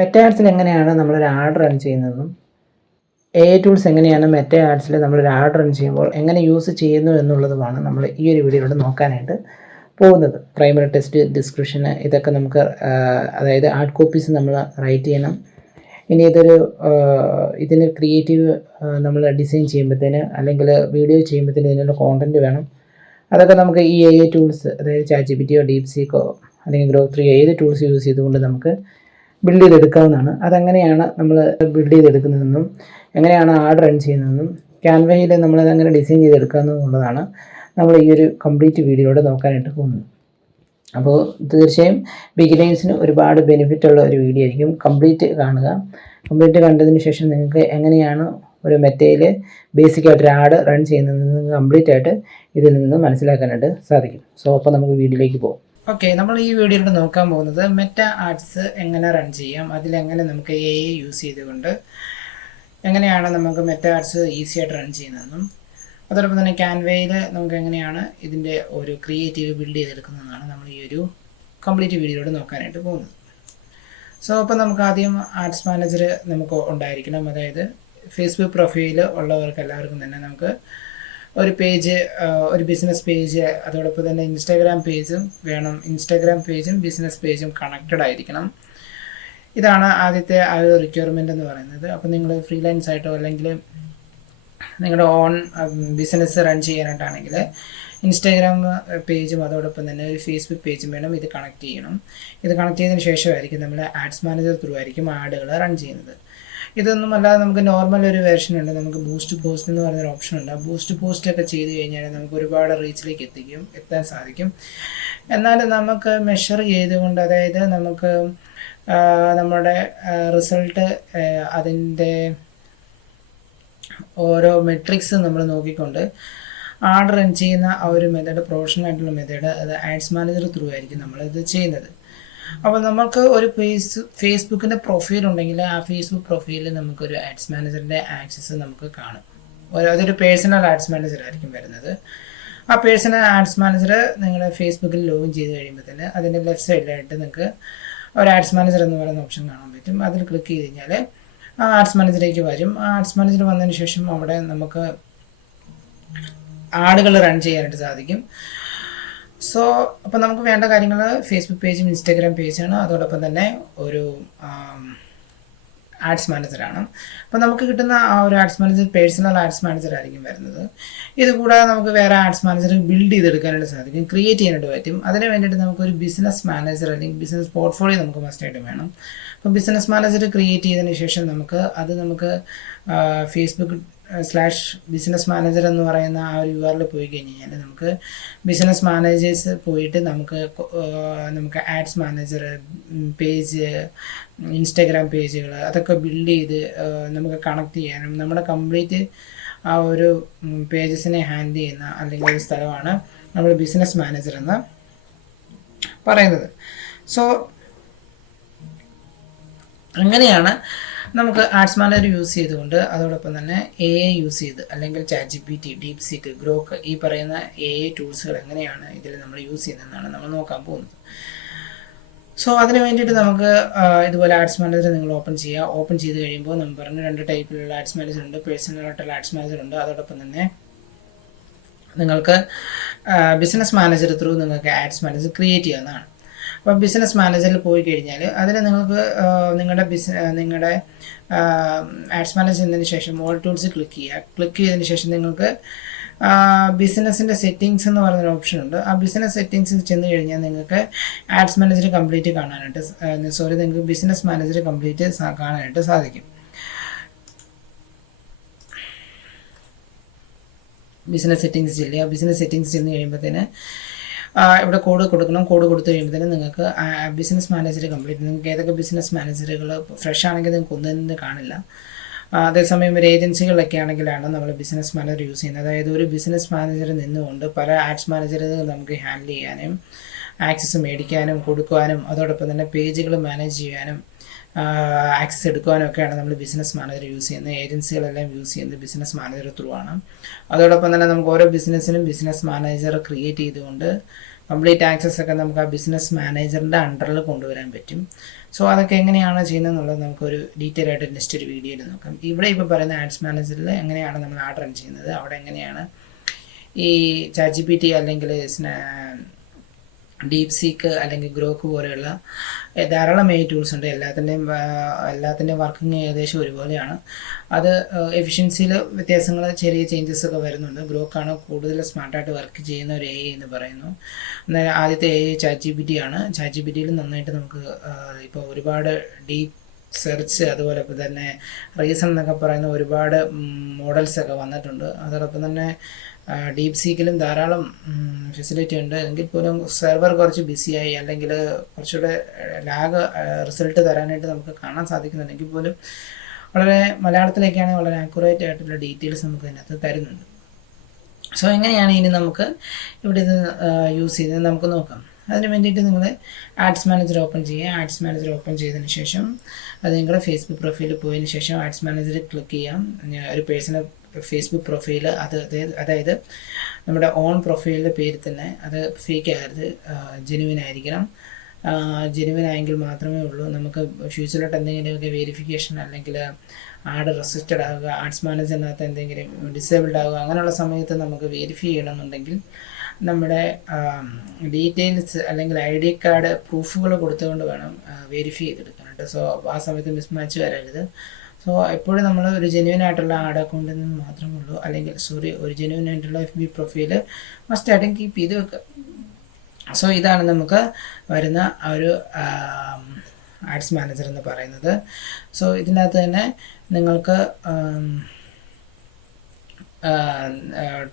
Meta ആഡ്സിൽ എങ്ങനെയാണ് നമ്മളൊരു add run ചെയ്യുന്നതെന്നും AI ടൂൾസ് എങ്ങനെയാണ് മെറ്റാ ആഡ്സിൽ നമ്മളൊരു ആഡ് റൺ ചെയ്യുമ്പോൾ എങ്ങനെ യൂസ് ചെയ്യുന്നു എന്നുള്ളതുമാണ് നമ്മൾ ഈ ഒരു വീഡിയോയിലൂടെ നോക്കാനായിട്ട് പോകുന്നത്. പ്രൈമറി ടെക്സ്റ്റ്, ഡിസ്ക്രിപ്ഷന് ഇതൊക്കെ നമുക്ക് അതായത് ആഡ് കോപ്പീസ് നമ്മൾ റൈറ്റ് ചെയ്യണം. ഇനി ഇതിന് ക്രിയേറ്റീവ് നമ്മൾ ഡിസൈൻ ചെയ്യുമ്പോഴത്തേന് അല്ലെങ്കിൽ വീഡിയോ ചെയ്യുമ്പോഴത്തേന് ഇതിനുള്ള കോണ്ടൻറ്റ് വേണം. അതൊക്കെ നമുക്ക് ഈ AI ടൂൾസ് അതായത് ChatGPTയോ DeepSeekോ അല്ലെങ്കിൽ Grok 3 ഏത് ടൂൾസ് യൂസ് ചെയ്തുകൊണ്ട് നമുക്ക് ബിൽഡ് ചെയ്തെടുക്കാവുന്നതാണ്. അതെങ്ങനെയാണ് നമ്മൾ ബിൽഡ് ചെയ്തെടുക്കുന്നതെന്നും എങ്ങനെയാണ് ആഡ് റൺ ചെയ്യുന്നതെന്നും ക്യാൻവയിൽ നമ്മളതെങ്ങനെ ഡിസൈൻ ചെയ്തെടുക്കാമെന്നുള്ളതാണ് നമ്മൾ ഈ ഒരു കംപ്ലീറ്റ് വീഡിയോയിലൂടെ നോക്കാനായിട്ട് പോകുന്നത്. അപ്പോൾ തീർച്ചയായും ബിഗിനേഴ്സിന് ഒരുപാട് ബെനിഫിറ്റുള്ള ഒരു വീഡിയോ ആയിരിക്കും. കംപ്ലീറ്റ് കാണുക. കംപ്ലീറ്റ് കണ്ടതിന് ശേഷം നിങ്ങൾക്ക് എങ്ങനെയാണ് ഒരു മെറ്റയിൽ ബേസിക്കായിട്ടൊരു ആഡ് റൺ ചെയ്യുന്നതെന്ന് കംപ്ലീറ്റ് ആയിട്ട് ഇതിൽ നിന്ന് മനസ്സിലാക്കാനായിട്ട് സാധിക്കും. സോ അപ്പോൾ നമുക്ക് വീഡിയോയിലേക്ക് പോകാം. ഓക്കെ, നമ്മൾ ഈ വീഡിയോയിൽ നോക്കാൻ പോകുന്നത് മെറ്റാ ആഡ്സ് എങ്ങനെ റൺ ചെയ്യാം, അതിലെങ്ങനെ നമുക്ക് AI യൂസ് ചെയ്തുകൊണ്ട് എങ്ങനെയാണ് നമുക്ക് മെറ്റാ ആഡ്സ് ഈസി ആയിട്ട് റൺ ചെയ്യുന്നതെന്നും അതോടൊപ്പം തന്നെ ക്യാൻവയിൽ നമുക്ക് എങ്ങനെയാണ് ഇതിൻ്റെ ഒരു ക്രിയേറ്റീവ് ബിൽഡ് ചെയ്തെടുക്കുന്നതെന്നാണ് നമ്മൾ ഈ ഒരു കംപ്ലീറ്റ് വീഡിയോയിലൂടെ നോക്കാനായിട്ട് പോകുന്നത്. സോ അപ്പോൾ നമുക്ക് ആദ്യം ആഡ്സ് മാനേജർ നമുക്ക് ഉണ്ടായിരിക്കണം. അതായത് ഫേസ്ബുക്ക് പ്രൊഫൈൽ ഉള്ളവർക്ക് എല്ലാവർക്കും തന്നെ നമുക്ക് ഒരു പേജ്, ഒരു ബിസിനസ് പേജ്, അതോടൊപ്പം തന്നെ ഇൻസ്റ്റാഗ്രാം പേജും വേണം. ഇൻസ്റ്റാഗ്രാം പേജും ബിസിനസ് പേജും കണക്റ്റഡ് ആയിരിക്കണം. ഇതാണ് ആദ്യത്തെ ആ ഒരു റിക്വയർമെൻ്റ് എന്ന് പറയുന്നത്. അപ്പോൾ നിങ്ങൾ ഫ്രീലാൻസ് ആയിട്ടോ അല്ലെങ്കിൽ നിങ്ങളുടെ ഓൺ ബിസിനസ് റൺ ചെയ്യാനായിട്ടാണെങ്കിൽ ഇൻസ്റ്റാഗ്രാം പേജും അതോടൊപ്പം തന്നെ ഒരു ഫേസ്ബുക്ക് പേജും വേണം. ഇത് കണക്ട് ചെയ്യണം. ഇത് കണക്ട് ചെയ്തതിന് ശേഷമായിരിക്കും നമ്മൾ ആഡ്സ് മാനേജർ ത്രൂ ആയിരിക്കും ആഡുകൾ റൺ ചെയ്യുന്നത്. ഇതൊന്നും അല്ലാതെ നമുക്ക് നോർമൽ ഒരു വേർഷൻ ഉണ്ട്. നമുക്ക് ബൂസ്റ്റ് പോസ്റ്റ് എന്ന് പറയുന്നൊരു ഓപ്ഷൻ ഉണ്ട്. ആ ബൂസ്റ്റ് പോസ്റ്റൊക്കെ ചെയ്ത് കഴിഞ്ഞാൽ നമുക്ക് ഒരുപാട് റീച്ചിലേക്ക് എത്താൻ സാധിക്കും. എന്നാൽ നമുക്ക് മെഷർ ചെയ്തുകൊണ്ട്, അതായത് നമുക്ക് നമ്മുടെ റിസൾട്ട്, അതിൻ്റെ ഓരോ മെട്രിക്സ് നമ്മൾ നോക്കിക്കൊണ്ട് ആഡ് റൺ ചെയ്യുന്ന ആ ഒരു മെത്തേഡ്, പ്രൊഫഷണൽ ആയിട്ടുള്ള മെത്തേഡ്, അത് ആഡ്സ് മാനേജർ ത്രൂ ആയിരിക്കും നമ്മളിത് ചെയ്യുന്നത്. അപ്പോൾ നമുക്ക് ഒരു ഫേസ്ബുക്കിൻ്റെ പ്രൊഫൈൽ ഉണ്ടെങ്കിൽ ആ ഫേസ്ബുക്ക് പ്രൊഫൈലിൽ നമുക്കൊരു ആഡ്സ് മാനേജറിൻ്റെ ആക്സസ് നമുക്ക് കാണും. അതൊരു പേഴ്സണൽ ആഡ്സ് മാനേജർ ആയിരിക്കും വരുന്നത്. ആ പേഴ്സണൽ ആഡ്സ് മാനേജർ നിങ്ങളുടെ ഫേസ്ബുക്കിൽ ലോഗിൻ ചെയ്ത് കഴിയുമ്പോൾ തന്നെ അതിൻ്റെ ലെഫ്റ്റ് സൈഡിലായിട്ട് നിങ്ങൾക്ക് ഒരു ആഡ്സ് മാനേജർ എന്ന് പറയുന്ന ഓപ്ഷൻ കാണാൻ പറ്റും. അതിൽ ക്ലിക്ക് ചെയ്ത് കഴിഞ്ഞാൽ ആ ആഡ്സ് മാനേജറിലേക്ക് വരും. ആ ആഡ്സ് മാനേജർ വന്നതിന് ശേഷം അവിടെ നമുക്ക് ആഡുകൾ റൺ ചെയ്യാനായിട്ട് സാധിക്കും. സോ അപ്പോൾ നമുക്ക് വേണ്ട കാര്യങ്ങൾ ഫേസ്ബുക്ക് പേജും ഇൻസ്റ്റാഗ്രാം പേജാണ്, അതോടൊപ്പം തന്നെ ഒരു ആഡ്സ് മാനേജറാണ്. അപ്പോൾ നമുക്ക് കിട്ടുന്ന ആ ഒരു ads manager personal ads manager ആയിരിക്കും വരുന്നത്. ഇതുകൂടാതെ നമുക്ക് വേറെ ആഡ്സ് മാനേജർ ബിൽഡ് ചെയ്തെടുക്കാനായിട്ട് സാധിക്കും, ക്രിയേറ്റ് ചെയ്യാനായിട്ട് പറ്റും. അതിന് വേണ്ടിയിട്ട് നമുക്കൊരു ബിസിനസ് മാനേജർ അല്ലെങ്കിൽ ബിസിനസ് പോർട്ട്ഫോളിയോ നമുക്ക് മസ്റ്റായിട്ട് വേണം. അപ്പോൾ ബിസിനസ് മാനേജർ ക്രിയേറ്റ് ചെയ്തതിന് ശേഷം നമുക്ക് ഫേസ്ബുക്ക് /ബിസിനസ് മാനേജർ എന്ന് പറയുന്ന ആ ഒരു URL പോയി കഴിഞ്ഞ് കഴിഞ്ഞാൽ നമുക്ക് ബിസിനസ് മാനേജേഴ്സ് പോയിട്ട് നമുക്ക് ആഡ്സ് മാനേജർ പേജ്, ഇൻസ്റ്റാഗ്രാം പേജുകൾ അതൊക്കെ ബിൽഡ് ചെയ്ത് നമുക്ക് കണക്ട് ചെയ്യാനും നമ്മുടെ കംപ്ലീറ്റ് ആ ഒരു പേജസിനെ ഹാൻഡിൽ ചെയ്യുന്ന അല്ലെങ്കിൽ ഒരു സ്ഥലമാണ് നമ്മൾ ബിസിനസ് മാനേജർ എന്ന് പറയുന്നത്. സോ അങ്ങനെയാണ് നമുക്ക് ആഡ്സ് മാനേജർ യൂസ് ചെയ്തുകൊണ്ട് അതോടൊപ്പം തന്നെ AI യൂസ് ചെയ്ത് അല്ലെങ്കിൽ ChatGPT, DeepSeek, Grok ഈ പറയുന്ന AI ടൂൾസുകൾ എങ്ങനെയാണ് ഇതിൽ നമ്മൾ യൂസ് ചെയ്യുന്നതെന്നാണ് നമ്മൾ നോക്കാൻ പോകുന്നത്. സോ അതിന് വേണ്ടിയിട്ട് നമുക്ക് ഇതുപോലെ ആഡ്സ് മാനേജർ നിങ്ങൾ ഓപ്പൺ ചെയ്ത് കഴിയുമ്പോൾ നമ്മൾ പറഞ്ഞ 2 ടൈപ്പിലുള്ള ആഡ്സ് മാനേജർ ഉണ്ട്. പേഴ്സണൽ ആയിട്ടുള്ള ആഡ്സ് മാനേജർ ഉണ്ട്. അതോടൊപ്പം തന്നെ നിങ്ങൾക്ക് ബിസിനസ് മാനേജർ ത്രൂ നിങ്ങൾക്ക് ആഡ്സ് മാനേജർ ക്രിയേറ്റ് ചെയ്യാവുന്നതാണ്. അപ്പോൾ ബിസിനസ് മാനേജറിൽ പോയി കഴിഞ്ഞാൽ അതിൽ നിങ്ങൾക്ക് നിങ്ങളുടെ ആഡ്സ് മാനേജർ എന്നതിന് ശേഷം ഓൾ ടൂൾസ് ക്ലിക്ക് ചെയ്തതിന് ശേഷം നിങ്ങൾക്ക് ബിസിനസ്സിൻ്റെ സെറ്റിങ്സ് എന്ന് പറയുന്നൊരു ഓപ്ഷൻ ഉണ്ട്. ആ ബിസിനസ് സെറ്റിങ്സിൽ ചെന്ന് കഴിഞ്ഞാൽ നിങ്ങൾക്ക് ആഡ്സ് മാനേജർ കംപ്ലീറ്റ് നിങ്ങൾക്ക് ബിസിനസ് മാനേജർ കംപ്ലീറ്റ് കാണാനായിട്ട് സാധിക്കും. ബിസിനസ് സെറ്റിങ്സ് ചെന്ന് കഴിയുമ്പോഴത്തേന് ഇവിടെ കോഡ് കൊടുക്കണം. കോഡ് കൊടുത്തു കഴിയുമ്പോഴത്തേന് നിങ്ങൾക്ക് ബിസിനസ് മാനേജർ കംപ്ലീറ്റ്, നിങ്ങൾക്ക് ഏതൊക്കെ ബിസിനസ് മാനേജറുകൾ ഫ്രഷ് ആണെങ്കിൽ നിങ്ങൾക്ക് ഒന്നും കാണില്ല. അതേസമയം ഒരു ഏജൻസികളിലൊക്കെ ആണെങ്കിലാണ് നമ്മൾ ബിസിനസ് മാനേജർ യൂസ് ചെയ്യുന്നത്. അതായത് ഒരു ബിസിനസ് മാനേജർ നിന്നുകൊണ്ട് പല ആഡ്സ് മാനേജറുകൾ നമുക്ക് ഹാൻഡിൽ ചെയ്യാനും ആക്സസ് മേടിക്കാനും കൊടുക്കുവാനും അതോടൊപ്പം തന്നെ പേജുകൾ മാനേജ് ചെയ്യാനും ആക്സസ് എടുക്കുവാനും ഒക്കെയാണ് നമ്മൾ ബിസിനസ് മാനേജർ യൂസ് ചെയ്യുന്നത്. ഏജൻസികളെല്ലാം യൂസ് ചെയ്യുന്നത് ബിസിനസ് മാനേജർ ത്രൂ ആണ്. അതോടൊപ്പം തന്നെ നമുക്ക് ഓരോ ബിസിനസ്സിനും ബിസിനസ് മാനേജർ ക്രിയേറ്റ് ചെയ്തുകൊണ്ട് കംപ്ലീറ്റ് ആക്സസ് ഒക്കെ നമുക്ക് ആ ബിസിനസ് മാനേജറിൻ്റെ അണ്ടറിൽ കൊണ്ടുവരാൻ പറ്റും. സോ അതൊക്കെ എങ്ങനെയാണ് ചെയ്യുന്നതെന്നുള്ളത് നമുക്കൊരു ഡീറ്റെയിൽ ആയിട്ട് നെക്സ്റ്റ് ഒരു വീഡിയോയിൽ നോക്കാം. ഇവിടെ ഇപ്പോൾ പറയുന്ന ആഡ്സ് മാനേജറിൽ എങ്ങനെയാണ് നമ്മൾ ആഡ് റൺ ചെയ്യുന്നത്, അവിടെ എങ്ങനെയാണ് ഈ ChatGPT അല്ലെങ്കിൽ ഡീപ് സീക്ക് അല്ലെങ്കിൽ ഗ്രോക്ക് പോലെയുള്ള ധാരാളം ടൂൾസ് ഉണ്ട്. എല്ലാത്തിൻ്റെയും വർക്കിംഗ് ഏകദേശം ഒരുപോലെയാണ്. അത് എഫിഷ്യൻസിയിൽ വ്യത്യാസങ്ങൾ, ചെറിയ ചേഞ്ചസ് ഒക്കെ വരുന്നുണ്ട്. ഗ്രോക്കാണ് കൂടുതൽ സ്മാർട്ടായിട്ട് വർക്ക് ചെയ്യുന്ന ഒരു AI എന്ന് പറയുന്നു. എന്നാൽ ആദ്യത്തെ AI ChatGPT ആണ്. ChatGPTയിൽ നന്നായിട്ട് നമുക്ക് ഇപ്പോൾ ഒരുപാട് ഡീപ്പ് സെർച്ച്, അതുപോലെ തന്നെ റീസൺ എന്നൊക്കെ പറയുന്ന ഒരുപാട് മോഡൽസൊക്കെ വന്നിട്ടുണ്ട്. അതോടൊപ്പം തന്നെ ഡീപ് സീക്കിലും ധാരാളം ഫെസിലിറ്റി ഉണ്ട്. എങ്കിൽ പോലും സെർവർ കുറച്ച് ബിസിയായി, അല്ലെങ്കിൽ കുറച്ചുകൂടെ ലാഗ് റിസൾട്ട് തരാനായിട്ട് നമുക്ക് കാണാൻ സാധിക്കുന്നുണ്ടെങ്കിൽ പോലും വളരെ മലയാളത്തിലേക്കാണെങ്കിൽ വളരെ ആക്യുറേറ്റ് ആയിട്ടുള്ള ഡീറ്റെയിൽസ് നമുക്ക് അതിനകത്ത് തരുന്നുണ്ട്. സോ എങ്ങനെയാണ് ഇനി നമുക്ക് ഇവിടെ ഇത് യൂസ് ചെയ്ത് നമുക്ക് നോക്കാം. അതിന് വേണ്ടിയിട്ട് നിങ്ങൾ ആഡ്സ് മാനേജർ ഓപ്പൺ ചെയ്യുക. ആഡ്സ് മാനേജർ ഓപ്പൺ ചെയ്തതിന് ശേഷം അത് നിങ്ങളുടെ ഫേസ്ബുക്ക് പ്രൊഫൈലിൽ പോയതിന് ശേഷം ആഡ്സ് മാനേജർ ക്ലിക്ക് ചെയ്യാം. ഒരു പേഴ്സണൽ ഫേസ്ബുക്ക് പ്രൊഫൈൽ, അതായത് നമ്മുടെ ഓൺ പ്രൊഫൈലിൻ്റെ പേര് തന്നെ, അത് ഫേക്ക് ആകരുത്, ജെനുവിൻ ആയിരിക്കണം. ജെനുവിൻ ആയെങ്കിൽ മാത്രമേ ഉള്ളൂ നമുക്ക് ഫ്യൂച്ചറിലോട്ട് എന്തെങ്കിലുമൊക്കെ വെരിഫിക്കേഷൻ അല്ലെങ്കിൽ ആഡ് റെസ്ട്രിക്റ്റഡ് ആവുക, ആഡ്സ് മാനേജറിനകത്ത് എന്തെങ്കിലും ഡിസേബിൾഡ് ആവുക, അങ്ങനെയുള്ള സമയത്ത് നമുക്ക് വെരിഫൈ ചെയ്യണമെന്നുണ്ടെങ്കിൽ നമ്മുടെ ഡീറ്റെയിൽസ് അല്ലെങ്കിൽ ID കാർഡ് പ്രൂഫുകൾ കൊടുത്തുകൊണ്ട് വേണം വെരിഫൈ ചെയ്തെടുക്കാനായിട്ട്. സോ ആ സമയത്ത് മിസ്മാച്ച് വരരുത്. സോ എപ്പോഴും നമ്മൾ ഒരു ജെന്യുവൻ ആയിട്ടുള്ള ആഡ് അക്കൗണ്ടിൽ നിന്ന് മാത്രമേ ഉള്ളൂ, അല്ലെങ്കിൽ ഒരു ജെന്യുവൻ ആയിട്ടുള്ള FB പ്രൊഫൈൽ മസ്റ്റായിട്ടും കീപ്പ് ചെയ്ത് വെക്കുക. സോ ഇതാണ് നമുക്ക് വരുന്ന ഒരു ആഡ്സ് മാനേജർ എന്ന് പറയുന്നത്. സോ ഇതിനകത്ത് തന്നെ നിങ്ങൾക്ക്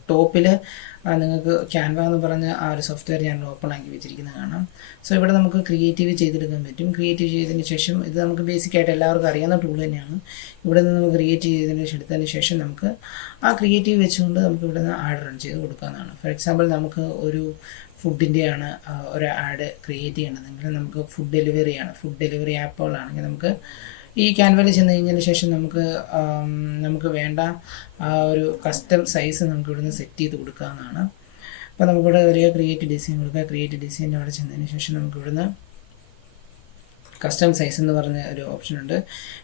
ടോപ്പിൽ നിങ്ങൾക്ക് ക്യാൻവ എന്ന് പറഞ്ഞ ആ ഒരു സോഫ്റ്റ്വെയർ ഞാൻ ഓപ്പൺ ആക്കി വെച്ചിരിക്കുന്നത് കാണാം. സോ ഇവിടെ നമുക്ക് ക്രിയേറ്റീവ് ചെയ്തെടുക്കാൻ പറ്റും. ക്രിയേറ്റീവ് ചെയ്തതിന് ശേഷം ഇത് നമുക്ക് ബേസിക്കായിട്ട് എല്ലാവർക്കും അറിയാവുന്ന ടൂൾ തന്നെയാണ്. ഇവിടെ നിന്ന് നമുക്ക് ക്രിയേറ്റ് എടുത്തതിന് ശേഷം നമുക്ക് ആ ക്രിയേറ്റീവ് വെച്ചുകൊണ്ട് നമുക്ക് ഇവിടെ നിന്ന് ആഡ് റൺ ചെയ്ത് കൊടുക്കാവുന്നതാണ്. ഫോർ എക്സാമ്പിൾ നമുക്ക് ഒരു ഫുഡിൻ്റെയാണ് ഒരു ആഡ് ക്രിയേറ്റ് ചെയ്യണമെങ്കിൽ നമുക്ക് ഫുഡ് ഡെലിവറി ആപ്പുകളാണെങ്കിൽ നമുക്ക് ഈ ക്യാൻവയിൽ ചെന്ന് കഴിഞ്ഞതിന് ശേഷം നമുക്ക് വേണ്ട ആ ഒരു കസ്റ്റം സൈസ് നമുക്ക് ഇവിടുന്ന് സെറ്റ് ചെയ്ത് കൊടുക്കാവുന്നതാണ്. അപ്പോൾ നമുക്കിവിടെ ഒരു ക്രിയേറ്റ് ഡിസൈൻ കൊടുക്കുക. ക്രിയേറ്റ് ഡിസൈൻ്റെ അവിടെ ചെന്നതിന് ശേഷം നമുക്ക് ഇവിടുന്ന് കസ്റ്റം സൈസ് എന്ന് പറഞ്ഞ ഒരു ഓപ്ഷൻ ഉണ്ട്.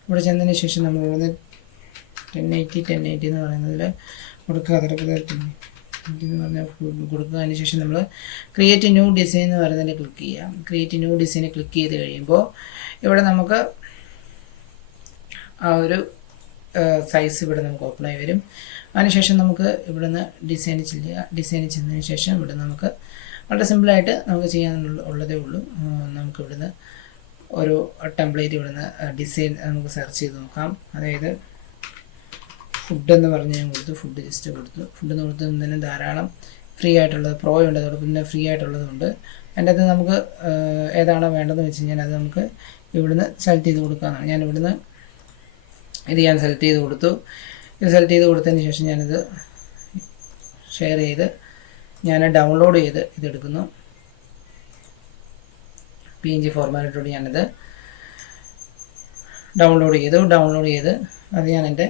ഇവിടെ ചെന്നതിന് ശേഷം നമ്മൾ ഇവിടുന്ന് 1080 എന്ന് പറയുന്നതിൽ കൊടുക്കുക. അതേപോലെ 1080 എന്ന് പറഞ്ഞാൽ കൊടുക്കുക. അതിന് ശേഷം നമ്മൾ ക്രിയേറ്റ് ന്യൂ ഡിസൈൻ എന്ന് പറയുന്നതിൽ ക്ലിക്ക് ചെയ്യാം. ക്രിയേറ്റ് ന്യൂ ഡിസൈൻ ക്ലിക്ക് ചെയ്ത് കഴിയുമ്പോൾ ഇവിടെ നമുക്ക് ആ ഒരു സൈസ് ഇവിടെ നമുക്ക് ഓപ്പണായി വരും. അതിനുശേഷം നമുക്ക് ഇവിടുന്ന് ഡിസൈൻ ചെന്നതിന് ശേഷം ഇവിടെ നമുക്ക് വളരെ സിമ്പിളായിട്ട് നമുക്ക് ചെയ്യാനുള്ളതേ ഉള്ളൂ. നമുക്ക് ഇവിടുന്ന് ഒരു ടെംപ്ലേറ്റ് ഇവിടുന്ന് ഡിസൈൻ നമുക്ക് സെർച്ച് ചെയ്ത് നോക്കാം. അതായത് ഫുഡ് എന്ന് പറഞ്ഞ് ഞാൻ കൊടുത്തു, ഫുഡ് ജസ്റ്റ് കൊടുത്തു. ഫുഡ് എന്ന് കൊടുത്ത് തന്നെ ധാരാളം ഫ്രീ ആയിട്ടുള്ളത് പ്രോ ഉണ്ട്, അതോടൊപ്പം തന്നെ ഫ്രീ ആയിട്ടുള്ളതുണ്ട്. അതിൻ്റെ അകത്ത് നമുക്ക് ഏതാണോ വേണ്ടതെന്ന് വെച്ച് കഴിഞ്ഞാൽ അത് നമുക്ക് ഇവിടുന്ന് സെലക്ട് ചെയ്ത് കൊടുക്കാമെന്നാണ്. ഞാൻ ഇവിടുന്ന് ഞാൻ സെലക്ട് ചെയ്ത് കൊടുത്തു. ഇത് സെലക്ട് ചെയ്ത് കൊടുത്തതിന് ശേഷം ഞാനിത് ഷെയർ ചെയ്ത് ഞാൻ ഡൗൺലോഡ് ചെയ്ത് ഇതെടുക്കുന്നു. PNG ഫോർമാറ്റിലൂടെ ഞാനിത് ഡൗൺലോഡ് ചെയ്ത് അത് ഞാൻ എൻ്റെ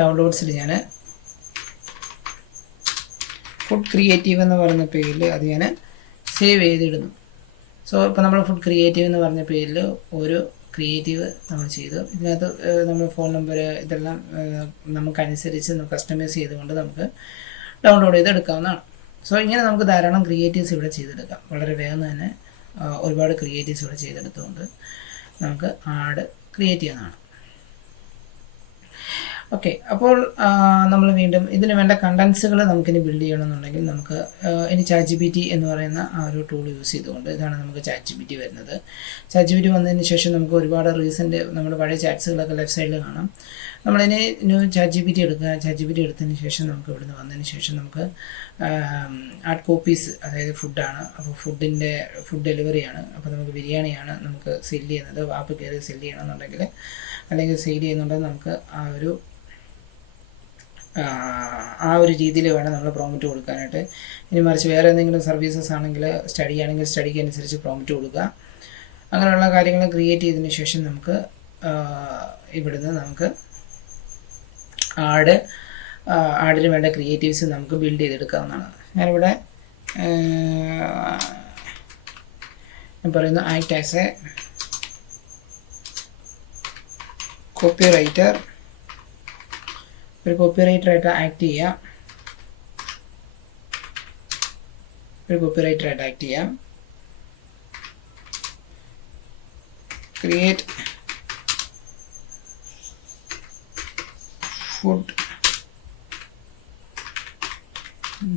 ഡൗൺലോഡ്സിൽ ഞാൻ ഫുഡ് ക്രിയേറ്റീവ് എന്ന് പറയുന്ന പേരിൽ അത് ഞാൻ സേവ് ചെയ്തിടുന്നു. സോ ഇപ്പോൾ നമ്മൾ ഫുഡ് ക്രിയേറ്റീവ് എന്ന് പറഞ്ഞ പേരിൽ ഒരു ക്രിയേറ്റീവ് നമ്മൾ ചെയ്തു. ഇതിനകത്ത് നമ്മൾ ഫോൺ നമ്പർ ഇതെല്ലാം നമുക്കനുസരിച്ച് കസ്റ്റമൈസ് ചെയ്തുകൊണ്ട് നമുക്ക് ഡൗൺലോഡ് ചെയ്ത് എടുക്കാവുന്നതാണ്. സോ ഇങ്ങനെ നമുക്ക് ധാരാളം ക്രിയേറ്റീവ്സ് ഇവിടെ ചെയ്തെടുക്കാം. വളരെ വേഗം തന്നെ ഒരുപാട് ക്രിയേറ്റീവ്സ് ഇവിടെ ചെയ്തെടുത്തുകൊണ്ട് നമുക്ക് ആഡ് ക്രിയേറ്റ് ചെയ്യാവുന്നതാണ്. ഓക്കെ, അപ്പോൾ നമ്മൾ വീണ്ടും ഇതിന് വേണ്ട കണ്ടൻസുകൾ നമുക്കിനി ബിൽഡ് ചെയ്യണമെന്നുണ്ടെങ്കിൽ നമുക്ക് ഇനി ChatGPT എന്ന് പറയുന്ന ആ ഒരു ടൂൾ യൂസ് ചെയ്തുകൊണ്ട് ഇതാണ് നമുക്ക് ChatGPT വരുന്നത്. ChatGPT വന്നതിന് ശേഷം നമുക്ക് ഒരുപാട് റീസെൻറ്റ് നമ്മുടെ പഴയ ചാറ്റ്സുകളൊക്കെ ലെഫ്റ്റ് സൈഡിൽ കാണാം. നമ്മളിനി ന്യൂ ChatGPT എടുക്കുക. ChatGPT എടുത്തതിന് ശേഷം നമുക്ക് ഇവിടുന്ന് വന്നതിന് ശേഷം നമുക്ക് ആഡ് കോപ്പീസ്, അതായത് ഫുഡാണ്. അപ്പോൾ ഫുഡ് ഡെലിവറിയാണ്. അപ്പോൾ നമുക്ക് ബിരിയാണിയാണ് നമുക്ക് സെല് ചെയ്യുന്നത്. ആപ്പ് കയറി സെല് ചെയ്യണമെന്നുണ്ടെങ്കിൽ അല്ലെങ്കിൽ സെയിൽ ചെയ്യുന്നുണ്ടെങ്കിൽ നമുക്ക് ആ ഒരു രീതിയിൽ വേണം നമ്മൾ പ്രോമിറ്റ് കൊടുക്കാനായിട്ട്. ഇനി മറിച്ച് വേറെ എന്തെങ്കിലും സർവീസസ് ആണെങ്കിൽ സ്റ്റഡിക്ക് അനുസരിച്ച് പ്രോമിറ്റ് കൊടുക്കുക. അങ്ങനെയുള്ള കാര്യങ്ങൾ ക്രിയേറ്റ് ചെയ്തതിന് ശേഷം നമുക്ക് ഇവിടുന്ന് നമുക്ക് ആഡിന് വേണ്ട ക്രിയേറ്റീവ്സ് നമുക്ക് ബിൽഡ് ചെയ്തെടുക്കാവുന്നതാണ്. ഞാനിവിടെ ഞാൻ പറയുന്നു act as A copy writer. ഒരു കോപ്പി റൈറ്ററായിട്ട് ആക്ട് ചെയ്യാം. Create food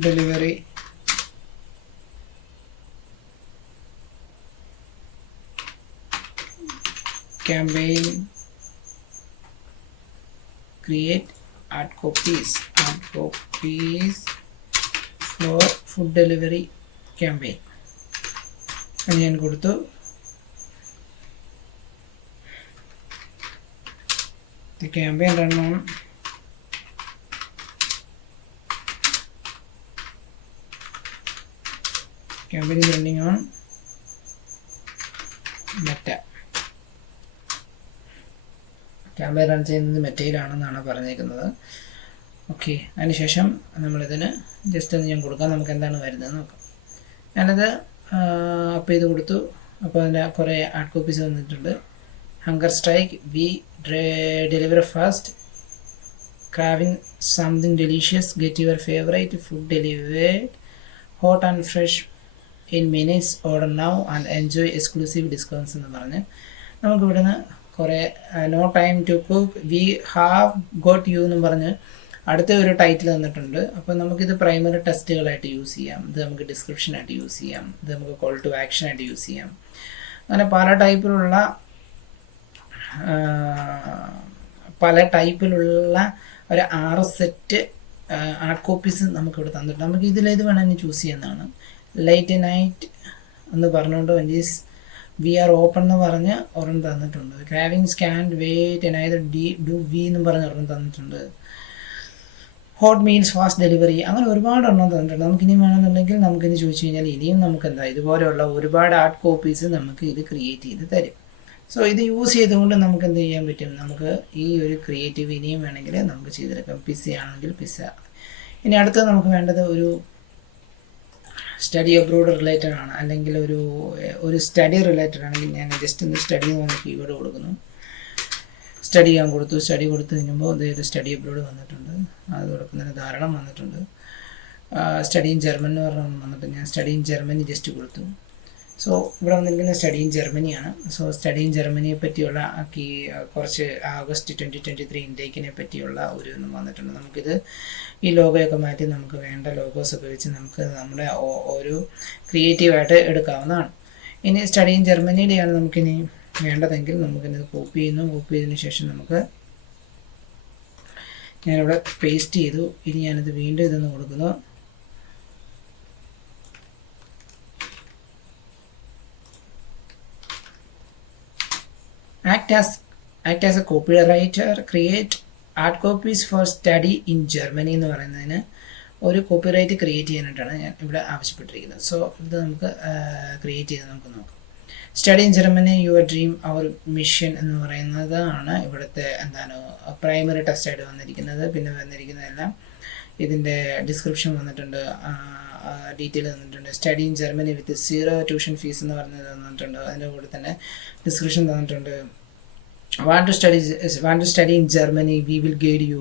delivery campaign, create ad copies for food delivery campaign. ഞാൻ കൊടുത്തു. The campaign run on campaign is running on Meta. Campaign run ചെയ്യുന്നത് മെറ്റയിലാണെന്നാണ് പറഞ്ഞേക്കുന്നത്. ഓക്കെ, അതിനുശേഷം നമ്മളിതിന് ജസ്റ്റ് ഒന്ന് ഞാൻ കൊടുക്കാം. നമുക്ക് എന്താണ് വരുന്നത് നോക്കാം. ഞാനത് അപ്പോൾ ഇത് കൊടുത്തു. അപ്പോൾ അതിൻ്റെ കുറേ ആഡ് കോപ്പീസ് വന്നിട്ടുണ്ട്. Hunger strike, we deliver fast, craving something delicious, get your favourite food delivered hot and fresh in minutes, order now and enjoy exclusive discounts എന്ന് പറഞ്ഞ് നമുക്ക് ഇവിടുന്ന് കുറേ no time to cook, we have got you എന്നും പറഞ്ഞ് അടുത്ത ഒരു title തന്നിട്ടുണ്ട്. അപ്പോൾ നമുക്കിത് പ്രൈമറി ടെസ്റ്റുകളായിട്ട് യൂസ് ചെയ്യാം, ഇത് നമുക്ക് ഡിസ്ക്രിപ്ഷനായിട്ട് യൂസ് ചെയ്യാം, ഇത് നമുക്ക് കോൾ ടു ആക്ഷനായിട്ട് യൂസ് ചെയ്യാം. അങ്ങനെ പല ടൈപ്പിലുള്ള ഒരു 6 സെറ്റ് ആഡ് കോപ്പീസ് നമുക്കിവിടെ തന്നിട്ടുണ്ട്. നമുക്ക് ഇതിലേത് വേണമെങ്കിൽ ചൂസ് ചെയ്യുന്നതാണ്. ലൈറ്റ് നൈറ്റ് എന്ന് പറഞ്ഞുകൊണ്ട് വൻറ്റീസ് വി ആർ ഓപ്പൺ എന്ന് പറഞ്ഞ് ഒരെണ്ണം തന്നിട്ടുണ്ട്. ക്രാവിങ് സ്കാൻഡ് വെയിറ്റ് അതായത് ഡു വി എന്നും പറഞ്ഞ് ഒരെണ്ണം തന്നിട്ടുണ്ട്. ഹോട്ട് മീൽസ് ഫാസ്റ്റ് ഡെലിവറി, അങ്ങനെ ഒരുപാട് എണ്ണം തന്നിട്ടുണ്ട്. നമുക്കിനി വേണമെന്നുണ്ടെങ്കിൽ നമുക്കിനി ചോദിച്ചു കഴിഞ്ഞാൽ ഇനിയും നമുക്ക് ഇതുപോലെയുള്ള ഒരുപാട് ആർട്ട് കോപ്പീസ് നമുക്ക് ഇത് ക്രിയേറ്റ് ചെയ്ത് തരും. സോ ഇത് യൂസ് ചെയ്തുകൊണ്ട് നമുക്ക് എന്ത് ചെയ്യാൻ പറ്റും, നമുക്ക് ഈ ഒരു ക്രിയേറ്റീവ് ഇനിയും വേണമെങ്കിൽ നമുക്ക് ചെയ്തെടുക്കാം. പിസ്സ ആണെങ്കിൽ പിസ്സ. ഇനി അടുത്തത് നമുക്ക് വേണ്ടത് ഒരു സ്റ്റഡി അബ്രോഡ് റിലേറ്റഡ് ആണ്, അല്ലെങ്കിൽ ഒരു സ്റ്റഡി റിലേറ്റഡ് ആണെങ്കിൽ ഞാൻ ജസ്റ്റ് ഒന്ന് സ്റ്റഡി എന്ന് പറഞ്ഞ കീവേഡ് കൊടുക്കുന്നു. സ്റ്റഡി ഞാൻ കൊടുത്തു. സ്റ്റഡി കൊടുത്തു കഴിഞ്ഞപ്പോൾ ഇതൊരു സ്റ്റഡി അബ്രോഡ് വന്നിട്ടുണ്ട്. അതോടൊപ്പം തന്നെ ധാരാളം വന്നിട്ടുണ്ട്. സ്റ്റഡി ഇൻ ജർമ്മൻ എന്ന് പറഞ്ഞ വന്നിട്ട് ഞാൻ സ്റ്റഡി ഇൻ ജർമ്മനി ജസ്റ്റ് കൊടുത്തു. സോ ഇവിടെ വന്നിരിക്കുന്ന സ്റ്റഡി ഇൻ ജർമ്മനിയാണ്. സോ സ്റ്റഡി ഇൻ ജർമ്മനിയെ പറ്റിയുള്ള കുറച്ച് ആഗസ്റ്റ് 2023 ഇൻടേക്കിനെ പറ്റിയുള്ള ഒരു ഒന്നും വന്നിട്ടുണ്ട്. നമുക്കിത് ഈ ലോഗോയൊക്കെ മാറ്റി നമുക്ക് വേണ്ട ലോഗോസ് ഉപയോഗിച്ച് നമുക്ക് നമ്മുടെ ഒരു ക്രിയേറ്റീവായിട്ട് എടുക്കാവുന്നതാണ്. ഇനി സ്റ്റഡി ഇൻ ജർമ്മനിയുടെയാണ് നമുക്കിനി വേണ്ടതെങ്കിൽ നമുക്കിത് കോപ്പി ചെയ്യുന്നു. കോപ്പി ചെയ്തതിന് ശേഷം ഞാനിവിടെ പേസ്റ്റ് ചെയ്തു. ഇനി ഞാനിത് വീണ്ടും ഇതൊന്ന് കൊടുക്കുന്നു. Act as a copywriter, create art copies for study in Germany എന്ന് പറയുന്നതിന് ഒരു കോപ്പിറൈറ്റ് ക്രിയേറ്റ് ചെയ്യാനായിട്ടാണ് ഞാൻ ഇവിടെ ആവശ്യപ്പെട്ടിരിക്കുന്നത്. സോ ഇത് നമുക്ക് ക്രിയേറ്റ് ചെയ്ത് നമുക്ക് നോക്കാം. Study in Germany your dream our mission എന്ന് പറയുന്നതാണ് ഇവിടുത്തെ പ്രൈമറി ടെസ്റ്റായിട്ട് വന്നിരിക്കുന്നത്. പിന്നെ വന്നിരിക്കുന്നതെല്ലാം ഇതിൻ്റെ ഡിസ്ക്രിപ്ഷൻ വന്നിട്ടുണ്ട്, ഡീറ്റെയിൽ തന്നിട്ടുണ്ട്. Study in Germany with 0 tuition fees എന്ന് പറഞ്ഞത് തന്നിട്ടുണ്ട്. അതിൻ്റെ കൂടെ തന്നെ ഡിസ്ക്രിപ്ഷൻ തന്നിട്ടുണ്ട്. Want to study in Germany, we will guide you.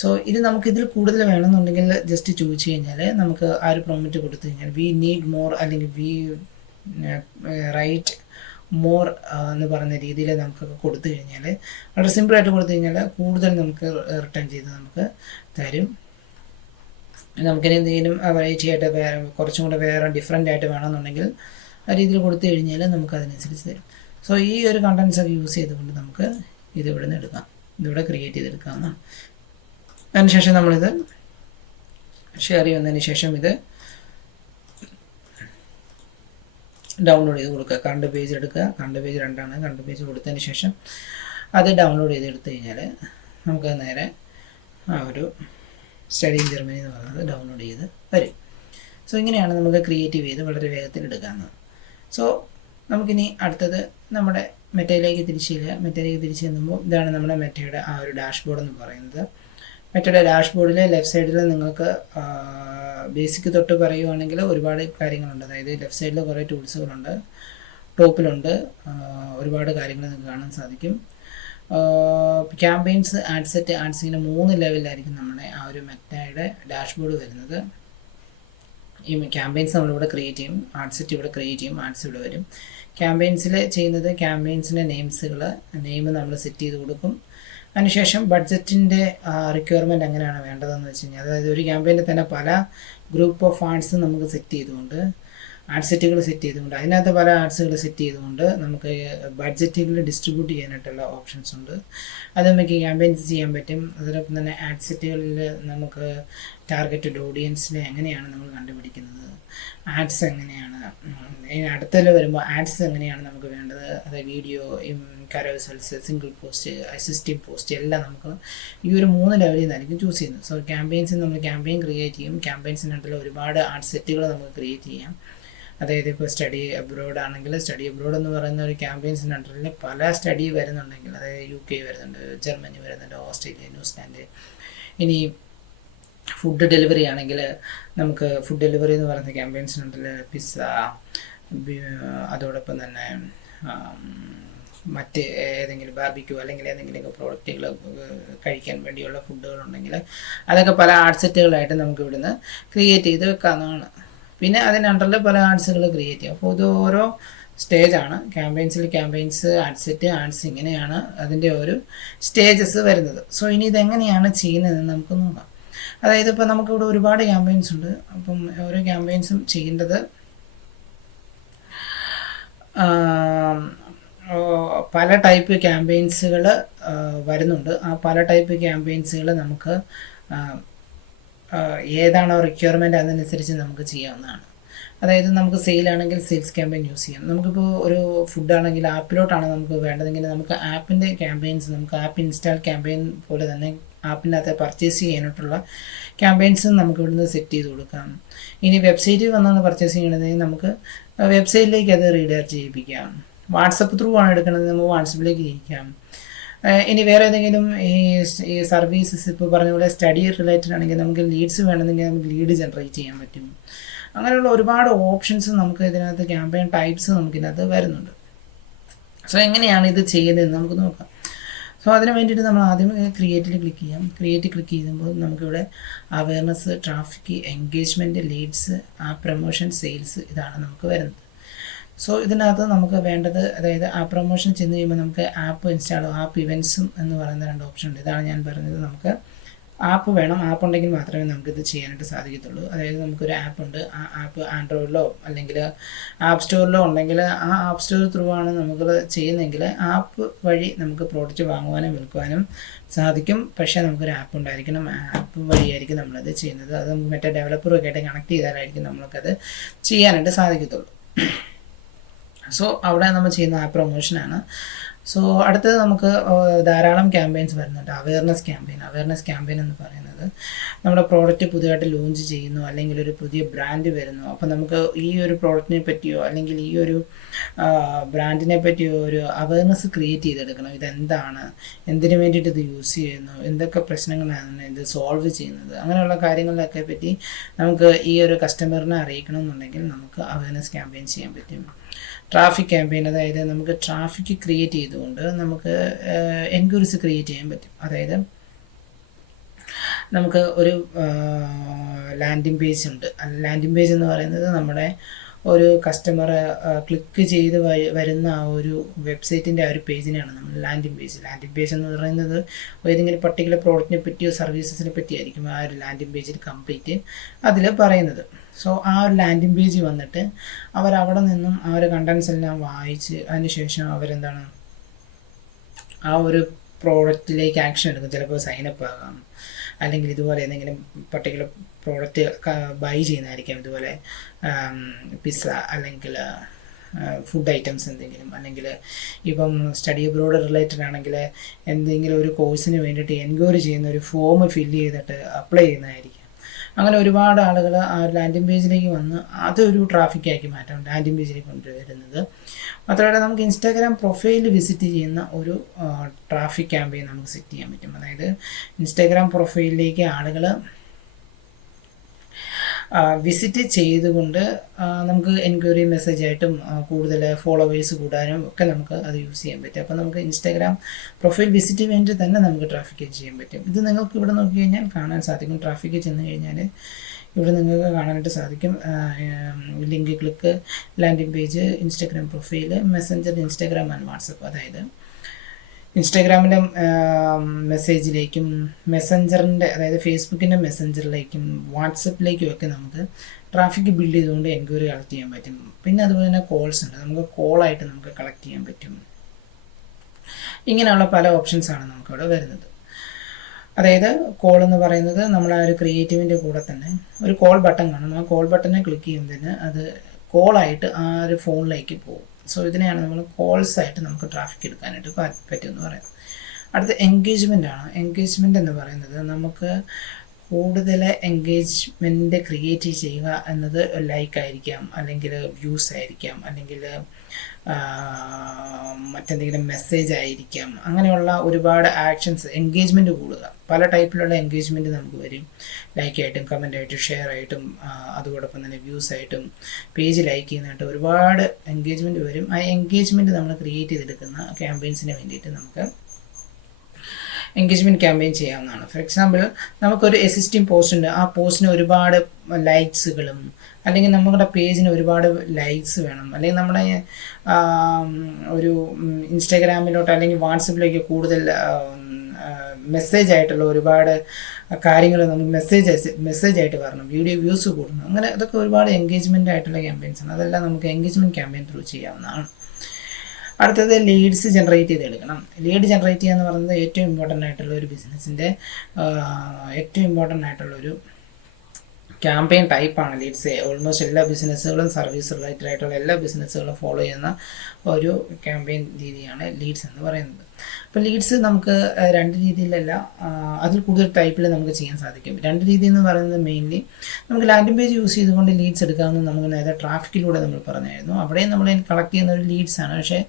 So ഇത് നമുക്ക് ഇതിൽ കൂടുതൽ വേണമെന്നുണ്ടെങ്കിൽ ജസ്റ്റ് ചോദിച്ചു കഴിഞ്ഞാൽ നമുക്ക് ആ ഒരു പ്രോമിറ്റ് കൊടുത്തു കഴിഞ്ഞാൽ വി നീഡ് മോർ അല്ലെങ്കിൽ വി റൈറ്റ് മോർ എന്ന് പറയുന്ന രീതിയിൽ നമുക്കൊക്കെ കൊടുത്തു കഴിഞ്ഞാൽ വളരെ സിമ്പിളായിട്ട് കൊടുത്തു കഴിഞ്ഞാൽ കൂടുതൽ നമുക്ക് റിട്ടേൺ ചെയ്ത് നമുക്ക് തരും. നമുക്കിനി എന്തെങ്കിലും വെറൈറ്റി ആയിട്ട് കുറച്ചും കൂടെ വേറെ ഡിഫറെൻ്റ് ആയിട്ട് വേണമെന്നുണ്ടെങ്കിൽ ആ രീതിയിൽ കൊടുത്തു കഴിഞ്ഞാൽ നമുക്ക് അതിനനുസരിച്ച് തരും. സോ ഈ ഒരു കണ്ടൻസ് ഒക്കെ യൂസ് ചെയ്തുകൊണ്ട് നമുക്ക് ഇത് ഇവിടെ നിന്ന് എടുക്കാം, ഇതിവിടെ ക്രിയേറ്റ് ചെയ്തെടുക്കാവുന്നതാണ്. അതിനുശേഷം നമ്മളിത് ഷെയർ ചെയ്യുന്നതിന് ശേഷം ഇത് ഡൗൺലോഡ് ചെയ്ത് കൊടുക്കുക. കറണ്ട് പേജ് എടുക്കുക. കറണ്ട് പേജ് 2ആണ്. കറണ്ട് പേജ് കൊടുത്തതിന് ശേഷം അത് ഡൗൺലോഡ് ചെയ്തെടുത്തു കഴിഞ്ഞാൽ നമുക്ക് നേരെ ആ ഒരു സ്റ്റഡി ഇൻ ജർമ്മനി എന്ന് പറയുന്നത് ഡൗൺലോഡ് ചെയ്ത് വരും. സോ ഇങ്ങനെയാണ് നമുക്ക് ക്രിയേറ്റീവ് ചെയ്ത് വളരെ വേഗത്തിൽ എടുക്കാവുന്നത്. സോ നമുക്കിനി അടുത്തത് നമ്മുടെ മെറ്റയിലേക്ക് തിരിച്ചു ചെല്ലുമ്പോൾ ഇതാണ് നമ്മുടെ മെറ്റയുടെ ആ ഒരു ഡാഷ്ബോർഡ് എന്ന് പറയുന്നത്. മെറ്റയുടെ ഡാഷ്ബോർഡിൽ ലെഫ്റ്റ് സൈഡിൽ നിങ്ങൾക്ക് ബേസിക് തൊട്ട് പറയുവാണെങ്കിൽ ഒരുപാട് കാര്യങ്ങളുണ്ട്. അതായത് ലെഫ്റ്റ് സൈഡിൽ കുറേ ടൂൾസുകളുണ്ട്, ടോപ്പിലുണ്ട്, ഒരുപാട് കാര്യങ്ങൾ നിങ്ങൾക്ക് കാണാൻ സാധിക്കും. ക്യാമ്പയിൻസ്, ആഡ് സെറ്റ്, ആഡ്സ്, ഇങ്ങനെ 3 ലെവലിലായിരിക്കും നമ്മുടെ ആ ഒരു മെറ്റയുടെ ഡാഷ്ബോർഡ് വരുന്നത്. ഈ ക്യാമ്പയിൻസ് നമ്മളിവിടെ ക്രിയേറ്റ് ചെയ്യും, ആഡ് സെറ്റ് ഇവിടെ ക്രിയേറ്റ് ചെയ്യും, ആഡ്സ് ഇവിടെ വരും. ക്യാമ്പയിൻസിൽ ചെയ്യുന്നത് ക്യാമ്പയിൻസിൻ്റെ നെയിം നമ്മൾ സെറ്റ് ചെയ്ത് കൊടുക്കും. അതിനുശേഷം ബഡ്ജറ്റിൻ്റെ റിക്വയർമെൻറ്റ് എങ്ങനെയാണ് വേണ്ടതെന്ന് വെച്ച് കഴിഞ്ഞാൽ, അതായത് ഒരു ക്യാമ്പയിനിൽ തന്നെ പല ഗ്രൂപ്പ് ഓഫ് ആഡ്സ് നമുക്ക് സെറ്റ് ചെയ്തുകൊണ്ട്, ആഡ് സെറ്റുകൾ സെറ്റ് ചെയ്തുകൊണ്ട്, അതിനകത്ത് പല ആഡ്സുകൾ സെറ്റ് ചെയ്തുകൊണ്ട് നമുക്ക് ബഡ്ജറ്റുകൾ ഡിസ്ട്രിബ്യൂട്ട് ചെയ്യാനായിട്ടുള്ള ഓപ്ഷൻസ് ഉണ്ട്. അത് നമുക്ക് ക്യാമ്പയിൻസ് ചെയ്യാൻ പറ്റും. അതോടൊപ്പം തന്നെ ആഡ് സെറ്റുകളിൽ നമുക്ക് ടാർഗറ്റഡ് ഓഡിയൻസിനെ എങ്ങനെയാണ് നമ്മൾ കണ്ടുപിടിക്കുന്നത്, ആഡ്സ് എങ്ങനെയാണ്, അടുത്തതിൽ വരുമ്പോൾ ആഡ്സ് എങ്ങനെയാണ് നമുക്ക് വേണ്ടത്, അതായത് video, carousels, single post, assistive post എല്ലാം നമുക്ക് ഈ ഒരു 3 ലെവലിൽ നിന്നായിരിക്കും ചൂസ് ചെയ്യുന്നത്. സോ ക്യാമ്പയിൻസിൽ നമ്മൾ ക്യാമ്പയിൻ ക്രിയേറ്റ് ചെയ്യും. ക്യാമ്പയിൻസിനായിട്ടുള്ള ഒരുപാട് ആഡ് സെറ്റുകൾ നമുക്ക് ക്രിയേറ്റ് ചെയ്യാം. അതായത് ഇപ്പോൾ സ്റ്റഡി അബ്രോഡ് ആണെങ്കിൽ, സ്റ്റഡി അബ്രോഡ് എന്ന് പറയുന്ന ഒരു ക്യാമ്പയിൻസിൻ്റെ അണ്ടറിൽ പല സ്റ്റഡി വരുന്നുണ്ടെങ്കിൽ, അതായത് UK വരുന്നുണ്ട്, ജർമ്മനി വരുന്നുണ്ട്, ഓസ്ട്രേലിയ, ന്യൂസിലാൻഡ്. ഇനി ഫുഡ് ഡെലിവറി ആണെങ്കിൽ നമുക്ക് ഫുഡ് ഡെലിവറി എന്ന് പറയുന്ന ക്യാമ്പയിൻസിനുണ്ടല്ലോ, പിസ്സ, അതോടൊപ്പം തന്നെ മറ്റ് ഏതെങ്കിലും ബാർബിക്യൂ അല്ലെങ്കിൽ ഏതെങ്കിലുമൊക്കെ പ്രോഡക്റ്റുകൾ കഴിക്കാൻ വേണ്ടിയുള്ള ഫുഡുകളുണ്ടെങ്കിൽ അതൊക്കെ പല ആഡ് സെറ്റുകളായിട്ട് നമുക്ക് ഇവിടുന്ന് ക്രിയേറ്റ് ചെയ്ത് വെക്കാവുന്നതാണ്. പിന്നെ അതിനണ്ടറിൽ പല ആഡ്സുകൾ ക്രിയേറ്റ് ചെയ്യും. അപ്പോൾ ഇത് ഓരോ സ്റ്റേജാണ്. ക്യാമ്പയിൻസ്, ആഡ് സെറ്റ്, ആഡ്സ്, ഇങ്ങനെയാണ് അതിൻ്റെ ഒരു സ്റ്റേജസ് വരുന്നത്. സോ ഇനി ഇതെങ്ങനെയാണ് ചെയ്യുന്നതെന്ന് നമുക്ക് നോക്കാം. അതായത് ഇപ്പോൾ നമുക്കിവിടെ ഒരുപാട് ക്യാമ്പയിൻസ് ഉണ്ട്. അപ്പം ഓരോ ക്യാമ്പയിൻസും ചെയ്യേണ്ടത് പല ടൈപ്പ് ക്യാമ്പയിൻസുകൾ വരുന്നുണ്ട്. ആ പല ടൈപ്പ് ക്യാമ്പയിൻസുകൾ നമുക്ക് ഏതാണോ റിക്വയർമെൻറ്റ് അതനുസരിച്ച് നമുക്ക് ചെയ്യാവുന്നതാണ്. അതായത് നമുക്ക് സെയിലാണെങ്കിൽ സെയിൽസ് ക്യാമ്പയിൻ യൂസ് ചെയ്യാം. നമുക്കിപ്പോൾ ഒരു ഫുഡാണെങ്കിൽ ആപ്പിലോട്ടാണ് നമുക്ക് വേണ്ടതെങ്കിൽ നമുക്ക് ആപ്പിൻ്റെ ക്യാമ്പയിൻസ്, നമുക്ക് ആപ്പ് ഇൻസ്റ്റാൾ ക്യാമ്പയിൻ പോലെ തന്നെ ആപ്പിനകത്ത് പർച്ചേസ് ചെയ്യാനായിട്ടുള്ള ക്യാമ്പയിൻസ് നമുക്ക് ഇവിടുന്ന് സെറ്റ് ചെയ്ത് കൊടുക്കാം. ഇനി വെബ്സൈറ്റിൽ വന്നാണ് പർച്ചേസ് ചെയ്യണമെങ്കിൽ നമുക്ക് വെബ്സൈറ്റിലേക്ക് അത് റീഡയറക്റ്റ് ചെയ്യിപ്പിക്കാം. വാട്സപ്പ് ത്രൂ ആണ് എടുക്കുന്നത്, നമുക്ക് വാട്സപ്പിലേക്ക് ചെയ്യിക്കാം. ഇനി വേറെ ഏതെങ്കിലും ഈ സർവീസസ് ഇപ്പോൾ പറഞ്ഞ പോലെ സ്റ്റഡി റിലേറ്റഡ് ആണെങ്കിൽ നമുക്ക് ലീഡ്സ് വേണമെങ്കിൽ നമുക്ക് ലീഡ് ജനറേറ്റ് ചെയ്യാൻ പറ്റും. അങ്ങനെയുള്ള ഒരുപാട് ഓപ്ഷൻസ് നമുക്ക് ഇതിനകത്ത്, ക്യാമ്പയിൻ ടൈപ്സ് നമുക്കിതിനകത്ത് വരുന്നുണ്ട്. സോ എങ്ങനെയാണ് ഇത് ചെയ്യുന്നതെന്ന് നമുക്ക് നോക്കാം. സോ അതിന് വേണ്ടിയിട്ട് നമ്മൾ ആദ്യം ക്രിയേറ്റിൽ ക്ലിക്ക് ചെയ്യാം. ക്ലിക്ക് ചെയ്യുമ്പോൾ നമുക്കിവിടെ അവയർനെസ്, ട്രാഫിക്, എൻഗേജ്മെൻറ്റ്, ലീഡ്സ്, ആ പ്രൊമോഷൻ, സെയിൽസ്, ഇതാണ് നമുക്ക് വരുന്നത്. സോ ഇതിനകത്ത് നമുക്ക് വേണ്ടത്, അതായത് ആ പ്രൊമോഷൻ ചെന്ന് കഴിയുമ്പോൾ നമുക്ക് ആപ്പ് ഇൻസ്റ്റാളും ആപ്പ് ഇവൻറ്റ്സും എന്ന് പറയുന്ന 2 ഓപ്ഷൻ ഉണ്ട്. ഇതാണ് ഞാൻ പറഞ്ഞത്. നമുക്ക് ആപ്പ് വേണം. ആപ്പ് ഉണ്ടെങ്കിൽ മാത്രമേ നമുക്കിത് ചെയ്യാനായിട്ട് സാധിക്കത്തുള്ളൂ. അതായത് നമുക്കൊരു ആപ്പ് ഉണ്ട്, ആ ആപ്പ് ആൻഡ്രോയിഡിലോ അല്ലെങ്കിൽ ആപ്പ് സ്റ്റോറിലോ ഉണ്ടെങ്കിൽ ആ ആപ്പ് സ്റ്റോർ ത്രൂ ആണ് നമുക്ക് ചെയ്യുന്നതെങ്കിൽ ആപ്പ് വഴി നമുക്ക് പ്രോഡക്റ്റ് വാങ്ങുവാനും വിൽക്കുവാനും സാധിക്കും. പക്ഷേ നമുക്കൊരു ആപ്പ് ഉണ്ടായിരിക്കണം. ആപ്പ് വഴിയായിരിക്കും നമ്മളത് ചെയ്യുന്നത്. അത് നമുക്ക് മറ്റേ ഡെവലപ്പറൊക്കെ ആയിട്ട് കണക്ട് ചെയ്താലായിരിക്കും നമുക്കത് ചെയ്യാനായിട്ട് സാധിക്കത്തുള്ളൂ. സോ അവിടെ നമ്മൾ ചെയ്യുന്ന ആ പ്രൊമോഷനാണ്. സോ അടുത്തത് നമുക്ക് ധാരാളം ക്യാമ്പയിൻസ് വരുന്നുണ്ട്. അവയർനെസ് ക്യാമ്പയിൻ എന്ന് പറയുന്നത് നമ്മുടെ പ്രോഡക്റ്റ് പുതിയതായിട്ട് ലോഞ്ച് ചെയ്യുന്നു, അല്ലെങ്കിൽ ഒരു പുതിയ ബ്രാൻഡ് വരുന്നു. അപ്പോൾ നമുക്ക് ഈ ഒരു പ്രോഡക്റ്റിനെ പറ്റിയോ അല്ലെങ്കിൽ ഈ ഒരു ബ്രാൻഡിനെ പറ്റിയോ ഒരു അവയർനെസ് ക്രിയേറ്റ് ചെയ്തെടുക്കണം. ഇതെന്താണ്, എന്തിനു വേണ്ടിയിട്ട് ഇത് യൂസ് ചെയ്യുന്നു, എന്തൊക്കെ പ്രശ്നങ്ങളാണ് ഇത് സോൾവ് ചെയ്യുന്നത്, അങ്ങനെയുള്ള കാര്യങ്ങളിലൊക്കെ പറ്റി നമുക്ക് ഈ ഒരു കസ്റ്റമറിനെ അറിയിക്കണമെന്നുണ്ടെങ്കിൽ നമുക്ക് അവയർനെസ് ക്യാമ്പയിൻ ചെയ്യാൻ പറ്റും. ട്രാഫിക് ക്യാമ്പയിൻ, അതായത് നമുക്ക് ട്രാഫിക് ക്രിയേറ്റ് ചെയ്തുകൊണ്ട് നമുക്ക് എൻക്വയറീസ് ക്രിയേറ്റ് ചെയ്യാൻ പറ്റും. അതായത് നമുക്ക് ഒരു ലാൻഡിംഗ് പേജ് ഉണ്ട്. ലാൻഡിംഗ് പേജ് എന്ന് പറയുന്നത് നമ്മുടെ ഒരു കസ്റ്റമർ ക്ലിക്ക് ചെയ്ത് വരുന്ന ആ ഒരു വെബ്സൈറ്റിൻ്റെ ആ ഒരു പേജിനെയാണ് നമ്മൾ ലാൻഡിംഗ് പേജ് എന്ന് പറയുന്നത്. ഏതെങ്കിലും പർട്ടിക്കുലർ പ്രോഡക്റ്റിനെ പറ്റിയോ സർവീസസിനെ പറ്റിയായിരിക്കും ആ ഒരു ലാൻഡിംഗ് പേജിൽ കംപ്ലീറ്റ് അതിൽ പറയുന്നത്. സോ ആ ഒരു ലാൻഡിംഗ് പേജ് വന്നിട്ട് അവരവിടെ നിന്നും ആ ഒരു കണ്ടൻസ് എല്ലാം വായിച്ച് അതിനുശേഷം അവരെന്താണ് ആ ഒരു പ്രോഡക്റ്റിലേക്ക് ആക്ഷൻ എടുക്കും. ചിലപ്പോൾ സൈനപ്പ് ആകാം, അല്ലെങ്കിൽ ഇതുപോലെ എന്തെങ്കിലും പർട്ടിക്കുലർ പ്രോഡക്റ്റ് ബൈ ചെയ്യുന്നതായിരിക്കാം. ഇതുപോലെ പിസ്സ അല്ലെങ്കിൽ ഫുഡ് ഐറ്റംസ് എന്തെങ്കിലും, അല്ലെങ്കിൽ ഇപ്പം സ്റ്റഡി അബ്രോഡ് റിലേറ്റഡ് ആണെങ്കിൽ എന്തെങ്കിലും ഒരു കോഴ്സിന് വേണ്ടിയിട്ട് എൻക്വയറി ചെയ്യുന്ന ഒരു ഫോം ഫില്ല് ചെയ്തിട്ട് അപ്ലൈ ചെയ്യുന്നതായിരിക്കും. അങ്ങനെ ഒരുപാട് ആളുകൾ ആ ലാൻഡിംഗ് പേജിലേക്ക് വന്ന് അതൊരു ട്രാഫിക്കാക്കി മാറ്റാം, ലാൻഡിംഗ് പേജിലേക്ക് കൊണ്ടുവരുന്നത്. മാത്രമല്ല നമുക്ക് ഇൻസ്റ്റാഗ്രാം പ്രൊഫൈൽ വിസിറ്റ് ചെയ്യുന്ന ഒരു ട്രാഫിക് ക്യാമ്പയിൻ നമുക്ക് സെറ്റ് ചെയ്യാൻ പറ്റും. അതായത് ഇൻസ്റ്റാഗ്രാം പ്രൊഫൈലിലേക്ക് ആളുകൾ വിസിറ്റ് ചെയ്തുകൊണ്ട് നമുക്ക് എൻക്വയറി മെസ്സേജായിട്ടും കൂടുതൽ ഫോളോവേഴ്സ് കൂടാനും ഒക്കെ നമുക്ക് അത് യൂസ് ചെയ്യാൻ പറ്റും. അപ്പോൾ നമുക്ക് ഇൻസ്റ്റാഗ്രാം പ്രൊഫൈൽ വിസിറ്റ് വേണ്ടി തന്നെ നമുക്ക് ട്രാഫിക് ചെയ്യാൻ പറ്റും. ഇത് നിങ്ങൾക്ക് ഇവിടെ നോക്കി കഴിഞ്ഞാൽ കാണാൻ സാധിക്കും. ട്രാഫിക് ചെന്ന് കഴിഞ്ഞാൽ ഇവിടെ നിങ്ങൾക്ക് കാണാനായിട്ട് സാധിക്കും. Link click, landing page, Instagram profile, Messenger, Instagram and WhatsApp. അതായത് ഇൻസ്റ്റാഗ്രാമിൻ്റെ മെസ്സേജിലേക്കും മെസ്സഞ്ചറിൻ്റെ അതായത് ഫേസ്ബുക്കിൻ്റെ മെസ്സഞ്ചറിലേക്കും വാട്സപ്പിലേക്കും ഒക്കെ നമുക്ക് ട്രാഫിക് ബിൽഡ് ചെയ്തുകൊണ്ട് എൻക്വയറി കളക്ട് ചെയ്യാൻ പറ്റും. പിന്നെ അതുപോലെ തന്നെ കോൾസ് ഉണ്ട്, നമുക്ക് കോളായിട്ട് നമുക്ക് കളക്ട് ചെയ്യാൻ പറ്റും. ഇങ്ങനെയുള്ള പല ഓപ്ഷൻസാണ് നമുക്കവിടെ വരുന്നത്. അതായത് കോൾ എന്ന് പറയുന്നത് നമ്മൾ ആ ഒരു ക്രിയേറ്റീവിൻ്റെ കൂടെ തന്നെ ഒരു കോൾ ബട്ടൺ കാണും. ആ കോൾ ബട്ടനെ ക്ലിക്ക് ചെയ്യുന്നതിന് അത് കോളായിട്ട് ആ ഒരു ഫോണിലേക്ക് പോകും. സോ ഇതിനെയാണ് നമ്മൾ കോൾസ് ആയിട്ട് നമുക്ക് ട്രാഫിക് എടുക്കാനായിട്ട് പറ്റുമെന്ന് പറയുന്നത്. അടുത്ത എൻഗേജ്മെൻ്റ് ആണ്. എൻഗേജ്മെൻ്റ് എന്ന് പറയുന്നത് നമുക്ക് കൂടുതൽ എൻഗേജ്മെൻറ്റ് ക്രിയേറ്റ് ചെയ്യുക എന്നത് ലൈക്ക് ആയിരിക്കാം, അല്ലെങ്കിൽ വ്യൂസ് ആയിരിക്കാം, അല്ലെങ്കിൽ മറ്റെന്തെങ്കിലും മെസ്സേജ് ആയിരിക്കാം. അങ്ങനെയുള്ള ഒരുപാട് ആക്ഷൻസ്, എൻഗേജ്മെൻറ്റ് കൂടുക. പല ടൈപ്പിലുള്ള എൻഗേജ്മെൻറ്റ് നമുക്ക് വരും. ലൈക്കായിട്ടും കമൻ്റായിട്ടും ഷെയർ ആയിട്ടും അതോടൊപ്പം തന്നെ വ്യൂസ് ആയിട്ടും പേജ് ലൈക്ക് ചെയ്യുന്നതായിട്ടും ഒരുപാട് എൻഗേജ്മെൻറ്റ് വരും. ആ എൻഗേജ്മെൻറ്റ് നമ്മൾ ക്രിയേറ്റ് ചെയ്തെടുക്കുന്ന ക്യാമ്പയിൻസിന് വേണ്ടിയിട്ട് നമുക്ക് എൻഗേജ്മെൻറ്റ് ക്യാമ്പയിൻ ചെയ്യാവുന്നതാണ്. ഫോർ എക്സാമ്പിൾ, നമുക്കൊരു എക്സിസ്റ്റിംഗ് പോസ്റ്റ് ഉണ്ട്. ആ പോസ്റ്റിന് ഒരുപാട് ലൈക്സുകളും, അല്ലെങ്കിൽ നമ്മുടെ പേജിന് ഒരുപാട് ലൈക്സ് വേണം, അല്ലെങ്കിൽ നമ്മുടെ ഒരു ഇൻസ്റ്റാഗ്രാമിലോട്ട് അല്ലെങ്കിൽ വാട്സപ്പിലേക്ക് കൂടുതൽ മെസ്സേജ് ആയിട്ടുള്ള ഒരുപാട് കാര്യങ്ങൾ നമുക്ക് മെസ്സേജായിട്ട് വരണം, വീഡിയോ വ്യൂസ് കൂടണം. അങ്ങനെ അതൊക്കെ ഒരുപാട് എൻഗേജ്മെൻ്റ് ആയിട്ടുള്ള ക്യാമ്പയിൻസാണ്. അതെല്ലാം നമുക്ക് എൻഗേജ്മെൻറ്റ് ക്യാമ്പയിൻ ത്രൂ ചെയ്യാവുന്നതാണ്. അടുത്തത് ലീഡ്സ് ജനറേറ്റ് ചെയ്തെടുക്കണം. ലീഡ് ജനറേറ്റ് ചെയ്യുക എന്ന് പറയുന്നത് ഏറ്റവും ഇമ്പോർട്ടൻ്റ് ആയിട്ടുള്ള ഒരു ബിസിനസ്സിൻ്റെ ഏറ്റവും ഇമ്പോർട്ടൻ്റ് ആയിട്ടുള്ളൊരു ക്യാമ്പയിൻ ടൈപ്പാണ് ലീഡ്സ്. ഓൾമോസ്റ്റ് എല്ലാ ബിസിനസ്സുകളും സർവീസ് റിലേറ്റഡ് ആയിട്ടുള്ള എല്ലാ ബിസിനസ്സുകളും ഫോളോ ചെയ്യുന്ന ഒരു ക്യാമ്പയിൻ രീതിയാണ് ലീഡ്സ് എന്ന് പറയുന്നത്. അപ്പോൾ ലീഡ്സ് നമുക്ക് രണ്ട് രീതിയിലല്ല, അതിൽ കൂടുതൽ ടൈപ്പിൽ നമുക്ക് ചെയ്യാൻ സാധിക്കും. രണ്ട് രീതി എന്ന് പറയുന്നത് മെയിൻലി നമുക്ക് ലാൻഡിംഗ് പേജ് യൂസ് ചെയ്തുകൊണ്ട് ലീഡ്സ് എടുക്കാമെന്ന് നമുക്ക് നേരത്തെ ട്രാഫിക്കിലൂടെ നമ്മൾ പറഞ്ഞായിരുന്നു. അവിടെയും നമ്മൾ കളക്ട് ചെയ്യുന്ന ഒരു ലീഡ്സാണ്. പക്ഷേ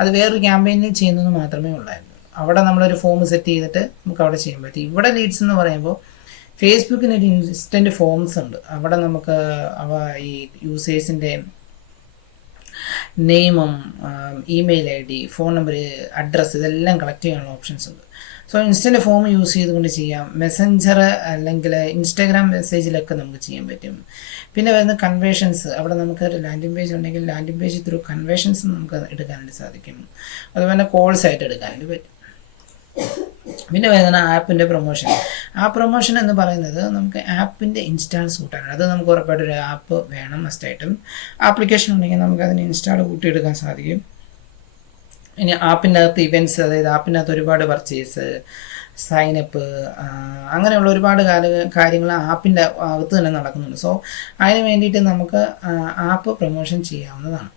അത് വേറൊരു ക്യാമ്പയിനിൽ ചെയ്യുന്നത് മാത്രമേ ഉള്ളായിരുന്നു. അവിടെ നമ്മളൊരു ഫോം സെറ്റ് ചെയ്തിട്ട് നമുക്ക് അവിടെ ചെയ്യാൻ പറ്റും. ഇവിടെ ലീഡ്സ് എന്ന് പറയുമ്പോൾ ഫേസ്ബുക്കിന് ഒരു ഇൻസ്റ്റൻറ്റ് ഫോംസ് ഉണ്ട്. അവിടെ നമുക്ക് ഈ യൂസേഴ്സിൻ്റെ നെയിമും email I D, phone number, address ഇതെല്ലാം കളക്ട് ചെയ്യാനുള്ള ഓപ്ഷൻസ് ഉണ്ട്. സോ ഇൻസ്റ്റൻറ്റ് ഫോം യൂസ് ചെയ്തുകൊണ്ട് ചെയ്യാം. മെസ്സഞ്ചർ അല്ലെങ്കിൽ ഇൻസ്റ്റാഗ്രാം മെസ്സേജിലൊക്കെ നമുക്ക് ചെയ്യാൻ പറ്റും. പിന്നെ വരുന്ന കൺവേഷൻസ്, അവിടെ നമുക്ക് ഒരു ലാൻഡിംഗ് പേജ് ഉണ്ടെങ്കിൽ ലാൻഡിംഗ് പേജ് ത്രൂ കൺവേഷൻസ് നമുക്ക് എടുക്കാനായിട്ട് സാധിക്കും. അതുപോലെ കോൾസ് ആയിട്ട് എടുക്കാനായിട്ട് പറ്റും. പിന്നെ വരുന്ന ആപ്പിൻ്റെ പ്രൊമോഷൻ. ആ പ്രൊമോഷൻ എന്ന് പറയുന്നത് നമുക്ക് ആപ്പിൻ്റെ ഇൻസ്റ്റാൾസ് കൂട്ടാനാണ്. അത് നമുക്ക് ഉറപ്പായിട്ടൊരു ആപ്പ് വേണം മസ്റ്റായിട്ടും. ആപ്ലിക്കേഷൻ ഉണ്ടെങ്കിൽ നമുക്ക് അതിന് ഇൻസ്റ്റാൾ കൂട്ടിയെടുക്കാൻ സാധിക്കും. ഇനി ആപ്പിൻ്റെ അകത്ത് ഇവൻറ്റ്സ്, അതായത് ആപ്പിൻ്റെ അകത്ത് ഒരുപാട് പർച്ചേസ്, സൈനപ്പ്, അങ്ങനെയുള്ള ഒരുപാട് കാര്യങ്ങൾ ആപ്പിൻ്റെ അകത്ത് തന്നെ നടക്കുന്നുണ്ട്. സോ അതിന് വേണ്ടിയിട്ട് നമുക്ക് ആപ്പ് പ്രൊമോഷൻ ചെയ്യാവുന്നതാണ്.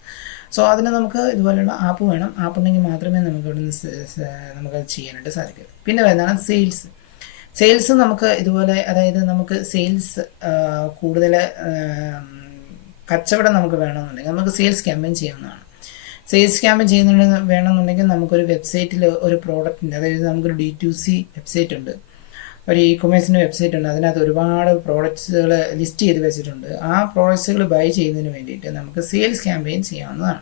സോ അതിന് നമുക്ക് ഇതുപോലെയുള്ള ആപ്പ് വേണം. ആപ്പ് ഉണ്ടെങ്കിൽ മാത്രമേ നമുക്ക് ഇവിടെ നിന്ന് നമുക്കത് ചെയ്യാനായിട്ട് സാധിക്കൂ. പിന്നെ വരുന്നതാണ് സെയിൽസ് നമുക്ക് ഇതുപോലെ, അതായത് നമുക്ക് സെയിൽസ് കൂടുതൽ കച്ചവടം നമുക്ക് വേണമെന്നുണ്ടെങ്കിൽ നമുക്ക് സെയിൽസ് ക്യാമ്പയിൻ ചെയ്യാവുന്നതാണ്. സെയിൽസ് ക്യാമ്പയിൻ വേണമെന്നുണ്ടെങ്കിൽ നമുക്കൊരു വെബ്സൈറ്റിൽ ഒരു പ്രോഡക്റ്റിൻ്റെ, അതായത് നമുക്കൊരു D2C വെബ്സൈറ്റ് ഉണ്ട്, ഒരു ഇ-കൊമേഴ്സിൻ്റെ വെബ്സൈറ്റ് ഉണ്ട്. അതിനകത്ത് ഒരുപാട് പ്രോഡക്റ്റ്സുകൾ ലിസ്റ്റ് ചെയ്ത് വെച്ചിട്ടുണ്ട്. ആ പ്രോഡക്റ്റ്സുകൾ ബൈ ചെയ്യുന്നതിന് വേണ്ടിയിട്ട് നമുക്ക് സെയിൽസ് ക്യാമ്പയിൻ ചെയ്യാവുന്നതാണ്.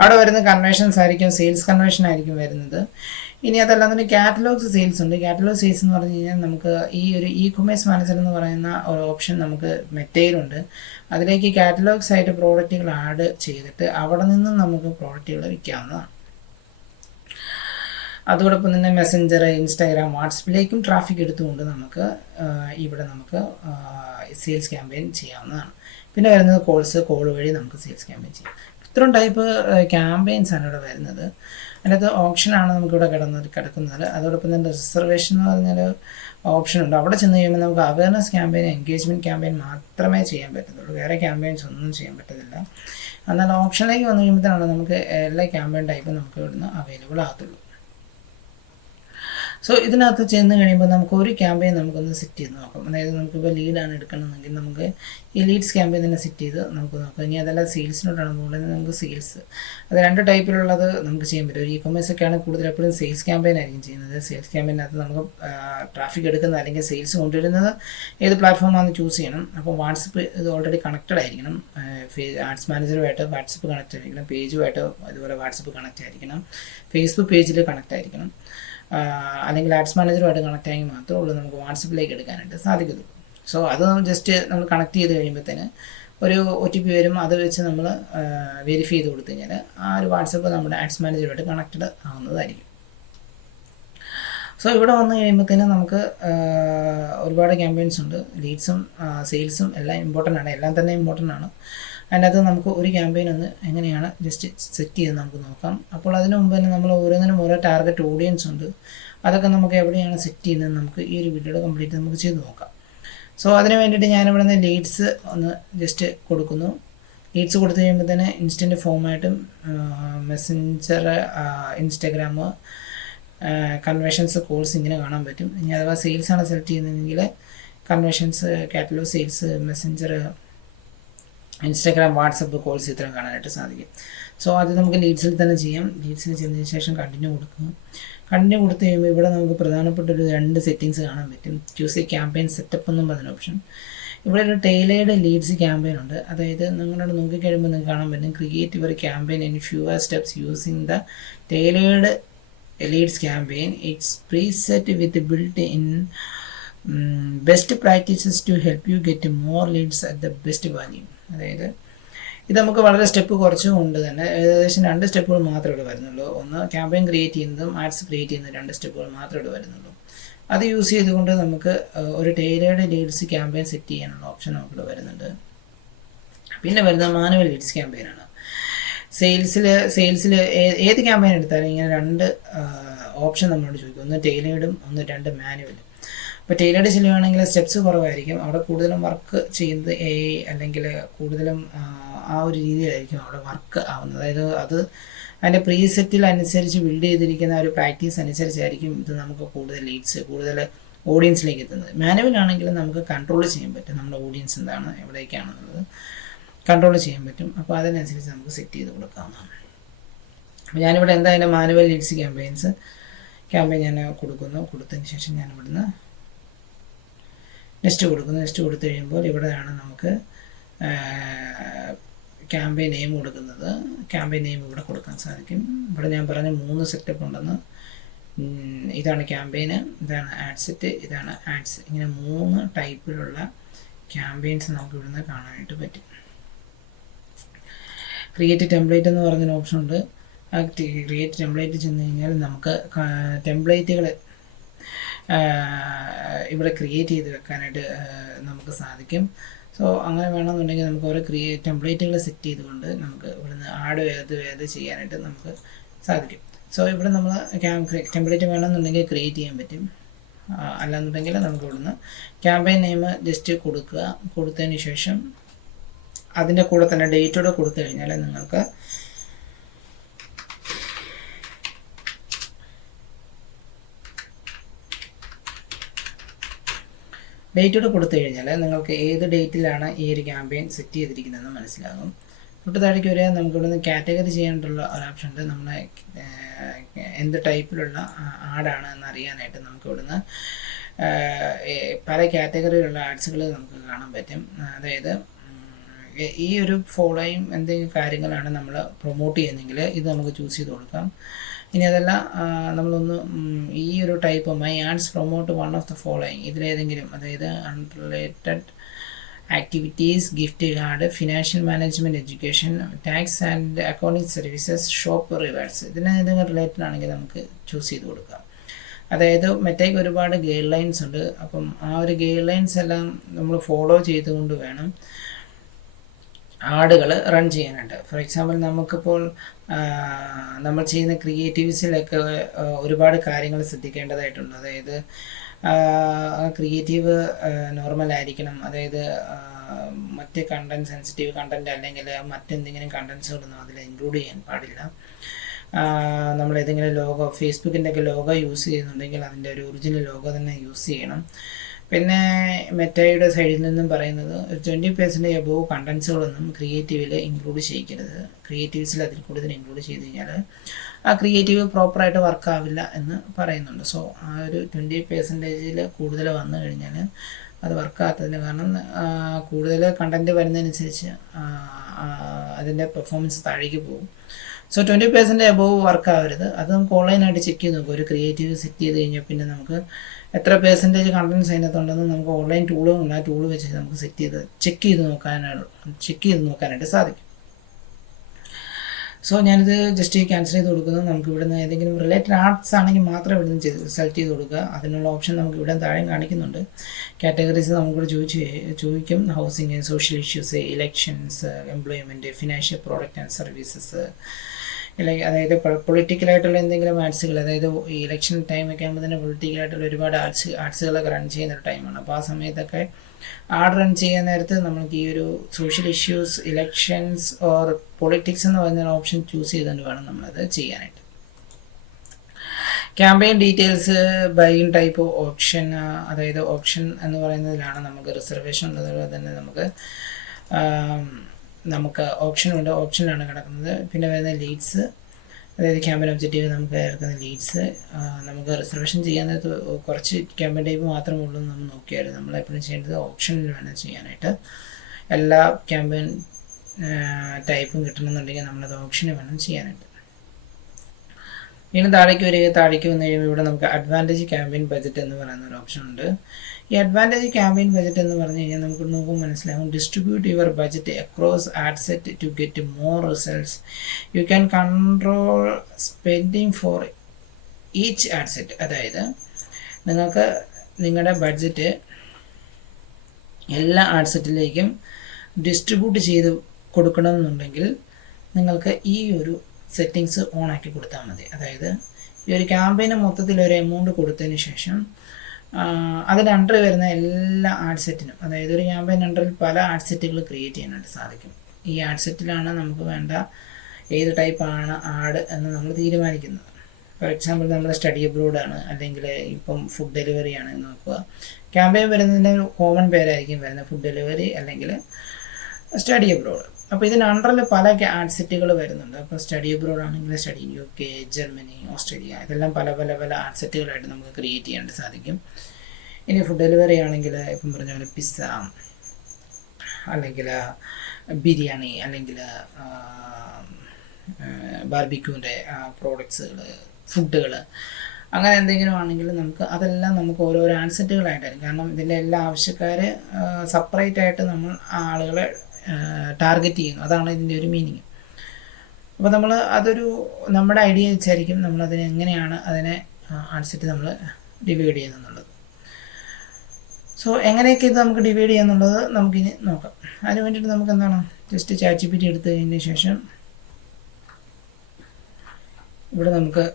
അവിടെ വരുന്ന കൺവേഷൻസ് ആയിരിക്കും, സെയിൽസ് കൺവേഷൻ ആയിരിക്കും വരുന്നത്. ഇനി അതല്ലാതെ കാറ്റലോഗ്സ് സെയിൽസ് ഉണ്ട്. കാറ്റലോഗ് സെയിൽസ് എന്ന് പറഞ്ഞു കഴിഞ്ഞാൽ നമുക്ക് ഈ ഒരു ഇ-കൊമേഴ്സ് മാനേജർ എന്ന് പറയുന്ന ഒരു ഓപ്ഷൻ നമുക്ക് മെറ്റയിലുണ്ട്. അതിലേക്ക് കാറ്റലോഗ്സ് ആയിട്ട് പ്രോഡക്റ്റുകൾ ആഡ് ചെയ്തിട്ട് അവിടെ നിന്നും നമുക്ക് പ്രോഡക്റ്റുകൾ വിൽക്കാവുന്നതാണ്. അതോടൊപ്പം തന്നെ മെസ്സഞ്ചർ, ഇൻസ്റ്റാഗ്രാം, വാട്സപ്പിലേക്കും ട്രാഫിക് എടുത്തുകൊണ്ട് നമുക്ക് ഇവിടെ നമുക്ക് സെയിൽസ് ക്യാമ്പയിൻ ചെയ്യാവുന്നതാണ്. പിന്നെ വരുന്നത് കോൾ വഴി നമുക്ക് സെയിൽസ് ക്യാമ്പയിൻ ചെയ്യാം. ഇത്രയും ടൈപ്പ് ക്യാമ്പയിൻസാണ് ഇവിടെ വരുന്നത്. അതിനകത്ത് ഓപ്ഷനാണ് നമുക്കിവിടെ കിടക്കുന്നത്. അതോടൊപ്പം തന്നെ റിസർവേഷൻ എന്ന് പറഞ്ഞൊരു ഓപ്ഷനുണ്ട്. അവിടെ ചെന്ന് കഴിയുമ്പോൾ നമുക്ക് അവയർനെസ് ക്യാമ്പയിൻ, എൻഗേജ്മെൻറ്റ് ക്യാമ്പയിൻ മാത്രമേ ചെയ്യാൻ പറ്റത്തുള്ളൂ. വേറെ ക്യാമ്പയിൻസ് ഒന്നും ചെയ്യാൻ പറ്റത്തില്ല. എന്നാൽ ഓപ്ഷനിലേക്ക് വന്നു കഴിയുമ്പോഴത്തേനാണ് നമുക്ക് എല്ലാ ക്യാമ്പയിൻ ടൈപ്പും നമുക്ക് ഇവിടുന്ന് അവൈലബിൾ ആകത്തുള്ളൂ. സോ ഇതിനകത്ത് ചെന്ന് കഴിയുമ്പോൾ നമുക്ക് ഒരു ക്യാമ്പയിൻ നമുക്കൊന്ന് സെറ്റ് ചെയ്ത് നോക്കാം. അതായത് നമുക്കിപ്പോൾ ലീഡാണ് എടുക്കണമെന്നെങ്കിൽ നമുക്ക് ഈ ലീഡ്സ് ക്യാമ്പയിൻ തന്നെ സെറ്റ് ചെയ്ത് നമുക്ക് നോക്കാം. ഇനി അതല്ല സെയിൽസിനോട്ടാണ് പോകുന്നത്, നമുക്ക് സെയിൽസ് അത് 2 ടൈപ്പിലുള്ളത് നമുക്ക് ചെയ്യാൻ പറ്റും. ഒരു ഇ-കൊമേഴ്സ് ഒക്കെയാണ് കൂടുതൽ എപ്പോഴും സെയിൽസ് ക്യാമ്പയിൻ ആയിരിക്കും ചെയ്യുന്നത്. സെയിൽസ് ക്യാമ്പയിനകത്ത് നമുക്ക് ട്രാഫിക് എടുക്കുന്നത് അല്ലെങ്കിൽ സെയിൽസ് കൊണ്ടുവരുന്നത് ഏത് പ്ലാറ്റ്ഫോമാണെന്ന് ചൂസ് ചെയ്യണം. അപ്പോൾ വാട്സപ്പ് ഇത് ഓൾറെഡി കണക്റ്റഡ് ആയിരിക്കണം. ആഡ്സ് മാനേജറുമായിട്ട് വാട്സപ്പ് കണക്റ്റ് ആയിരിക്കണം, പേജുമായിട്ട് അതുപോലെ വാട്സപ്പ് കണക്റ്റ് ആയിരിക്കണം, ഫേസ്ബുക്ക് പേജിൽ കണക്റ്റ് ആയിരിക്കണം, അല്ലെങ്കിൽ ആഡ്സ് മാനേജറുമായിട്ട് കണക്റ്റ് ആയെങ്കിൽ മാത്രമേ ഉള്ളൂ നമുക്ക് വാട്സപ്പിലേക്ക് എടുക്കാനായിട്ട് സാധിക്കുള്ളൂ. സോ അത് ജസ്റ്റ് നമ്മൾ കണക്ട് ചെയ്ത് കഴിയുമ്പോഴത്തേന് ഒരു OTP വരും. അത് വെച്ച് നമ്മൾ വെരിഫൈ ചെയ്ത് കൊടുത്തു കഴിഞ്ഞാൽ ആ ഒരു വാട്സപ്പ് നമ്മുടെ ആഡ്സ് മാനേജറുമായിട്ട് കണക്റ്റഡ് ആവുന്നതായിരിക്കും. സോ ഇവിടെ വന്നു കഴിയുമ്പോഴത്തേനും നമുക്ക് ഒരുപാട് ക്യാമ്പയിൻസ് ഉണ്ട്. ലീഡ്സും സെയിൽസും എല്ലാം ഇമ്പോർട്ടൻ്റ് ആണ്, എല്ലാം തന്നെ ഇമ്പോർട്ടൻ്റ് ആണ്. അതിനകത്ത് നമുക്ക് ഒരു ക്യാമ്പയിൻ ഒന്ന് എങ്ങനെയാണ് ജസ്റ്റ് സെറ്റ് ചെയ്ത് നമുക്ക് നോക്കാം. അപ്പോൾ അതിന് മുമ്പ് തന്നെ നമ്മൾ ഓരോന്നിനും ഓരോ ടാർഗറ്റ് ഓഡിയൻസ് ഉണ്ട്. അതൊക്കെ നമുക്ക് എവിടെയാണ് സെറ്റ് ചെയ്യുന്നത് നമുക്ക് ഈ ഒരു വീഡിയോയുടെ കംപ്ലീറ്റ് നമുക്ക് ചെയ്ത് നോക്കാം. സോ അതിന് വേണ്ടിയിട്ട് ഞാനിവിടെ നിന്ന് ലീഡ്സ് ഒന്ന് ജസ്റ്റ് കൊടുക്കുന്നു. ലീഡ്സ് കൊടുത്തു കഴിയുമ്പോൾ തന്നെ ഇൻസ്റ്റൻറ്റ് ഫോമായിട്ടും മെസ്സഞ്ചർ, ഇൻസ്റ്റാഗ്രാം, കൺവേഷൻസ്, കോൾസ് ഇങ്ങനെ കാണാൻ പറ്റും. ഇനി അഥവാ സെയിൽസാണ് സെലക്ട് ചെയ്യുന്നതെങ്കിൽ conversions, catalogue, sales, messenger, Instagram, WhatsApp, calls ഇത്രയും കാണാനായിട്ട് സാധിക്കും. സോ അത് നമുക്ക് ലീഡ്സിൽ തന്നെ ചെയ്യാം. ലീഡ്സിൽ ചെന്നതിന് ശേഷം കണ്ടിന്യൂ കൊടുക്കുക. കണ്ടിന്യൂ കൊടുത്തു കഴിയുമ്പോൾ ഇവിടെ നമുക്ക് പ്രധാനപ്പെട്ട ഒരു 2 സെറ്റിങ്സ് കാണാൻ പറ്റും. ചൂസ് എ ക്യാമ്പയിൻ സെറ്റപ്പ് എന്നും പറഞ്ഞ ഓപ്ഷൻ. ഇവിടെ ഒരു ടൈലേർഡ് ലീഡ്സ് ക്യാമ്പയിൻ ഉണ്ട്. അതായത് നിങ്ങളോട് നോക്കിക്കഴിയുമ്പോൾ നിങ്ങൾക്ക് കാണാൻ പറ്റും create your campaign in fewer steps using the tailored leads campaign. It's preset with built in best practices to help you get more leads at the best value. അതായത് ഇത് നമുക്ക് വളരെ സ്റ്റെപ്പ് കുറച്ചുകൊണ്ട് തന്നെ ഏകദേശം 2 സ്റ്റെപ്പുകൾ മാത്രമേ ഇവിടെ വരുന്നുള്ളൂ. ഒന്ന് ക്യാമ്പയിൻ ക്രിയേറ്റ് ചെയ്യുന്നതും ആഡ്സ് ക്രിയേറ്റ് ചെയ്യുന്ന 2 സ്റ്റെപ്പുകൾ മാത്രമേ ഇവിടെ വരുന്നുള്ളൂ. അത് യൂസ് ചെയ്തുകൊണ്ട് നമുക്ക് ഒരു ടൈലേർഡ് ലീഡ്സ് ക്യാമ്പയിൻ സെറ്റ് ചെയ്യാനുള്ള ഓപ്ഷൻ നമുക്കിവിടെ വരുന്നുണ്ട്. പിന്നെ വരുന്നത് മാനുവൽ ലീഡ്സ് ക്യാമ്പയിനാണ്. സെയിൽസിൽ ഏത് ക്യാമ്പയിൻ എടുത്താലും ഇങ്ങനെ 2 ഓപ്ഷൻ നമ്മളോട് ചോദിക്കും. ഒന്ന് ടൈലേർഡും 2 മാനുവലും. ഇപ്പോൾ ടൈലേർഡ് ചെയ്യുകയാണെങ്കിൽ സ്റ്റെപ്സ് കുറവായിരിക്കും. അവിടെ കൂടുതലും വർക്ക് ചെയ്യുന്നത് AI അല്ലെങ്കിൽ കൂടുതലും ആ ഒരു രീതിയിലായിരിക്കും അവിടെ വർക്ക് ആവുന്നത്. അതായത് അത് അതിൻ്റെ പ്രീസെറ്റിൽ അനുസരിച്ച് ബിൽഡ് ചെയ്തിരിക്കുന്ന ഒരു പ്രാക്ടീസ് അനുസരിച്ചായിരിക്കും ഇത് നമുക്ക് കൂടുതൽ ലീഡ്സ്, കൂടുതൽ ഓഡിയൻസിലേക്ക് എത്തുന്നത്. മാനുവലാണെങ്കിൽ നമുക്ക് കൺട്രോൾ ചെയ്യാൻ പറ്റും. നമ്മുടെ ഓഡിയൻസ് എന്താണ്, എവിടേക്കാണെന്നുള്ളത് കൺട്രോൾ ചെയ്യാൻ പറ്റും. അപ്പോൾ അതിനനുസരിച്ച് നമുക്ക് സെറ്റ് ചെയ്ത് കൊടുക്കാവുന്നതാണ്. അപ്പോൾ ഞാനിവിടെ എന്തായാലും മാനുവൽ ലീഡ്സ് ക്യാമ്പയിൻ ഞാൻ കൊടുക്കുന്നു. കൊടുത്തതിന് ശേഷം ഞാൻ ഇവിടുന്ന് നെക്സ്റ്റ് കൊടുക്കുന്നു. നെക്സ്റ്റ് കൊടുത്തു കഴിയുമ്പോൾ ഇവിടെയാണ് നമുക്ക് ക്യാമ്പയിൻ നെയിം കൊടുക്കുന്നത്. ക്യാമ്പയിൻ നെയിം ഇവിടെ കൊടുക്കാൻ സാധിക്കും. ഇവിടെ ഞാൻ പറഞ്ഞ 3 സെറ്റപ്പ് ഉണ്ടെന്ന്. ഇതാണ് ക്യാമ്പയിന്, ഇതാണ് ആഡ് സെറ്റ്, ഇതാണ് ആഡ്സ്. ഇങ്ങനെ 3 ടൈപ്പിലുള്ള ക്യാമ്പയിൻസ് നമുക്ക് ഇവിടുന്ന് കാണാനായിട്ട് പറ്റും. ക്രിയേറ്റ് ടെംപ്ലേറ്റ് എന്ന് പറഞ്ഞൊരു ഓപ്ഷൻ ഉണ്ട്. ആ ക്രിയേറ്റ് ടെംപ്ലേറ്റ് ചെന്ന് കഴിഞ്ഞാൽ നമുക്ക് ടെംപ്ലേറ്റുകൾ ഇവിടെ ക്രിയേറ്റ് ചെയ്ത് വെക്കാനായിട്ട് നമുക്ക് സാധിക്കും. സോ അങ്ങനെ വേണമെന്നുണ്ടെങ്കിൽ നമുക്ക് ഓരോ ടെംപ്ലേറ്റുകൾ സെറ്റ് ചെയ്തുകൊണ്ട് നമുക്ക് ഇവിടുന്ന് ആഡ് വേത് ചെയ്യാനായിട്ട് നമുക്ക് സാധിക്കും. സോ ഇവിടെ നമ്മൾ ടെംപ്ലേറ്റ് വേണമെന്നുണ്ടെങ്കിൽ ക്രിയേറ്റ് ചെയ്യാൻ പറ്റും. അല്ലാന്നുണ്ടെങ്കിൽ നമുക്ക് ഇവിടുന്ന് ക്യാമ്പയിൻ നെയിം ജസ്റ്റ് കൊടുക്കുക. കൊടുത്തതിന് ശേഷം അതിൻ്റെ കൂടെ തന്നെ ഡേറ്റോടെ കൊടുത്തു കഴിഞ്ഞാൽ നിങ്ങൾക്ക് ഡേറ്റോടെ കൊടുത്തു കഴിഞ്ഞാൽ നിങ്ങൾക്ക് ഏത് ഡേറ്റിലാണ് ഈ ഒരു ക്യാമ്പയിൻ സെറ്റ് ചെയ്തിരിക്കുന്നതെന്ന് മനസ്സിലാകും. തൊട്ട് താഴേക്ക് വരെ നമുക്ക് ഇവിടുന്ന് കാറ്റഗറി ചെയ്യാനുള്ള ഒരു ഓപ്ഷൻ ഉണ്ട്. നമ്മളെ എന്ത് ടൈപ്പിലുള്ള ആഡാണ് എന്നറിയാനായിട്ട് നമുക്ക് ഇവിടുന്ന് പല കാറ്റഗറിയിലുള്ള ആഡ്സുകൾ നമുക്ക് കാണാൻ പറ്റും. അതായത് ഈ ഒരു ഫോളോയും എന്തെങ്കിലും കാര്യങ്ങളാണ് നമ്മൾ പ്രൊമോട്ട് ചെയ്യുന്നതെങ്കിൽ ഇത് നമുക്ക് ചൂസ് ചെയ്ത് കൊടുക്കാം. ഇനി അതല്ല നമ്മളൊന്ന് ഈ ഒരു type my ads promote one of the following ഇതിലേതെങ്കിലും, അതായത് unrelated activities, gift card, financial management, education, tax and accounting services, shop rewards, ഇതിനേതെങ്കിലും റിലേറ്റഡ് ആണെങ്കിൽ നമുക്ക് ചൂസ് ചെയ്ത് കൊടുക്കാം. അതായത് മെറ്റയ്ക്ക് ഒരുപാട് ഗൈഡ് ലൈൻസ് ഉണ്ട്. അപ്പം ആ ഒരു ഗൈഡ് ലൈൻസ് എല്ലാം നമ്മൾ ഫോളോ ചെയ്തുകൊണ്ട് വേണം ആഡുകൾ റൺ ചെയ്യാനായിട്ട്. ഫോർ എക്സാമ്പിൾ നമുക്കിപ്പോൾ നമ്മൾ ചെയ്യുന്ന ക്രിയേറ്റീവ്സിലൊക്കെ ഒരുപാട് കാര്യങ്ങൾ ശ്രദ്ധിക്കേണ്ടതായിട്ടുണ്ട്. അതായത് ക്രിയേറ്റീവ് നോർമൽ ആയിരിക്കണം. അതായത് മറ്റ് കണ്ടൻറ്, സെൻസിറ്റീവ് കണ്ടൻറ് അല്ലെങ്കിൽ മറ്റെന്തെങ്കിലും കണ്ടൻസുകളൊന്നും അതിൽ ഇൻക്ലൂഡ് ചെയ്യാൻ പാടില്ല. നമ്മൾ ഏതെങ്കിലും ലോഗോ ഫേസ്ബുക്കിൻ്റെ ഒക്കെ ലോഗോ യൂസ് ചെയ്യുന്നുണ്ടെങ്കിൽ അതിൻ്റെ ഒരു ഒറിജിനൽ ലോഗോ തന്നെ യൂസ് ചെയ്യണം. പിന്നെ മെറ്റയുടെ സൈഡിൽ നിന്നും പറയുന്നത് 20% എബോവ് കണ്ടൻസുകളൊന്നും ക്രിയേറ്റീവിൽ ഇൻക്ലൂഡ് ചെയ്യിക്കരുത്. ക്രിയേറ്റീവ്സിൽ അതിൽ കൂടുതൽ ഇൻക്ലൂഡ് ചെയ്ത് കഴിഞ്ഞാൽ ആ ക്രിയേറ്റീവ് പ്രോപ്പറായിട്ട് വർക്കാവില്ല എന്ന് പറയുന്നുണ്ട്. സോ ആ ഒരു 20% കൂടുതൽ വന്നു കഴിഞ്ഞാൽ അത് വർക്കാകാത്തതിന് കാരണം കൂടുതൽ കണ്ടൻറ്റ് വരുന്നതനുസരിച്ച് അതിൻ്റെ പെർഫോമൻസ് താഴേക്ക് പോകും. സോ 20% എബോവ് വർക്ക് ആവരുത്. അത് നമുക്ക് ഓൺലൈനായിട്ട് ചെക്ക് ചെയ്ത് നോക്കും. ഒരു ക്രിയേറ്റീവ് സെറ്റ് ചെയ്ത് കഴിഞ്ഞാൽ പിന്നെ നമുക്ക് എത്ര പെർസെൻറ്റേജ് കണ്ടൻസ് അതിനകത്തുണ്ടെന്ന് നമുക്ക് ഓൺലൈൻ ടൂളും ഉണ്ട്. ആ ടൂള് വെച്ച് നമുക്ക് ചെക്ക് ചെയ്ത് നോക്കാനായിട്ട് സാധിക്കും. സോ ഞാനിത് ജസ്റ്റ് ക്യാൻസൽ ചെയ്ത് കൊടുക്കുന്നത് നമുക്ക് ഇവിടുന്ന് ഏതെങ്കിലും റിലേറ്റഡ് ആർട്സ് ആണെങ്കിൽ മാത്രം ഇവിടുന്ന് സെലക്ട് ചെയ്ത് കൊടുക്കുക. അതിനുള്ള ഓപ്ഷൻ നമുക്ക് ഇവിടെ താഴെ കാണിക്കുന്നുണ്ട്. കാറ്റഗറീസ് നമുക്കിവിടെ ചോദിക്കും. Housing, social issues, elections, employment, financial product and services, അതായത് പൊളിറ്റിക്കലായിട്ടുള്ള എന്തെങ്കിലും ആർട്സുകൾ, അതായത് ഈ ഇലക്ഷൻ ടൈമൊക്കെ ആകുമ്പോൾ തന്നെ പൊളിറ്റിക്കലായിട്ടുള്ള ഒരുപാട് ആർട്സുകളൊക്കെ റൺ ചെയ്യുന്ന ഒരു ടൈമാണ്. അപ്പോൾ ആ സമയത്തൊക്കെ ആഡ് റൺ ചെയ്യാൻ നേരത്ത് നമുക്ക് ഈ ഒരു social issues, elections or politics എന്ന് പറയുന്ന ഓപ്ഷൻ ചൂസ് ചെയ്തുകൊണ്ട് വേണം നമ്മളത് ചെയ്യാനായിട്ട്. Campaign details, buying type, option, അതായത് ഓപ്ഷൻ എന്ന് പറയുന്നതിലാണ് നമുക്ക് റിസർവേഷൻ ഉള്ളതുപോലെ തന്നെ നമുക്ക് ഓപ്ഷനുണ്ട്. ഓപ്ഷനിലാണ് കിടക്കുന്നത്. പിന്നെ വരുന്ന ലീഡ്സ്, അതായത് ക്യാമ്പയിൻ ഒബ്ജക്റ്റീവ് നമുക്ക് കിടക്കുന്ന ലീഡ്സ്. നമുക്ക് റിസർവേഷൻ ചെയ്യാൻ നേരത്ത് കുറച്ച് ക്യാമ്പയിൻ ടൈപ്പ് മാത്രമേ ഉള്ളൂ എന്ന് നമ്മൾ നോക്കിയായിരുന്നു. നമ്മൾ എപ്പോഴും ചെയ്യേണ്ടത് ഓപ്ഷനിൽ വേണം ചെയ്യാനായിട്ട്. എല്ലാ ക്യാമ്പയിൻ ടൈപ്പും കിട്ടണമെന്നുണ്ടെങ്കിൽ നമ്മളത് ഓപ്ഷനിൽ വേണം ചെയ്യാനായിട്ട്. പിന്നെ താഴേക്ക് വന്നു കഴിയുമ്പോൾ ഇവിടെ നമുക്ക് അഡ്വാൻറ്റേജ് ക്യാമ്പയിൻ ബജറ്റ് എന്ന് പറയുന്ന ഒരു ഓപ്ഷൻ ഉണ്ട്. ഈ അഡ്വാൻറ്റേജ് ക്യാമ്പയിൻ ബജറ്റ് എന്ന് പറഞ്ഞു കഴിഞ്ഞാൽ നമുക്ക് നോക്കുമ്പോൾ മനസ്സിലാകും. Distribute your budget across ad set to get more results. You can control spending for each ad set. അതായത് നിങ്ങൾക്ക് നിങ്ങളുടെ ബഡ്ജറ്റ് എല്ലാ ആഡ് സെറ്റിലേക്കും ഡിസ്ട്രിബ്യൂട്ട് ചെയ്ത് കൊടുക്കണമെന്നുണ്ടെങ്കിൽ നിങ്ങൾക്ക് ഈ ഒരു സെറ്റിങ്സ് ഓൺ ആക്കി കൊടുത്താൽ മതി. അതായത് ഈ ഒരു ക്യാമ്പയിന് മൊത്തത്തിൽ ഒരു എമൗണ്ട് കൊടുത്തതിന് ശേഷം അതിൻ്റെ അണ്ടർ വരുന്ന എല്ലാ ആഡ് സെറ്റിനും, അതായത് ഒരു ക്യാമ്പയിൻ അണ്ടറിൽ പല ആഡ് സെറ്റുകൾ ക്രിയേറ്റ് ചെയ്യാനായിട്ട് സാധിക്കും. ഈ ആഡ് സെറ്റിലാണ് നമുക്ക് വേണ്ട ഏത് ടൈപ്പാണ് ആഡ് എന്ന് നമ്മൾ തീരുമാനിക്കുന്നത്. ഫോർ എക്സാമ്പിൾ നമ്മൾ സ്റ്റഡി അബ്രോഡാണ്, അല്ലെങ്കിൽ ഇപ്പം ഫുഡ് ഡെലിവറി ആണ് എന്ന് നോക്കുക. ക്യാമ്പയിൻ വരുന്നതിൻ്റെ കോമൺ പേരായിരിക്കും വരുന്നത്, ഫുഡ് ഡെലിവറി അല്ലെങ്കിൽ സ്റ്റഡി അബ്രോഡ്. അപ്പോൾ ഇതിന് അണ്ടറിൽ പല ആഡ് സെറ്റുകൾ വരുന്നുണ്ട്. അപ്പോൾ സ്റ്റഡി അബ്രോഡ് ആണെങ്കിൽ study in UK, Germany, Australia, ഇതെല്ലാം പല ആഡ് സെറ്റുകളായിട്ട് നമുക്ക് ക്രിയേറ്റ് ചെയ്യാനായിട്ട് സാധിക്കും. ഇനി ഫുഡ് ഡെലിവറി ആണെങ്കിൽ ഇപ്പം പറഞ്ഞ പോലെ പിസ്സ, അല്ലെങ്കിൽ ബിരിയാണി, അല്ലെങ്കിൽ ബാർബിക്യൂൻ്റെ പ്രോഡക്ട്സുകൾ, ഫുഡുകൾ, അങ്ങനെ എന്തെങ്കിലും ആണെങ്കിൽ അതെല്ലാം നമുക്ക് ഓരോരോ ആഡ് സെറ്റുകളായിട്ടായിരിക്കും. കാരണം ഇതിൻ്റെ എല്ലാ ആവശ്യക്കാർ സെപ്പറേറ്റ് ആയിട്ട് നമ്മൾ ആളുകളെ ടാർഗറ്റ് ചെയ്യുന്നു. അതാണ് ഇതിൻ്റെ ഒരു മീനിങ്. അപ്പോൾ നമ്മൾ നമ്മുടെ ഐഡിയ വെച്ചായിരിക്കും എങ്ങനെയാണ് അതിനെ ആഡ് സെറ്റ് നമ്മൾ ഡിവൈഡ് ചെയ്യുന്നുള്ളത്. സോ എങ്ങനെയൊക്കെ ഇത് നമുക്ക് ഡിവൈഡ് ചെയ്യാന്നുള്ളത് നമുക്കിനി നോക്കാം. അതിന് വേണ്ടിയിട്ട് നമുക്ക് എന്താണ്, ജസ്റ്റ് ChatGPT എടുത്തു കഴിഞ്ഞതിന് ശേഷം ഇവിടെ നമുക്ക്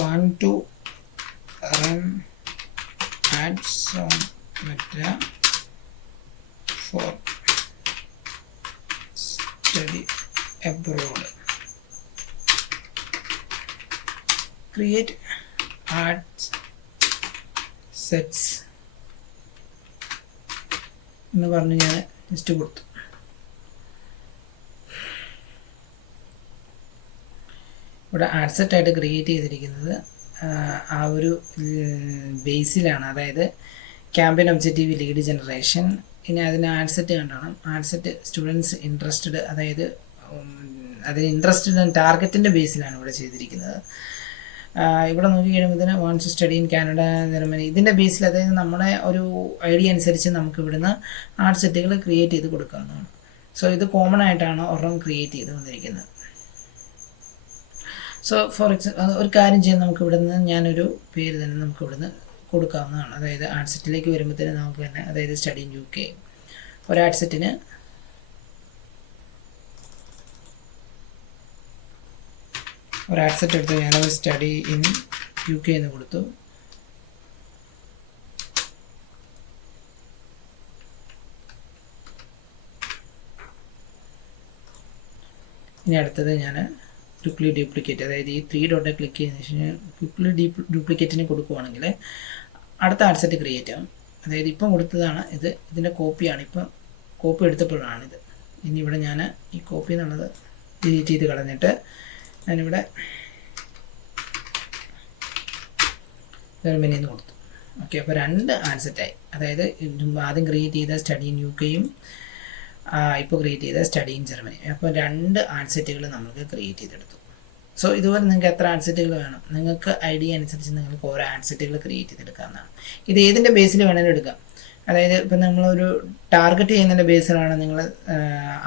want to run ads on Meta for study abroad. Create ad sets എന്ന് പറഞ്ഞ് ഞാൻ ജസ്റ്റ് കൊടുത്തു. ഇവിടെ ആഡ് സെറ്റായിട്ട് ക്രിയേറ്റ് ചെയ്തിരിക്കുന്നത് ആ ഒരു ബേസിലാണ്. അതായത് ക്യാമ്പയിൻ ഒബ്ജക്റ്റീവ്, ലീഡ് ജനറേഷൻ, ഇനി അതിന് ആഡ് സെറ്റ് കണ്ടാണ്. ആഡ് സെറ്റ് സ്റ്റുഡൻസ് ഇൻട്രസ്റ്റഡ്, അതായത് അതിന് ഇൻട്രസ്റ്റഡ് ടാർഗറ്റിൻ്റെ ബേസിലാണ് ഇവിടെ ചെയ്തിരിക്കുന്നത്. ഇവിടെ നോക്കി കഴിയുമ്പോൾ ഇതിന് wants study in Canada, Germany, ഇതിൻ്റെ ബേസിൽ, അതായത് നമ്മുടെ ഒരു ഐഡിയ അനുസരിച്ച് നമുക്ക് ഇവിടുന്ന് ആഡ് സെറ്റുകൾ ക്രിയേറ്റ് ചെയ്ത് കൊടുക്കാവുന്നതാണ്. സോ ഇത് കോമൺ ആയിട്ടാണ് ഒരെണ്ണം ക്രിയേറ്റ് ചെയ്ത് വന്നിരിക്കുന്നത്. സോ ഫോർ എക്സാമ്പിൾ ഒരു കാര്യം ചെയ്യാൻ നമുക്ക് ഇവിടുന്ന് ഞാനൊരു പേര് തന്നെ നമുക്ക് ഇവിടുന്ന് കൊടുക്കാവുന്നതാണ്. അതായത് ആഡ് സെറ്റിലേക്ക് വരുമ്പോഴത്തേന് നമുക്ക് തന്നെ, അതായത് സ്റ്റഡി ഇൻ UK, ഒരു ആഡ് സെറ്റിന് ഒരു ആഡ് സെറ്റ് എടുത്ത് ഞാനത് സ്റ്റഡി ഇൻ UK എന്ന് കൊടുത്തു. ഇനി അടുത്തത് ഞാൻ ക്വിക്ക്ലി ഡ്യൂപ്ലിക്കേറ്റ്, അതായത് ഈ 3 ഡോട്ട് ക്ലിക്ക് ചെയ്തതിന് ശേഷം ക്വിക്ക്ലി ഡ്യൂപ്ലിക്കേറ്റിന് കൊടുക്കുവാണെങ്കിൽ അടുത്ത ആഡ് സെറ്റ് ക്രിയേറ്റ് ആവും. അതായത് ഇപ്പം കൊടുത്തതാണ് ഇത്, ഇതിൻ്റെ കോപ്പിയാണ്, ഇപ്പം കോപ്പി എടുത്തപ്പോഴാണിത്. ഇനി ഇവിടെ ഞാൻ ഈ കോപ്പി എന്നുള്ളത് ഡിലീറ്റ് ചെയ്ത് കളഞ്ഞിട്ട് ഞാനിവിടെ ജർമ്മനിയിൽ നിന്ന് കൊടുത്തു. ഓക്കെ, അപ്പോൾ 2 ആഡ് സെറ്റായി. അതായത് ആദ്യം ക്രിയേറ്റ് ചെയ്ത സ്റ്റഡി ഇൻ UK ഇപ്പോൾ ക്രിയേറ്റ് ചെയ്ത സ്റ്റഡി ഇൻ ജർമ്മനി. അപ്പോൾ 2 ആഡ് സെറ്റുകൾ നമുക്ക് ക്രിയേറ്റ് ചെയ്തെടുത്തു. സോ ഇതുപോലെ നിങ്ങൾക്ക് എത്ര ആഡ് സെറ്റുകൾ വേണം, നിങ്ങൾക്ക് ഐഡിയ അനുസരിച്ച് നിങ്ങൾക്ക് ഓരോ ആഡ് സെറ്റുകൾ ക്രിയേറ്റ് ചെയ്തെടുക്കാവുന്നതാണ്. ഇത് ഏതിൻ്റെ ബേസിൽ വേണമെങ്കിലും എടുക്കാം. അതായത് ഇപ്പം നമ്മളൊരു ടാർഗറ്റ് ചെയ്യുന്നതിൻ്റെ ബേസിലാണ് നിങ്ങൾ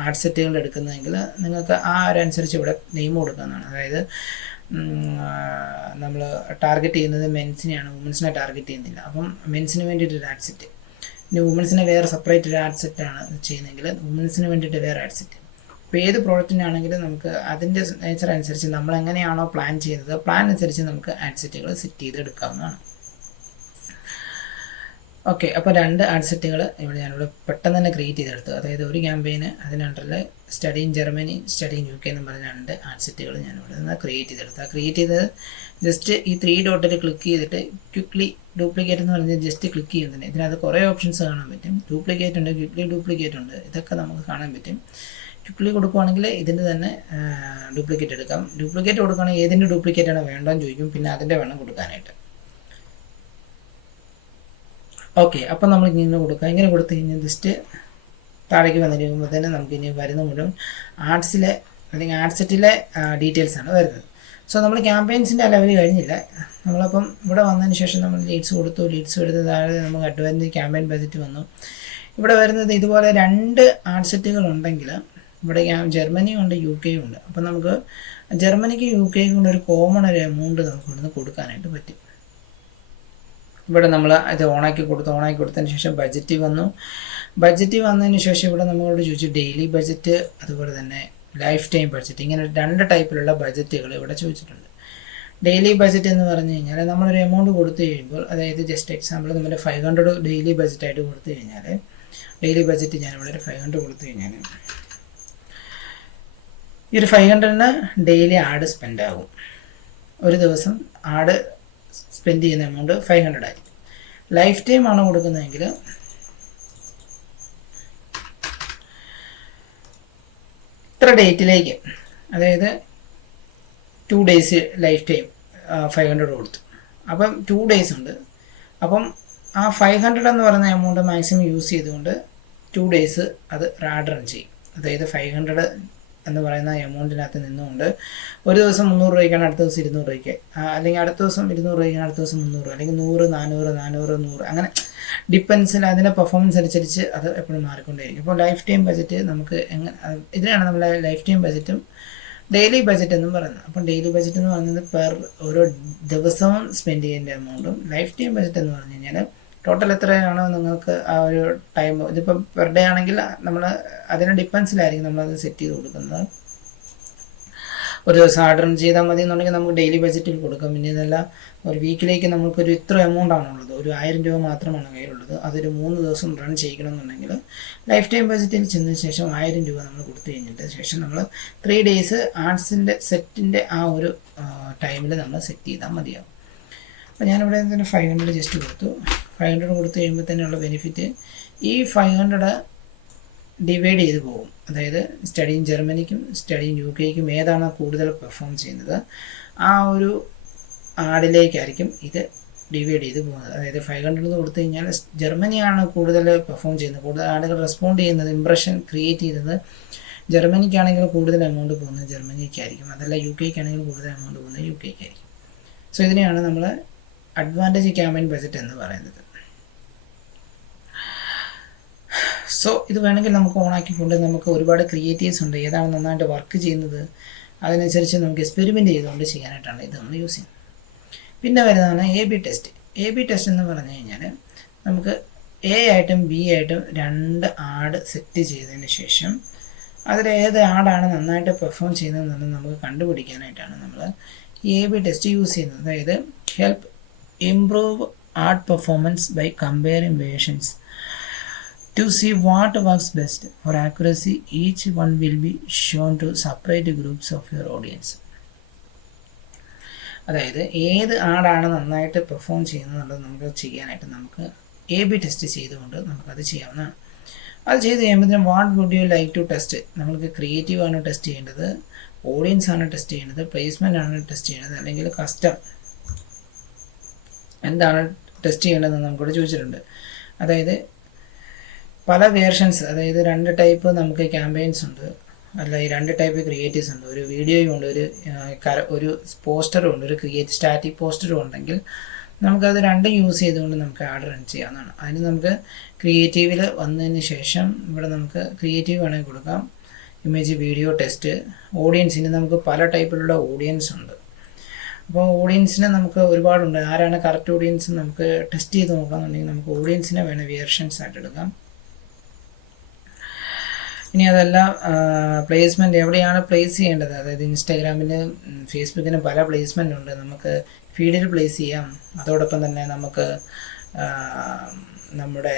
ആഡ് സെറ്റുകൾ എടുക്കുന്നതെങ്കിൽ നിങ്ങൾക്ക് ആ ഒരനുസരിച്ച് ഇവിടെ നെയിം കൊടുക്കാവുന്നതാണ്. അതായത് നമ്മൾ ടാർഗറ്റ് ചെയ്യുന്നത് മെൻസിനെയാണ്, വുമൻസിനെ ടാർഗറ്റ് ചെയ്യുന്നില്ല. അപ്പം മെൻസിന് വേണ്ടിയിട്ടൊരു ആഡ് സെറ്റ്, ഇനി വുമൻസിനെ വേറെ സെപ്പറേറ്റ് ഒരു ആഡ് സെറ്റാണ് ചെയ്യുന്നതെങ്കിൽ വുമൻസിന് വേണ്ടിയിട്ട് വേറെ ആഡ് സെറ്റ്. അപ്പോൾ ഏത് പ്രോഡക്റ്റിനാണെങ്കിലും നമുക്ക് അതിൻ്റെ നേച്ചർ അനുസരിച്ച് നമ്മൾ എങ്ങനെയാണോ പ്ലാൻ ചെയ്യുന്നത് പ്ലാൻ അനുസരിച്ച് നമുക്ക് ആഡ് സെറ്റുകൾ സെറ്റ് ചെയ്ത് എടുക്കാവുന്നതാണ്. ഓക്കെ, അപ്പോൾ 2 ആഡ് സെറ്റുകൾ ഇവിടെ ഞാനിവിടെ പെട്ടെന്ന് തന്നെ ക്രിയേറ്റ് ചെയ്തെടുത്തു. അതായത് ഒരു ക്യാമ്പയിന് അതിനണ്ടറിൽ study in Germany, study in UK എന്ന് പറഞ്ഞ 2 ആഡ് സെറ്റുകൾ ഞാനിവിടെ നിന്ന് ക്രിയേറ്റ് ചെയ്തെടുത്തു. ആ ക്രിയേറ്റ് ചെയ്തത് ജസ്റ്റ് ഈ 3 ഡോട്ടിൽ ക്ലിക്ക് ചെയ്തിട്ട് ക്വിക്ക്ലി ഡ്യൂപ്ലിക്കേറ്റ് എന്ന് പറഞ്ഞാൽ ജസ്റ്റ് ക്ലിക്ക് ചെയ്യുന്നതിന് ഇതിനകത്ത് കുറേ ഓപ്ഷൻസ് കാണാൻ പറ്റും. ഡ്യൂപ്ലിക്കേറ്റ് ഉണ്ട്, ക്വിക്ക്ലി ഡ്യൂപ്ലിക്കേറ്റ് ഉണ്ട്, ഇതൊക്കെ നമുക്ക് കാണാൻ പറ്റും. ക്വിക്ക്ലി കൊടുക്കുവാണെങ്കിൽ ഇതിൻ്റെ തന്നെ ഡ്യൂപ്ലിക്കേറ്റ് എടുക്കാം. ഡ്യൂപ്ലിക്കേറ്റ് കൊടുക്കുകയാണെങ്കിൽ ഏതിൻ്റെ ഡ്യൂപ്ലിക്കേറ്റാണ് വേണ്ടതെന്ന് ചോദിക്കും, പിന്നെ അതിൻ്റെ വേണം കൊടുക്കാനായിട്ട്. ഓക്കെ, അപ്പം നമ്മൾ ഇങ്ങനെ കൊടുക്കുക. ഇങ്ങനെ കൊടുത്തു കഴിഞ്ഞാൽ ജസ്റ്റ് താഴേക്ക് വന്നിട്ട് കഴിയുമ്പോൾ തന്നെ നമുക്ക് ഇനി വരുന്ന മുഴുവൻ ആഡ്സിലെ അല്ലെങ്കിൽ ആഡ് സെറ്റിലെ ഡീറ്റെയിൽസാണ് വരുന്നത്. സോ നമ്മൾ ക്യാമ്പയിൻസിൻ്റെ ലെവൽ കഴിഞ്ഞില്ല. നമ്മളപ്പം ഇവിടെ വന്നതിന് ശേഷം നമ്മൾ ലീഡ്സ് കൊടുത്തു, ലീഡ്സ് എടുത്ത് താഴെ നമുക്ക് അഡ്വാൻസ് ക്യാമ്പയിൻ ബജറ്റ് വന്നു. ഇവിടെ വരുന്നത് ഇതുപോലെ 2 ആഡ് സെറ്റുകൾ ഉണ്ടെങ്കിൽ ഇവിടെ ജർമ്മനിയും ഉണ്ട് UK ഉണ്ട്. അപ്പം നമുക്ക് ജർമ്മനിക്ക് UK കൊണ്ട് ഒരു കോമൺ ഒരു എമൗണ്ട് നമുക്ക് ഇവിടുന്ന് കൊടുക്കാനായിട്ട് പറ്റും. ഇവിടെ നമ്മൾ ഇത് ഓണാക്കി കൊടുത്തതിന് ശേഷം ബഡ്ജറ്റ് വന്നു. ബഡ്ജറ്റ് വന്നതിന് ശേഷം ഇവിടെ നമ്മളോട് ചോദിച്ചു ഡെയിലി ബഡ്ജറ്റ്, അതുപോലെ തന്നെ ലൈഫ് ടൈം ബഡ്ജറ്റ്, ഇങ്ങനെ 2 ടൈപ്പിലുള്ള ബഡ്ജറ്റുകൾ ഇവിടെ ചോദിച്ചിട്ടുണ്ട്. ഡെയിലി ബഡ്ജറ്റ് എന്ന് പറഞ്ഞു കഴിഞ്ഞാൽ നമ്മളൊരു എമൗണ്ട് കൊടുത്തു കഴിയുമ്പോൾ, അതായത് ജസ്റ്റ് എക്സാമ്പിൾ നമ്മൾ 500 ഡെയിലി ബഡ്ജറ്റായിട്ട് കൊടുത്തു കഴിഞ്ഞാൽ, ഡെയിലി ബഡ്ജറ്റ് ഞാനിവിടെ ഒരു 500 കൊടുത്തു കഴിഞ്ഞാൽ ഈ ഒരു 500-ന് ഡെയിലി ആഡ് സ്പെൻഡ് ആകും. ഒരു ദിവസം ആഡ് സ്പെൻഡ് ചെയ്യുന്ന എമൗണ്ട് 500 ആയി. ലൈഫ് ടൈം ആണ് കൊടുക്കുന്നതെങ്കിൽ ഇത്ര ഡേറ്റിലേക്ക്, അതായത് 2 ഡേയ്സ് ലൈഫ് ടൈം 500 കൊടുത്തു. അപ്പം 2 ഡേയ്സ് ഉണ്ട്. അപ്പം ആ 500 എന്ന് പറയുന്ന എമൗണ്ട് മാക്സിമം യൂസ് ചെയ്തുകൊണ്ട് 2 ഡേയ്സ് അത് ആഡ് റൺ ചെയ്യും. അതായത് 500 എന്ന് പറയുന്ന എമൗണ്ടിനകത്ത് നിന്നുകൊണ്ട് ഒരു ദിവസം 300 രൂപയ്ക്കാണ്, അടുത്ത ദിവസം 200 രൂപയ്ക്ക്, അല്ലെങ്കിൽ അടുത്ത ദിവസം 200 രൂപയ്ക്കാണ്, അടുത്ത ദിവസം 300, അല്ലെങ്കിൽ 100, 400, 400, 100, അങ്ങനെ ഡിപ്പെൻസിൽ അതിൻ്റെ പെർഫോമൻസ് അനുസരിച്ച് അത് എപ്പോഴും മാറിക്കൊണ്ടേയിരിക്കും. അപ്പോൾ ലൈഫ് ടൈം ബജറ്റ് നമുക്ക് ഇതിനാണ് നമ്മൾ ലൈഫ് ടൈം ബജറ്റും ഡെയിലി ബജറ്റ് എന്നും പറയുന്നത്. അപ്പം ഡെയിലി ബജറ്റ് എന്ന് പറയുന്നത് ഓരോ ദിവസവും സ്പെൻഡ് ചെയ്യേണ്ട എമൗണ്ടും, ലൈഫ് ടൈം ബജറ്റ് എന്ന് പറഞ്ഞു കഴിഞ്ഞാൽ ടോട്ടൽ എത്രയാണോ നിങ്ങൾക്ക് ആ ഒരു ടൈം, ഇതിപ്പം പെർ ഡേ ആണെങ്കിൽ നമ്മൾ അതിന് ഡിപ്പെൻസിലായിരിക്കും നമ്മളത് സെറ്റ് ചെയ്ത് കൊടുക്കുന്നത്. ഒരു ദിവസം ആർഡർ ചെയ്താൽ മതി എന്നുണ്ടെങ്കിൽ നമുക്ക് ഡെയിലി ബജറ്റിൽ കൊടുക്കാം. പിന്നെ ഇതല്ല, ഒരു വീക്കിലേക്ക് നമുക്കൊരു ഇത്ര എമൗണ്ട് ആണുള്ളത്, ഒരു 1000 രൂപ മാത്രമാണ് കയ്യിലുള്ളത്, അതൊരു 3 ദിവസം റൺ ചെയ്യണമെന്നുണ്ടെങ്കിൽ ലൈഫ് ടൈം ബജറ്റിൽ ചെന്നതിന് ശേഷം 1000 രൂപ നമ്മൾ കൊടുത്തു കഴിഞ്ഞിട്ട് ശേഷം നമ്മൾ 3 ഡേയ്സ് ആർട്സിൻ്റെ സെറ്റിൻ്റെ ആ ഒരു ടൈമിൽ നമ്മൾ സെറ്റ് ചെയ്താൽ മതിയാവും. അപ്പോൾ ഞാനിവിടെ തന്നെ 500 ജസ്റ്റ് കൊടുത്തു. 500 കൊടുത്തു കഴിയുമ്പോൾ തന്നെയുള്ള ബെനിഫിറ്റ് ഈ 500 ഡിവൈഡ് ചെയ്ത് പോകും. അതായത് സ്റ്റഡി ഇൻ ജർമ്മനിക്കും സ്റ്റഡി ഇൻ UKയ്ക്കും ഏതാണ് കൂടുതൽ പെർഫോം ചെയ്യുന്നത് ആ ഒരു ആഡിലേക്കായിരിക്കും ഇത് ഡിവൈഡ് ചെയ്ത് പോകുന്നത്. അതായത് 500 എന്ന് കൊടുത്തു കഴിഞ്ഞാൽ ജർമ്മനിയാണ് കൂടുതൽ പെർഫോം ചെയ്യുന്നത്, കൂടുതൽ ആളുകൾ റെസ്പോണ്ട് ചെയ്യുന്നത്, ഇംപ്രഷൻ ക്രിയേറ്റ് ചെയ്യുന്നത് ജർമ്മനിക്കാണെങ്കിൽ കൂടുതൽ എമൗണ്ട് പോകുന്നത് ജർമ്മനിക്കായിരിക്കും, അതല്ല UKയ്ക്കാണെങ്കിൽ കൂടുതൽ എമൗണ്ട് പോകുന്നത് UKയ്ക്കായിരിക്കും. സോ ഇതിനെയാണ് നമ്മൾ അഡ്വാൻറ്റേജ് ക്യാമ്പയിൻ ബജറ്റ് എന്ന് പറയുന്നത്. സോ ഇത് വേണമെങ്കിൽ നമുക്ക് ഓണാക്കിക്കൊണ്ട് നമുക്ക് ഒരുപാട് ക്രിയേറ്റീവ്സ് ഉണ്ട്, ഏതാണ് നന്നായിട്ട് വർക്ക് ചെയ്യുന്നത് അതിനനുസരിച്ച് നമുക്ക് എക്സ്പെരിമെൻറ്റ് ചെയ്തുകൊണ്ട് ചെയ്യാനായിട്ടാണ് ഇത് നമ്മൾ യൂസ് ചെയ്യുന്നത്. പിന്നെ വരുന്നതാണ് AB ടെസ്റ്റ്. AB ടെസ്റ്റ് എന്ന് പറഞ്ഞു കഴിഞ്ഞാൽ നമുക്ക് A ആയിട്ടും B ആയിട്ടും 2 ആഡ് സെറ്റ് ചെയ്തതിന് ശേഷം അതിൽ ഏത് ആഡാണ് നന്നായിട്ട് പെർഫോം ചെയ്യുന്നതെന്ന് നമുക്ക് കണ്ടുപിടിക്കാനായിട്ടാണ് നമ്മൾ AB ടെസ്റ്റ് യൂസ് ചെയ്യുന്നത്. അതായത് help improve ad performance by comparing versions To see what works best for accuracy, each one will be shown to separate groups of your audience. അതായത് ഏത് ആടാണ് നന്നായിട്ട് പെർഫോം ചെയ്യുന്നതെന്നുള്ളത് നമുക്ക് ചെയ്യാനായിട്ട് നമുക്ക് A/B ടെസ്റ്റ് ചെയ്തുകൊണ്ട് നമുക്കത് ചെയ്യാവുന്നതാണ്. അത് ചെയ്ത് കഴിയുമ്പോഴത്തേനും what would you like to test, നമ്മൾക്ക് ക്രിയേറ്റീവ് ആണ് ടെസ്റ്റ് ചെയ്യേണ്ടത്, ഓഡിയൻസ് ആണ് ടെസ്റ്റ് ചെയ്യേണ്ടത്, പ്ലേസ്മെൻ്റ് ആണ് ടെസ്റ്റ് ചെയ്യേണ്ടത്, അല്ലെങ്കിൽ കസ്റ്റം എന്താണ് ടെസ്റ്റ് ചെയ്യേണ്ടതെന്ന് നമുക്കിവിടെ ചോദിച്ചിട്ടുണ്ട്. അതായത് പല വേർഷൻസ്, അതായത് 2 ടൈപ്പ് നമുക്ക് ക്യാമ്പയിൻസ് ഉണ്ട്, അല്ല ഈ 2 ടൈപ്പ് ക്രിയേറ്റീവ്സ് ഉണ്ട്. ഒരു വീഡിയോയും ഉണ്ട്, ഒരു പോസ്റ്ററും ഉണ്ട്, ഒരു സ്റ്റാറ്റിക് പോസ്റ്ററും ഉണ്ടെങ്കിൽ നമുക്കത് രണ്ടും യൂസ് ചെയ്തുകൊണ്ട് നമുക്ക് ആഡ് റൺ ചെയ്യാവുന്നതാണ്. അതിന് നമുക്ക് ക്രിയേറ്റീവിൽ വന്നതിന് ശേഷം ഇവിടെ നമുക്ക് ക്രിയേറ്റീവ് വേണമെങ്കിൽ കൊടുക്കാം, ഇമേജ് വീഡിയോ ടെസ്റ്റ്, ഓഡിയൻസിന് നമുക്ക് പല ടൈപ്പിലുള്ള ഓഡിയൻസ് ഉണ്ട്. അപ്പോൾ ഓഡിയൻസിനെ നമുക്ക് ഒരുപാടുണ്ട്. ആരാണ് കറക്റ്റ് ഓഡിയൻസ് നമുക്ക് ടെസ്റ്റ് ചെയ്ത് നോക്കാമെന്നുണ്ടെങ്കിൽ നമുക്ക് ഓഡിയൻസിനെ വേണം വേർഷൻസ് ആയിട്ട് എടുക്കാം. ഇനി അതല്ല പ്ലേസ്മെൻറ്റ് എവിടെയാണ് പ്ലേസ് ചെയ്യേണ്ടത്, അതായത് ഇൻസ്റ്റാഗ്രാമിൽ ഫേസ്ബുക്കിന് പല പ്ലേസ്മെൻ്റ് ഉണ്ട്. നമുക്ക് ഫീഡിൽ പ്ലേസ് ചെയ്യാം, അതോടൊപ്പം തന്നെ നമുക്ക് നമ്മുടെ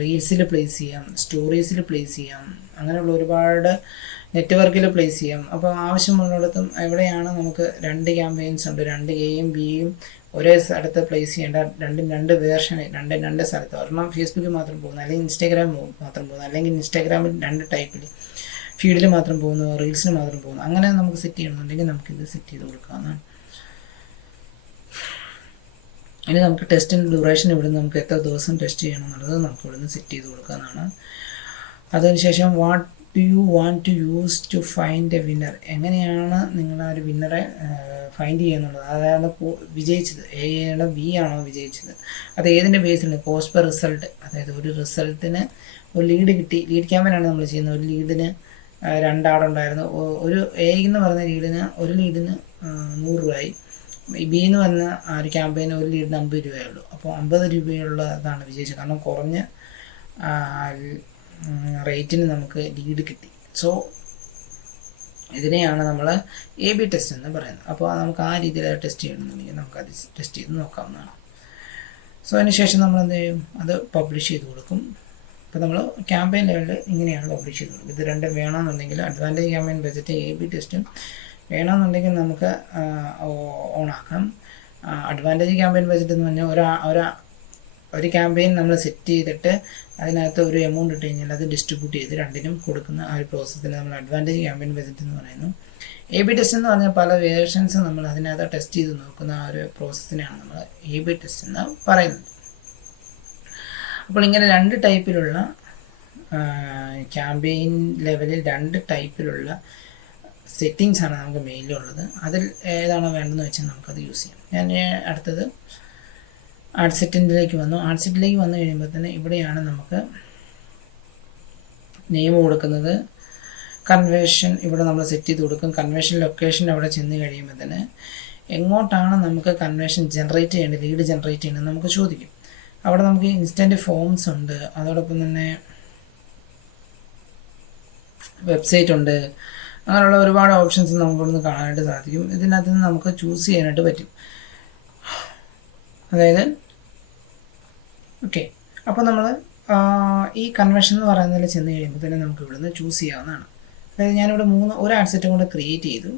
റീൽസിൽ പ്ലേസ് ചെയ്യാം, സ്റ്റോറീസിൽ പ്ലേസ് ചെയ്യാം, അങ്ങനെയുള്ള ഒരുപാട് നെറ്റ്വർക്കിൽ പ്ലേസ് ചെയ്യാം. അപ്പോൾ ആവശ്യമുള്ളിടത്തും എവിടെയാണ് നമുക്ക് 2 ക്യാമ്പയിൻസ് ഉണ്ട്, 2 Aയും Bയും ഒരേ സ്ഥലത്ത് പ്ലേസ് ചെയ്യേണ്ട, 2 വേർഷൻ, 2 സ്ഥലത്ത്, ഒരെണ്ണം ഫേസ്ബുക്കിൽ മാത്രം പോകുന്നു, അല്ലെങ്കിൽ ഇൻസ്റ്റാഗ്രാം മാത്രം പോകുന്നു, അല്ലെങ്കിൽ ഇൻസ്റ്റാഗ്രാമിൽ 2 ടൈപ്പിൽ ഫീഡിൽ മാത്രം പോകുന്നു, റീൽസിന് മാത്രം പോകുന്നു. അങ്ങനെ നമുക്ക് സെറ്റ് ചെയ്യണമെന്നുണ്ടെങ്കിൽ നമുക്കിത് സെറ്റ് ചെയ്ത് കൊടുക്കാവുന്നതാണ്. ഇനി നമുക്ക് ടെസ്റ്റിൻ്റെ ഡ്യൂറേഷൻ ഇവിടുന്ന് നമുക്ക് എത്ര ദിവസം ടെസ്റ്റ് ചെയ്യണം എന്നുള്ളത് നമുക്ക് ഇവിടുന്ന് സെറ്റ് ചെയ്ത് കൊടുക്കാവുന്നതാണ്. അതിനുശേഷം what do you want to use to find a winner, എങ്ങനെയാണ് നിങ്ങൾ ആ ഒരു വിന്നറെ ഫൈൻഡ് ചെയ്യുന്നുള്ളത്, അതാണ് വിജയിച്ചത്, A ആണോ B ആണോ വിജയിച്ചത്, അത് ഏതിൻ്റെ ബേസിലാണ്, കോസ്റ്റ് പെർ റിസൾട്ട്, അതായത് ഒരു റിസൾട്ടിന് ഒരു ലീഡ് കിട്ടി, ലീഡ് ക്യാമ്പയിനാണ് നമ്മൾ ചെയ്യുന്നത്. ഒരു ലീഡിന് 2 ആടുണ്ടായിരുന്നു, ഒരു A എന്ന് പറഞ്ഞ ലീഡിന് ഒരു ലീഡിന് 100 രൂപയായി, B എന്ന് പറഞ്ഞ ആ ഒരു ക്യാമ്പയിന് ഒരു ലീഡിന് 50 രൂപയുള്ളൂ. അപ്പോൾ 50 രൂപയുള്ളതാണ് വിജയിച്ചത്, കാരണം കുറഞ്ഞ റേറ്റിന് നമുക്ക് ലീഡ് കിട്ടി. സോ ഇതിനെയാണ് നമ്മൾ A/B ടെസ്റ്റ് എന്ന് പറയുന്നത്. അപ്പോൾ നമുക്ക് ആ രീതിയിൽ ടെസ്റ്റ് ചെയ്യണമെന്നുണ്ടെങ്കിൽ നമുക്കത് ടെസ്റ്റ് ചെയ്ത് നോക്കാവുന്നതാണ്. സോ അതിന് ശേഷം നമ്മൾ എന്ത് ചെയ്യും, അത് പബ്ലിഷ് ചെയ്ത് കൊടുക്കും. അപ്പോൾ നമ്മൾ ക്യാമ്പയിൻ ലെവലിൽ ഇങ്ങനെയാണ് പബ്ലിഷ് ചെയ്ത് കൊടുക്കും. ഇത് രണ്ടും വേണമെന്നുണ്ടെങ്കിൽ അഡ്വാൻറ്റേജ് ക്യാമ്പയിൻ ബജറ്റ് A/B ടെസ്റ്റും വേണമെന്നുണ്ടെങ്കിൽ നമുക്ക് ഓണാക്കാം. അഡ്വാൻറ്റേജ് ക്യാമ്പയിൻ ബജറ്റ് എന്ന് പറഞ്ഞാൽ ഒരു ക്യാമ്പയിൻ നമ്മൾ സെറ്റ് ചെയ്തിട്ട് അതിനകത്ത് ഒരു എമൗണ്ട് ഇട്ട് കഴിഞ്ഞാൽ അത് ഡിസ്ട്രിബ്യൂട്ട് ചെയ്ത് രണ്ടിനും കൊടുക്കുന്ന ആ ഒരു പ്രോസസ്സിന് നമ്മൾ അഡ്വാൻറ്റേജ് ക്യാമ്പയിൻ ബജറ്റ് എന്ന് പറയുന്നു. A/B ടെസ്റ്റ് എന്ന് പറഞ്ഞാൽ പല വേർഷൻസ് നമ്മൾ അതിനകത്ത് ടെസ്റ്റ് ചെയ്ത് നോക്കുന്ന ആ ഒരു പ്രോസസ്സിനെയാണ് നമ്മൾ A/B ടെസ്റ്റ് എന്ന് പറയുന്നത്. അപ്പോൾ ഇങ്ങനെ 2 ടൈപ്പിലുള്ള ക്യാമ്പയിൻ ലെവലിൽ 2 ടൈപ്പിലുള്ള സെറ്റിങ്സാണ് നമുക്ക് മെയിലുള്ളത്. അതിൽ ഏതാണോ വേണ്ടതെന്ന് വെച്ചാൽ നമുക്കത് യൂസ് ചെയ്യാം. ഞാൻ അടുത്തത് ആഡ് സെറ്റിലേക്ക് വന്നു. ആഡ് സെറ്റിലേക്ക് വന്നു കഴിയുമ്പോൾ തന്നെ ഇവിടെയാണ് നമുക്ക് നെയിം കൊടുക്കുന്നത്. കൺവേർഷൻ ഇവിടെ നമ്മൾ സെറ്റ് ചെയ്ത് കൊടുക്കും. കൺവേർഷൻ ലൊക്കേഷൻ അവിടെ ചെന്ന് കഴിയുമ്പോൾ തന്നെ എങ്ങോട്ടാണ് നമുക്ക് കൺവേർഷൻ ജനറേറ്റ് ചെയ്യേണ്ടത്, ലീഡ് ജനറേറ്റ് ചെയ്യേണ്ടത് നമുക്ക് ചോദിക്കും. അവിടെ നമുക്ക് ഇൻസ്റ്റൻറ്റ് ഫോംസ് ഉണ്ട്, അതോടൊപ്പം തന്നെ വെബ്സൈറ്റ് ഉണ്ട്, അങ്ങനെയുള്ള ഒരുപാട് ഓപ്ഷൻസ് നമുക്കിവിടുന്ന് കാണാനായിട്ട് സാധിക്കും. ഇതിനകത്ത് നിന്ന് നമുക്ക് ചൂസ് ചെയ്യാനായിട്ട് പറ്റും. അതായത് ഓക്കെ, അപ്പോൾ നമ്മൾ ഈ കൺവെൻഷൻ എന്ന് പറയുന്നതിൽ ചെന്ന് കഴിയുമ്പോൾ തന്നെ നമുക്ക് ഇവിടുന്ന് ചൂസ് ചെയ്യാവുന്നതാണ്. അതായത് ഞാനിവിടെ ഒരു ആഡ് സെറ്റും കൂടെ ക്രിയേറ്റ് ചെയ്തു.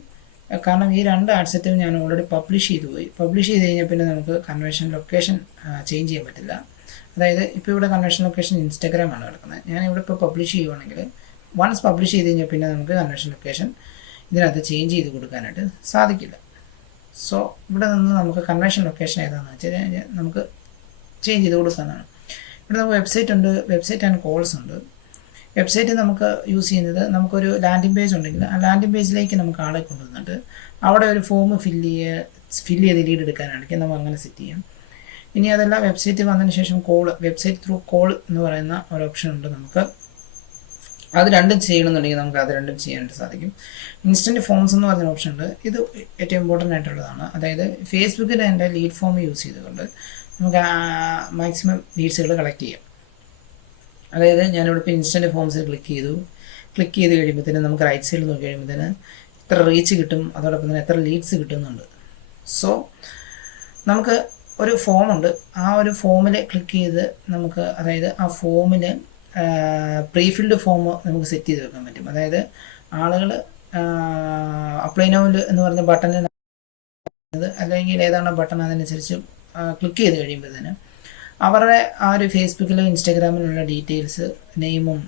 കാരണം ഈ 2 ആഡ് സെറ്റും ഞാൻ ഓൾറെഡി പബ്ലിഷ് ചെയ്ത് പോയി. പബ്ലിഷ് ചെയ്ത് കഴിഞ്ഞാൽ പിന്നെ നമുക്ക് കൺവെൻഷൻ ലൊക്കേഷൻ ചേഞ്ച് ചെയ്യാൻ പറ്റില്ല. അതായത് ഇപ്പോൾ ഇവിടെ കൺവെൻഷൻ ലൊക്കേഷൻ ഇൻസ്റ്റാഗ്രാമാണ് കിടക്കുന്നത്. ഞാനിവിടെ ഇപ്പോൾ പബ്ലിഷ് ചെയ്യുവാണെങ്കിൽ വൺസ് പബ്ലിഷ് ചെയ്ത് കഴിഞ്ഞാൽ പിന്നെ നമുക്ക് കൺവെൻഷൻ ലൊക്കേഷൻ ഇതിനകത്ത് ചേഞ്ച് ചെയ്ത് കൊടുക്കാനായിട്ട് സാധിക്കില്ല. സോ ഇവിടെ നിന്ന് നമുക്ക് കൺവെൻഷൻ ലൊക്കേഷൻ ഏതാണെന്ന് വെച്ചാൽ നമുക്ക് ചേഞ്ച് ചെയ്ത് കൊടുക്കാനാണ്. ഇവിടെ നമുക്ക് വെബ്സൈറ്റ് ഉണ്ട്, വെബ്സൈറ്റ് ആൻഡ് കോൾസ് ഉണ്ട്. വെബ്സൈറ്റ് നമുക്ക് യൂസ് ചെയ്യുന്നത്, നമുക്കൊരു ലാൻഡിംഗ് പേജ് ഉണ്ടെങ്കിൽ ആ ലാൻഡിംഗ് പേജിലേക്ക് നമുക്ക് ആളെ കൊണ്ടുവന്നിട്ട് അവിടെ ഒരു ഫോം ഫില്ല് ചെയ്ത് ലീഡ് എടുക്കാനാണെങ്കിൽ നമുക്ക് അങ്ങനെ സെറ്റ് ചെയ്യാം. ഇനി അതല്ല, വെബ്സൈറ്റ് വന്നതിന് ശേഷം വെബ്സൈറ്റ് ത്രൂ കോൾ എന്ന് പറയുന്ന ഒരു ഓപ്ഷൻ ഉണ്ട്. നമുക്ക് അത് രണ്ടും ചെയ്യണമെന്നുണ്ടെങ്കിൽ നമുക്ക് അത് രണ്ടും ചെയ്യാനായിട്ട് സാധിക്കും. ഇൻസ്റ്റൻറ്റ് ഫോംസ് എന്ന് പറഞ്ഞ ഓപ്ഷൻ ഉണ്ട്. ഇത് ഏറ്റവും ഇമ്പോർട്ടൻ്റ് ആയിട്ടുള്ളതാണ്. അതായത് ഫേസ്ബുക്കിൻ്റെ എൻ്റെ ലീഡ് ഫോം യൂസ് ചെയ്തുകൊണ്ട് നമുക്ക് മാക്സിമം ലീഡ്സുകൾ കളക്ട് ചെയ്യാം. അതായത് ഞാനിവിടെ ഇപ്പോൾ ഇൻസ്റ്റൻറ്റ് ഫോംസ് ക്ലിക്ക് ചെയ്ത് കഴിയുമ്പോഴത്തേന് നമുക്ക് റൈറ്റ് സൈഡിൽ നോക്കി കഴിയുമ്പോഴത്തേന് എത്ര റീച്ച് കിട്ടും, അതോടൊപ്പം തന്നെ എത്ര ലീഡ്സ് കിട്ടുന്നുണ്ട്. സോ നമുക്ക് ഒരു ഫോമുണ്ട്. ആ ഒരു ഫോമിൽ ക്ലിക്ക് ചെയ്ത് നമുക്ക്, അതായത് ആ ഫോമിൽ പ്രീ ഫിൽഡ് ഫോം നമുക്ക് സെറ്റ് ചെയ്ത് വെക്കാൻ പറ്റും. അതായത് ആളുകൾ അപ്ലൈ നൗ എന്ന് പറഞ്ഞ ബട്ടണിൽ അല്ലെങ്കിൽ ഏതാണ് ബട്ടൺ അതനുസരിച്ച് ക്ലിക്ക് ചെയ്ത് കഴിയുമ്പോഴത്തേന് അവരുടെ ആ ഒരു ഫേസ്ബുക്കിലോ ഇൻസ്റ്റാഗ്രാമിലുള്ള ഡീറ്റെയിൽസ്, നെയിമും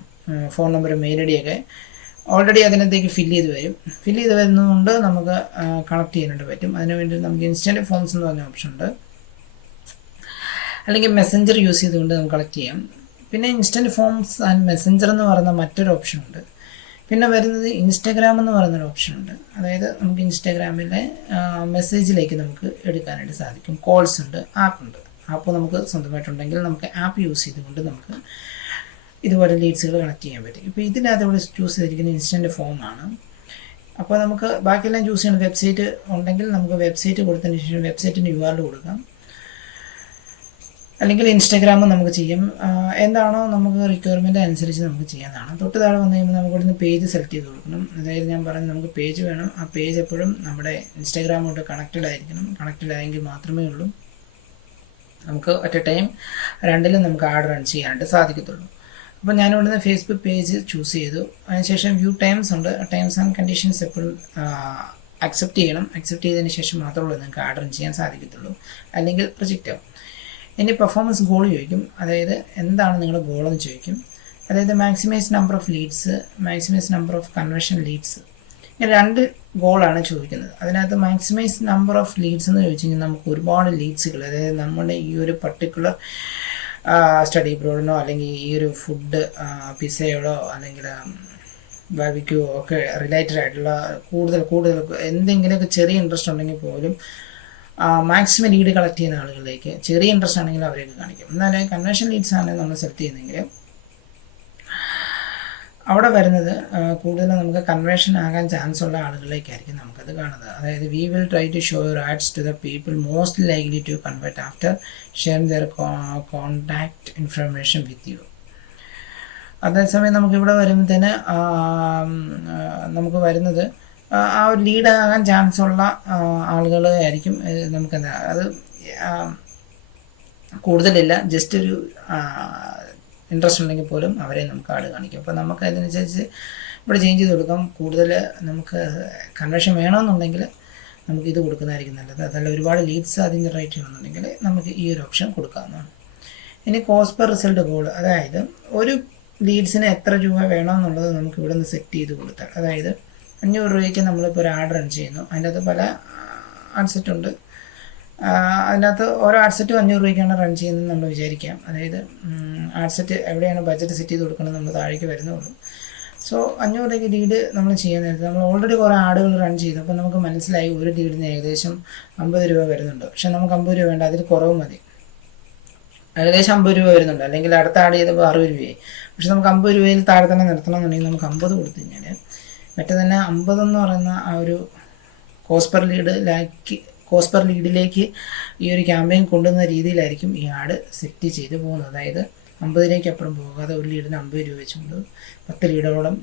ഫോൺ നമ്പറും മെയിൽ ഐ ഡിയൊക്കെ ഓൾറെഡി അതിനകത്തേക്ക് ഫില്ല് ചെയ്ത് വരും. ഫില്ല് ചെയ്ത് വരുന്നതുകൊണ്ട് നമുക്ക് കണക്ട് ചെയ്യാനായിട്ട് പറ്റും. അതിനുവേണ്ടി നമുക്ക് ഇൻസ്റ്റൻറ്റ് ഫോംസ് എന്ന് പറഞ്ഞ ഓപ്ഷൻ ഉണ്ട്, അല്ലെങ്കിൽ മെസ്സഞ്ചർ യൂസ് ചെയ്തുകൊണ്ട് നമുക്ക് കളക്ട് ചെയ്യാം. പിന്നെ ഇൻസ്റ്റൻറ്റ് ഫോംസ് ആൻഡ് മെസ്സഞ്ചർ എന്ന് പറയുന്ന മറ്റൊരു ഓപ്ഷൻ ഉണ്ട്. പിന്നെ വരുന്നത് ഇൻസ്റ്റാഗ്രാം എന്ന് പറയുന്നൊരു ഓപ്ഷൻ ഉണ്ട്. അതായത് നമുക്ക് ഇൻസ്റ്റാഗ്രാമിലെ മെസ്സേജിലേക്ക് നമുക്ക് എടുക്കാനായിട്ട് സാധിക്കും. കോൾസ് ഉണ്ട്, ആപ്പുണ്ട്. ആപ്പ് നമുക്ക് സ്വന്തമായിട്ടുണ്ടെങ്കിൽ നമുക്ക് ആപ്പ് യൂസ് ചെയ്തുകൊണ്ട് നമുക്ക് ഇതുപോലെ ലീഡ്സുകൾ കണക്ട് ചെയ്യാൻ പറ്റും. ഇപ്പോൾ ഇതിനകത്ത് ഇവിടെ ചൂസ് ചെയ്തിരിക്കുന്ന ഇൻസ്റ്റൻറ്റ് ഫോമാണ്. അപ്പോൾ നമുക്ക് ബാക്കിയെല്ലാം ചൂസ് ചെയ്യണം. വെബ്സൈറ്റ് ഉണ്ടെങ്കിൽ നമുക്ക് വെബ്സൈറ്റ് കൊടുത്തതിന് ശേഷം വെബ്സൈറ്റിൻ്റെ URL കൊടുക്കാം, അല്ലെങ്കിൽ ഇൻസ്റ്റാഗ്രാമും നമുക്ക് ചെയ്യാം. എന്താണോ നമുക്ക് റിക്വയർമെൻറ്റ് അനുസരിച്ച് നമുക്ക് ചെയ്യാവുന്നതാണ്. തൊട്ട് താഴെ വന്നു കഴിയുമ്പോൾ നമുക്ക് ഇവിടുന്ന് പേജ് സെലക്ട് ചെയ്ത് കൊടുക്കണം. അതായത് ഞാൻ പറഞ്ഞു നമുക്ക് പേജ് വേണം. ആ പേജ് എപ്പോഴും നമ്മുടെ ഇൻസ്റ്റാഗ്രാമോട്ട് കണക്റ്റഡ് ആയിരിക്കണം. കണക്റ്റഡ് ആയെങ്കിൽ മാത്രമേ ഉള്ളൂ നമുക്ക് അറ്റ് എ ടൈം രണ്ടിലും നമുക്ക് ആഡ് റൺ ചെയ്യാനായിട്ട് സാധിക്കത്തുള്ളൂ. അപ്പോൾ ഞാനിവിടുന്ന് ഫേസ്ബുക്ക് പേജ് ചൂസ് ചെയ്തു. അതിനുശേഷം വ്യൂ ടൈംസ് ഉണ്ട്. ടൈംസ് ആൻഡ് കണ്ടീഷൻസ് എപ്പോഴും അക്സെപ്റ്റ് ചെയ്യണം. അക്സെപ്റ്റ് ചെയ്തതിന് ശേഷം മാത്രമേ നിങ്ങൾക്ക് ആഡ് റൺ ചെയ്യാൻ സാധിക്കത്തുള്ളൂ, അല്ലെങ്കിൽ റിജക്റ്റ് ആവും. ഇനി പെർഫോമൻസ് ഗോൾ ചോദിക്കും. അതായത് എന്താണ് നിങ്ങളുടെ ഗോളെന്ന് ചോദിക്കും. അതായത് maximise number of leads, maximise number of conversion leads. ഇങ്ങനെ 2 ഗോളാണ് ചോദിക്കുന്നത്. അതിനകത്ത് മാക്സിമൈസ് നമ്പർ ഓഫ് ലീഡ്സ് എന്ന് ചോദിച്ചു കഴിഞ്ഞാൽ നമുക്ക് ഒരുപാട് ലീഡ്സുകൾ, അതായത് നമ്മുടെ ഈ ഒരു പർട്ടിക്കുലർ സ്റ്റഡി ബ്രോഡിനോ അല്ലെങ്കിൽ ഈ ഒരു ഫുഡ് പിസയോടോ അല്ലെങ്കിൽ ബാർബിക്യൂ ഒക്കെ റിലേറ്റഡ് ആയിട്ടുള്ള കൂടുതൽ എന്തെങ്കിലുമൊക്കെ ചെറിയ ഇൻട്രസ്റ്റ് ഉണ്ടെങ്കിൽ പോലും മാക്സിമം ലീഡ് കളക്ട് ചെയ്യുന്ന ആളുകളിലേക്ക്, ചെറിയ ഇൻട്രസ്റ്റ് ആണെങ്കിൽ അവരെയൊക്കെ കാണിക്കും. എന്നാലും കൺവേർഷൻ ലീഡ്സ് ആണ് നമ്മൾ സെലക്ട് ചെയ്യുന്നതെങ്കിൽ അവിടെ വരുന്നത് കൂടുതലും നമുക്ക് കൺവേർഷൻ ആകാൻ ചാൻസ് ഉള്ള ആളുകളിലേക്കായിരിക്കും നമുക്കത് കാണുന്നത്. അതായത് we will try to show your ads to the people most likely to convert after sharing their contact information with you. അതേസമയം നമുക്കിവിടെ വരുമ്പോഴത്തേന് നമുക്ക് വരുന്നത് ആ ഒരു ലീഡ് ആകാൻ ചാൻസ് ഉള്ള ആളുകൾ ആയിരിക്കും. നമുക്കെന്താ അത് കൂടുതലില്ല, ജസ്റ്റ് ഒരു ഇൻട്രസ്റ്റ് ഉണ്ടെങ്കിൽ പോലും അവരെ നമുക്ക് ആഡ് കാണിക്കും. അപ്പോൾ നമുക്ക് അതിനനുസരിച്ച് ഇവിടെ ചേഞ്ച് ചെയ്ത് കൊടുക്കാം. കൂടുതൽ നമുക്ക് കൺവേർഷൻ വേണമെന്നുണ്ടെങ്കിൽ നമുക്ക് ഇത് കൊടുക്കുന്നതായിരിക്കും നല്ലത്. അതല്ല ഒരുപാട് ലീഡ്സ് ആദ്യം ജനറേറ്റ് ചെയ്യണമെന്നുണ്ടെങ്കിൽ നമുക്ക് ഈ ഒരു ഓപ്ഷൻ കൊടുക്കാവുന്നതാണ്. ഇനി കോസ്റ്റ് പെർ റിസൾട്ട് ഗോൾ, അതായത് ഒരു ലീഡ്സിന് എത്ര രൂപ വേണമെന്നുള്ളത് നമുക്ക് ഇവിടെ നിന്ന് സെറ്റ് ചെയ്ത് കൊടുത്താൽ, അതായത് 500 രൂപയ്ക്ക് നമ്മളിപ്പോൾ ഒരു ആഡ് റൺ ചെയ്യുന്നു. അതിൻ്റെ അകത്ത് പല ആഡ് സെറ്റ് ഉണ്ട്. അതിനകത്ത് ഓരോ ആഡ് സെറ്റും 500 രൂപയ്ക്കാണ് റൺ ചെയ്യുന്നത് നമ്മൾ വിചാരിക്കാം. അതായത് ആഡ് സെറ്റ് എവിടെയാണ് ബഡ്ജറ്റ് സെറ്റ് ചെയ്ത് കൊടുക്കുന്നത് നമ്മൾ താഴേക്ക് വരുന്നുള്ളൂ. സോ 500 രൂപയ്ക്ക് ലീഡ് നമ്മൾ ചെയ്യാൻ നേരത്ത് നമ്മൾ ഓൾറെഡി കുറേ ആഡുകൾ റൺ ചെയ്തു. അപ്പോൾ നമുക്ക് മനസ്സിലായി ഒരു ലീഡിന് ഏകദേശം 50 രൂപ വരുന്നുണ്ട്. പക്ഷെ നമുക്ക് 50 രൂപ വേണ്ട, അതിൽ കുറവ് മതി. ഏകദേശം 50 രൂപ വരുന്നുണ്ട്, അല്ലെങ്കിൽ അടുത്ത ആഡ് ചെയ്തപ്പോൾ 60 രൂപയായി. പക്ഷെ നമുക്ക് 50 രൂപയിൽ താഴെ തന്നെ നിർത്തണമെന്നുണ്ടെങ്കിൽ നമുക്ക് 50 കൊടുത്തു കഴിഞ്ഞാൽ മറ്റേ തന്നെ 50 എന്ന് പറയുന്ന ആ ഒരു കോസ്റ്റ് പെർ ലീഡിലേക്ക് ഈ ഒരു ക്യാമ്പയിൻ കൊണ്ടുവന്ന രീതിയിലായിരിക്കും ഈ ആഡ് സെറ്റ് ചെയ്ത് പോകുന്നത്. അതായത് 50 അപ്പുറം പോകാതെ ഒരു ലീഡിന് 50 രൂപ വെച്ചുകൊണ്ട് 10 ലീഡോളം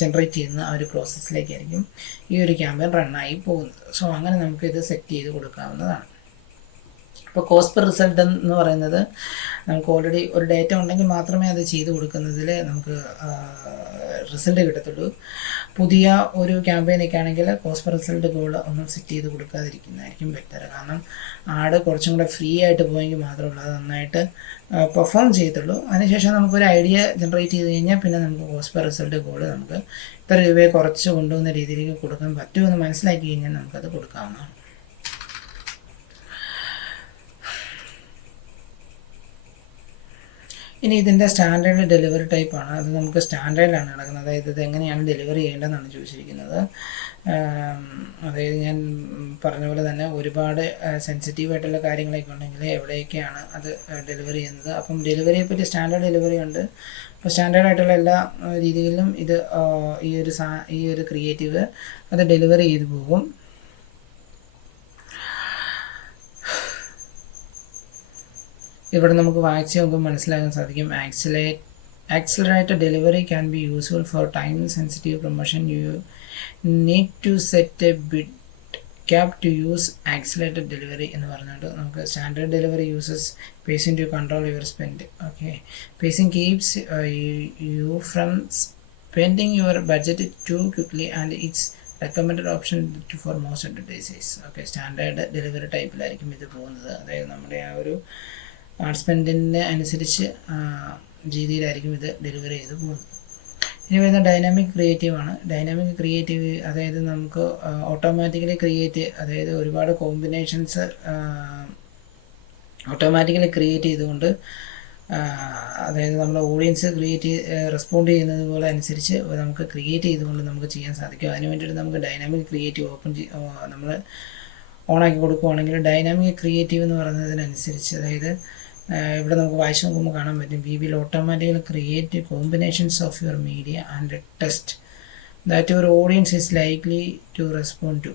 ജനറേറ്റ് ചെയ്യുന്ന ആ ഒരു പ്രോസസ്സിലേക്കായിരിക്കും ഈ ഒരു ക്യാമ്പയിൻ റണ്ണായി പോകുന്നത്. സോ അങ്ങനെ നമുക്കിത് സെറ്റ് ചെയ്ത് കൊടുക്കാവുന്നതാണ്. ഇപ്പോൾ കോസ്റ്റ് പെർ റിസൾട്ട് എന്ന് പറയുന്നത് നമുക്ക് ഓൾറെഡി ഒരു ഡേറ്റ ഉണ്ടെങ്കിൽ മാത്രമേ അത് ചെയ്ത് കൊടുക്കുന്നതിൽ നമുക്ക് റിസൾട്ട് കിട്ടത്തുള്ളൂ. പുതിയ ഒരു ക്യാമ്പയിനൊക്കെ ആണെങ്കിൽ കോസ്റ്റ് പെർ റിസൾട്ട് ഗോൾ ഒന്നും സെറ്റ് ചെയ്ത് കൊടുക്കാതിരിക്കുന്നതായിരിക്കും ബെറ്റർ. കാരണം ആഡ് കുറച്ചും കൂടെ ഫ്രീ ആയിട്ട് പോയെങ്കിൽ മാത്രമേ അത് നന്നായിട്ട് പെർഫോം ചെയ്യത്തുള്ളൂ. അതിനുശേഷം നമുക്കൊരു ഐഡിയ ജനറേറ്റ് ചെയ്ത് കഴിഞ്ഞാൽ പിന്നെ നമുക്ക് കോസ്റ്റ് പെർ റിസൾട്ട് ഗോൾ നമുക്ക് ഇത്ര രൂപയെ കുറച്ച് കൊണ്ടുവന്ന രീതിയിലേക്ക് കൊടുക്കാൻ പറ്റുമെന്ന് മനസ്സിലാക്കി കഴിഞ്ഞാൽ നമുക്കത് കൊടുക്കാവുന്നതാണ്. ഇനി ഇതിൻ്റെ സ്റ്റാൻഡേർഡ് ഡെലിവറി ടൈപ്പാണ്. അത് നമുക്ക് സ്റ്റാൻഡേർഡിലാണ് നടക്കുന്നത്. അതായത് ഇത് എങ്ങനെയാണ് ഡെലിവറി ചെയ്യേണ്ടതെന്നാണ് ചോദിച്ചിരിക്കുന്നത്. അതായത് ഞാൻ പറഞ്ഞ പോലെ തന്നെ ഒരുപാട് സെൻസിറ്റീവായിട്ടുള്ള കാര്യങ്ങളൊക്കെ ഉണ്ടെങ്കിൽ എവിടെയൊക്കെയാണ് അത് ഡെലിവറി ചെയ്യുന്നത്. അപ്പം ഡെലിവറിയെ പറ്റി സ്റ്റാൻഡേർഡ് ഡെലിവറി ഉണ്ട്. അപ്പോൾ സ്റ്റാൻഡേർഡായിട്ടുള്ള എല്ലാ രീതികളിലും ഇത് ഈ ഒരു ക്രിയേറ്റീവ് അത് ഡെലിവറി ചെയ്തു പോകും. ഇവിടെ നമുക്ക് വായിച്ച് നോക്കുമ്പോൾ മനസ്സിലാക്കാൻ സാധിക്കും. Accelerated delivery can be useful for time sensitive promotion. You need to set a bid cap to use accelerated delivery എന്ന് പറഞ്ഞുകൊണ്ട് നമുക്ക് standard delivery uses pacing to control your spend. Okay, pacing keeps you from spending your budget too quickly and it's recommended option for most advertisers. Okay, standard delivery ടൈപ്പിലായിരിക്കും ഇത് പോകുന്നത്. അതായത് നമ്മുടെ ആ ഒരു സ്പെൻഡിന് അനുസരിച്ച് രീതിയിലായിരിക്കും ഇത് ഡെലിവറി ചെയ്ത് പോകുന്നത്. ഇനി വരുന്ന ഡൈനാമിക് ക്രിയേറ്റീവ് ആണ്. ഡൈനാമിക് ക്രിയേറ്റീവ് അതായത് നമുക്ക് ഓട്ടോമാറ്റിക്കലി ക്രിയേറ്റ്, അതായത് ഒരുപാട് കോമ്പിനേഷൻസ് ഓട്ടോമാറ്റിക്കലി ക്രിയേറ്റ് ചെയ്തുകൊണ്ട്, അതായത് നമ്മുടെ ഓഡിയൻസ് റെസ്പോണ്ട് ചെയ്യുന്നത് പോലെ അനുസരിച്ച് നമുക്ക് ക്രിയേറ്റ് ചെയ്തുകൊണ്ട് നമുക്ക് ചെയ്യാൻ സാധിക്കും. അതിന് വേണ്ടിയിട്ട് നമുക്ക് ഡൈനാമിക് ക്രിയേറ്റീവ് നമ്മൾ ഓണാക്കി കൊടുക്കുകയാണെങ്കിൽ ഡൈനാമിക് ക്രിയേറ്റീവ് എന്ന് പറയുന്നതിനനുസരിച്ച്, അതായത് ഇവിടെ നമുക്ക് വായിച്ച് നോക്കുമ്പോൾ കാണാൻ പറ്റും, we will automatically create combinations of your media and test that your audience is likely to respond to.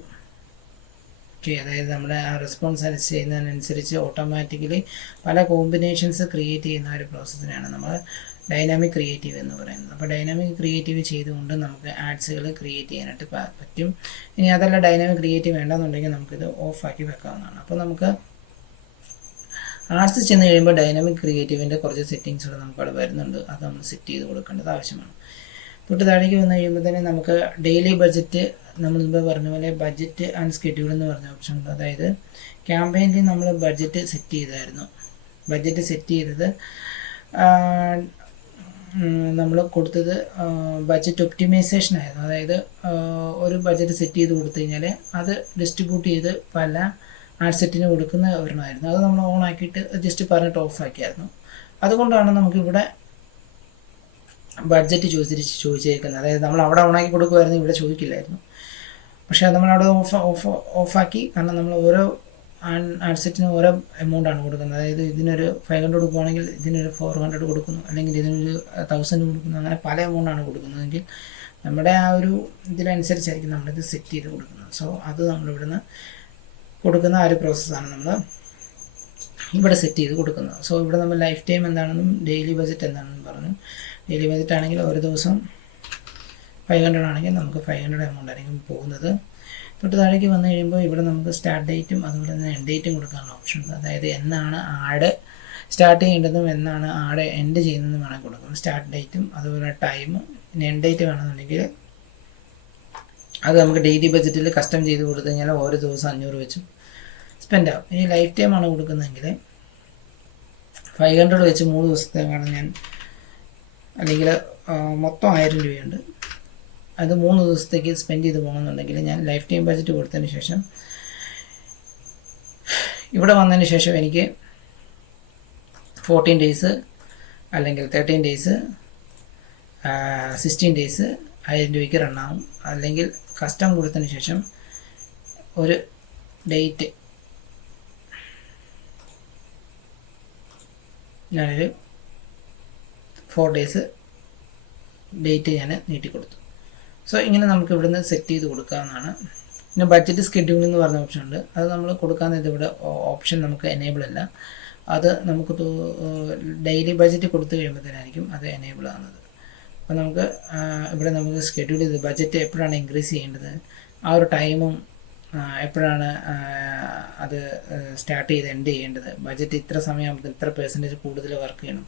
Okay, അതായത് നമ്മുടെ ആ റെസ്പോൺസ് ചെയ്യുന്നതിനനുസരിച്ച് ഓട്ടോമാറ്റിക്കലി പല കോമ്പിനേഷൻസ് ക്രിയേറ്റ് ചെയ്യുന്ന ഒരു പ്രോസസ്സിനാണ് നമ്മൾ ഡൈനാമിക് ക്രിയേറ്റീവ് എന്ന് പറയുന്നത്. അപ്പോൾ ഡൈനാമിക് ക്രിയേറ്റീവ് ചെയ്തുകൊണ്ട് നമുക്ക് ആഡ്സുകൾ ക്രിയേറ്റ് ചെയ്യാനായിട്ട് പറ്റും. ഇനി അതല്ല ഡൈനാമിക് ക്രിയേറ്റീവ് വേണ്ടെന്നുണ്ടെങ്കിൽ നമുക്കിത് ഓഫാക്കി വെക്കാവുന്നതാണ്. അപ്പോൾ നമുക്ക് ആർട്സ് ചെന്ന് കഴിയുമ്പോൾ ഡൈനാമിക് ക്രിയേറ്റീവിൻ്റെ കുറച്ച് സെറ്റിങ്സുകൾ നമുക്കവിടെ വരുന്നുണ്ട്. അത് നമ്മൾ സെറ്റ് ചെയ്ത് കൊടുക്കേണ്ടത് ആവശ്യമാണ്. തൊട്ട് താഴേക്ക് വന്നു കഴിയുമ്പോൾ തന്നെ നമുക്ക് ഡെയിലി ബഡ്ജറ്റ്, നമ്മൾ മുമ്പ് പറഞ്ഞ പോലെ ബഡ്ജറ്റ് ആൻഡ് സ്കെഡ്യൂൾ എന്ന് പറഞ്ഞ ഓപ്ഷൻ ഉണ്ട്. അതായത് ക്യാമ്പയിനിൽ നമ്മൾ ബഡ്ജറ്റ് സെറ്റ് ചെയ്തായിരുന്നു. ബഡ്ജറ്റ് സെറ്റ് ചെയ്തത് നമ്മൾ കൊടുത്തത് ബഡ്ജറ്റ് ഒപ്റ്റിമൈസേഷൻ ആയിരുന്നു. അതായത് ഒരു ബഡ്ജറ്റ് സെറ്റ് ചെയ്ത് കൊടുത്തു കഴിഞ്ഞാൽ അത് ഡിസ്ട്രിബ്യൂട്ട് ചെയ്ത് പല ആഡ് സെറ്റിന് കൊടുക്കുന്ന ഒരെണ്ണമായിരുന്നു. അത് നമ്മൾ ഓൺ ആക്കിയിട്ട് ജസ്റ്റ് പറഞ്ഞിട്ട് ഓഫ് ആക്കിയായിരുന്നു. അതുകൊണ്ടാണ് നമുക്കിവിടെ ബഡ്ജറ്റ് ചോദിച്ചേക്കുന്നത്. അതായത് നമ്മൾ അവിടെ ഓണാക്കി കൊടുക്കുമായിരുന്നു, ഇവിടെ ചോദിക്കില്ലായിരുന്നു. പക്ഷേ നമ്മളവിടെ ഓഫാക്കി. കാരണം നമ്മൾ ഓരോ ആഡ് സെറ്റിന് ഓരോ എമൗണ്ടാണ് കൊടുക്കുന്നത്. അതായത് ഇതിനൊരു 500 കൊടുക്കുകയാണെങ്കിൽ ഇതിനൊരു 400 കൊടുക്കുന്നു, അല്ലെങ്കിൽ ഇതിനൊരു 1000 കൊടുക്കുന്നു. അങ്ങനെ പല എമൗണ്ടാണ് കൊടുക്കുന്നതെങ്കിൽ നമ്മുടെ ആ ഒരു ഇതിനനുസരിച്ചായിരിക്കും നമ്മളിത് സെറ്റ് ചെയ്ത് കൊടുക്കുന്നത്. സോ അത് നമ്മളിവിടുന്ന് കൊടുക്കുന്ന ആ ഒരു പ്രോസസ്സാണ് നമ്മൾ ഇവിടെ സെറ്റ് ചെയ്ത് കൊടുക്കുന്നത്. സോ ഇവിടെ നമ്മൾ ലൈഫ് ടൈം എന്താണെന്നും ഡെയിലി ബഡ്ജറ്റ് എന്താണെന്നും പറഞ്ഞു. ഡെയിലി ബഡ്ജറ്റ് ആണെങ്കിൽ ഒരു ദിവസം 500 ആണെങ്കിൽ നമുക്ക് 500 എമൗണ്ട് ആയിരിക്കും പോകുന്നത്. തൊട്ട് താഴേക്ക് വന്നു കഴിയുമ്പോൾ ഇവിടെ നമുക്ക് സ്റ്റാർട്ട് ഡേറ്റും അതുപോലെ തന്നെ എൻഡ് ഡേറ്റും കൊടുക്കാനുള്ള ഓപ്ഷൻ ഉണ്ട്. അതായത് എന്നാണ് ആഡ് സ്റ്റാർട്ട് ചെയ്യേണ്ടതും എന്നാണ് ആഡ് എൻഡ് ചെയ്യുന്നതും വേണമെങ്കിൽ കൊടുക്കും. സ്റ്റാർട്ട് ഡേറ്റും അതുപോലെ ടൈമും പിന്നെ എൻഡ് ഡേറ്റ് വേണമെന്നുണ്ടെങ്കിൽ അത് നമുക്ക് ഡെയിലി ബഡ്ജറ്റിൽ കസ്റ്റം ചെയ്ത് കൊടുത്തു കഴിഞ്ഞാൽ ഓരോ ദിവസം 500 വെച്ചും സ്പെൻഡ് ആവും. ഇനി ലൈഫ് ടൈം ആണ് കൊടുക്കുന്നതെങ്കിൽ 500 വെച്ച് 3 ദിവസത്തേക്കാണ് ഞാൻ, അല്ലെങ്കിൽ മൊത്തം 1000 രൂപയുണ്ട്. അത് 3 ദിവസത്തേക്ക് സ്പെൻഡ് ചെയ്ത് പോകണമെന്നുണ്ടെങ്കിൽ ഞാൻ ലൈഫ് ടൈം ബഡ്ജറ്റ് കൊടുത്തതിന് ശേഷം ഇവിടെ വന്നതിന് ശേഷം എനിക്ക് 14 ഡേയ്സ് അല്ലെങ്കിൽ 13 ഡേയ്സ് 16 ഡേയ്സ് 1000 രൂപയ്ക്ക് റണ്ണാവും. അല്ലെങ്കിൽ കസ്റ്റം കൊടുത്തതിന് ശേഷം ഒരു ഡേറ്റ് ഞാനൊരു 4 ഡേയ്സ് ഡേറ്റ് ഞാൻ നീട്ടിക്കൊടുത്തു. സോ ഇങ്ങനെ നമുക്ക് ഇവിടുന്ന് സെറ്റ് ചെയ്ത് കൊടുക്കാവുന്നതാണ്. പിന്നെ ബഡ്ജറ്റ് സ്കെഡ്യൂൾ എന്ന് പറഞ്ഞ ഓപ്ഷൻ ഉണ്ട്. അത് നമ്മൾ കൊടുക്കാവുന്നത് ഇവിടെ ഓപ്ഷൻ നമുക്ക് എനേബിൾ അല്ല. അത് നമുക്ക് ഡെയിലി ബഡ്ജറ്റ് കൊടുത്തു കഴിയുമ്പോഴത്തേനായിരിക്കും അത് എനേബിൾ ആകുന്നത്. അപ്പോൾ നമുക്ക് ഇവിടെ നമുക്ക് സ്കെഡ്യൂൾ ചെയ്ത് ബഡ്ജറ്റ് എപ്പോഴാണ് ഇൻക്രീസ് ചെയ്യേണ്ടത്, ആ ഒരു ടൈമും എപ്പോഴാണ് അത് സ്റ്റാർട്ട് ചെയ്ത് എൻഡ് ചെയ്യേണ്ടത്, ബഡ്ജറ്റ് ഇത്ര സമയമാകുമ്പോൾ ഇത്ര % കൂടുതൽ വർക്ക് ചെയ്യണം,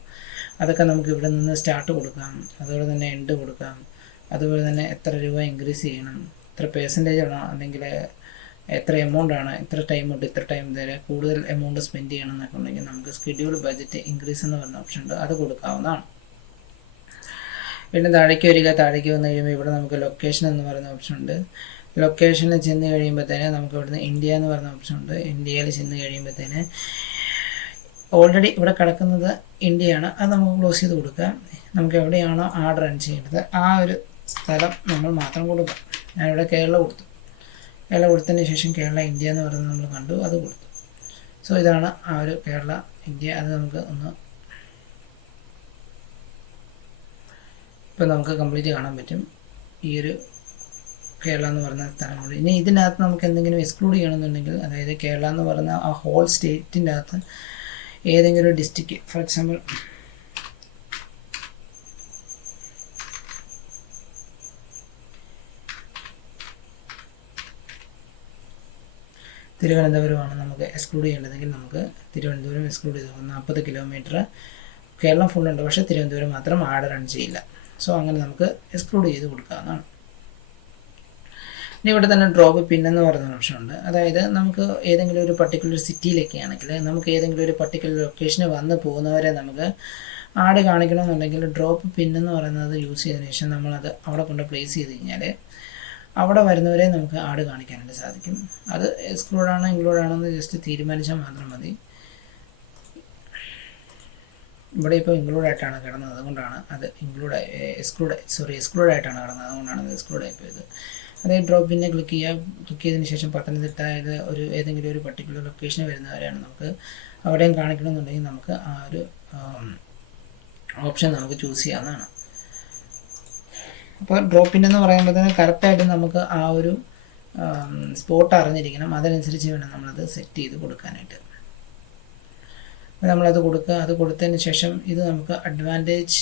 അതൊക്കെ നമുക്ക് ഇവിടെ നിന്ന് സ്റ്റാർട്ട് കൊടുക്കാം. അതുപോലെ തന്നെ എൻഡ് കൊടുക്കാം. അതുപോലെ തന്നെ എത്ര രൂപ ഇൻക്രീസ് ചെയ്യണം, ഇത്ര % ആണോ, അല്ലെങ്കിൽ എത്ര എമൗണ്ട് ആണ്, ഇത്ര ടൈം തൊട്ട് ഇത്ര ടൈം വരെ കൂടുതൽ എമൗണ്ട് സ്പെൻഡ് ചെയ്യണം എന്നൊക്കെ ഉണ്ടെങ്കിൽ നമുക്ക് സ്കെഡ്യൂൾ ബഡ്ജറ്റ് ഇൻക്രീസ് എന്ന് പറഞ്ഞ ഓപ്ഷൻ ഉണ്ട്. അത് കൊടുക്കാവുന്നതാണ്. പിന്നെ താഴേക്ക് വരിക. താഴേക്ക് വന്നു കഴിയുമ്പോൾ ഇവിടെ നമുക്ക് ലൊക്കേഷൻ എന്ന് പറയുന്ന ഓപ്ഷൻ ഉണ്ട്. ലൊക്കേഷനിൽ ചെന്ന് കഴിയുമ്പോഴത്തേന് നമുക്ക് ഇവിടുന്ന് ഇന്ത്യ എന്ന് പറയുന്ന ഓപ്ഷൻ ഉണ്ട്. ഇന്ത്യയിൽ ചെന്ന് കഴിയുമ്പോഴത്തേന് ഓൾറെഡി ഇവിടെ കിടക്കുന്നത് ഇന്ത്യയാണ്. അത് നമുക്ക് ക്ലോസ് ചെയ്ത് കൊടുക്കാം. നമുക്ക് എവിടെയാണോ ആഡ് റൺ ചെയ്യേണ്ടത് ആ ഒരു സ്ഥലം നമ്മൾ മാത്രം കൊടുക്കാം. ഞാനിവിടെ കേരള കൊടുത്തു. കേരള കൊടുത്തതിന് ശേഷം കേരള ഇന്ത്യ എന്ന് പറയുന്നത് നമ്മൾ കണ്ടു, അത് കൊടുത്തു. സോ ഇതാണ് ആ ഒരു കേരള ഇന്ത്യ. അത് നമുക്ക് ഒന്ന് ഇപ്പം നമുക്ക് കംപ്ലീറ്റ് കാണാൻ പറ്റും ഈ ഒരു കേരള എന്ന് പറയുന്ന സ്ഥലങ്ങൾ. ഇനി ഇതിനകത്ത് നമുക്ക് എന്തെങ്കിലും എക്സ്ക്ലൂഡ് ചെയ്യണമെന്നുണ്ടെങ്കിൽ, അതായത് കേരള എന്ന് പറയുന്ന ആ ഹോൾ സ്റ്റേറ്റിൻ്റെ അകത്ത് ഏതെങ്കിലും ഒരു ഡിസ്ട്രിക്റ്റ്, ഫോർ എക്സാമ്പിൾ തിരുവനന്തപുരമാണ് നമുക്ക് എക്സ്ക്ലൂഡ് ചെയ്യേണ്ടതെങ്കിൽ നമുക്ക് തിരുവനന്തപുരം എക്സ്ക്ലൂഡ് ചെയ്ത് 40 കിലോമീറ്റർ കേരളം ഫുള്ളുണ്ട്, പക്ഷേ തിരുവനന്തപുരം മാത്രം ആഡ് റൺ ചെയ്യില്ല. സോ അങ്ങനെ നമുക്ക് എക്സ്ക്ലൂഡ് ചെയ്ത് കൊടുക്കാവുന്നതാണ്. ഇനി ഇവിടെ തന്നെ ഡ്രോപ്പ് പിൻ എന്ന് പറയുന്ന ഓപ്ഷൻ ഉണ്ട്. അതായത് നമുക്ക് ഏതെങ്കിലും ഒരു പർട്ടിക്കുലർ സിറ്റിയിലൊക്കെ ആണെങ്കിൽ നമുക്ക് ഏതെങ്കിലും ഒരു പർട്ടിക്കുലർ ലൊക്കേഷന് വന്ന് പോകുന്നവരെ നമുക്ക് ആഡ് കാണിക്കണമെന്നുണ്ടെങ്കിൽ ഡ്രോപ്പ് പിൻ എന്ന് പറയുന്നത് യൂസ് ചെയ്തതിന് ശേഷം നമ്മളത് അവിടെ കൊണ്ട് പ്ലേസ് ചെയ്ത് കഴിഞ്ഞാൽ അവിടെ വരുന്നവരെ നമുക്ക് ആഡ് കാണിക്കാനായിട്ട് സാധിക്കും. അത് എക്സ്ക്ലൂഡ് ആണോ ഇൻക്ലൂഡ് ആണോ എന്ന് ജസ്റ്റ് തീരുമാനിച്ചാൽ മാത്രം മതി. ഇവിടെ ഇപ്പോൾ ഇൻക്ലൂഡ് ആയിട്ടാണ് കിടന്നത്, അതുകൊണ്ടാണ് അത് എക്സ്ക്ലൂഡ് ആയിട്ടാണ് കിടന്നത്, അതുകൊണ്ടാണ് അത് എക്സ്ക്ലൂഡ് ആയിപ്പോയത്. അതേ ഡ്രോപ്പ് പിന്നെ ക്ലിക്ക് ചെയ്തതിന് ശേഷം പത്തനംതിട്ട ഒരു ഏതെങ്കിലും ഒരു പർട്ടിക്കുലർ ലൊക്കേഷന് വരുന്നവരെയാണ് നമുക്ക് അവിടെയും കാണിക്കണമെന്നുണ്ടെങ്കിൽ നമുക്ക് ആ ഒരു ഓപ്ഷൻ നമുക്ക് ചൂസ് ചെയ്യാവുന്നതാണ്. അപ്പോൾ ഡ്രോപ്പ് പിൻ എന്ന് പറയുമ്പോഴത്തേന് കറക്റ്റായിട്ട് നമുക്ക് ആ ഒരു സ്പോട്ട് അറിഞ്ഞിരിക്കണം, അതനുസരിച്ച് വേണം നമ്മളത് സെറ്റ് ചെയ്ത് കൊടുക്കാനായിട്ട്. അപ്പോൾ നമ്മളത് കൊടുക്കുക. അത് കൊടുത്തതിന് ശേഷം ഇത് നമുക്ക് അഡ്വാൻറ്റേജ്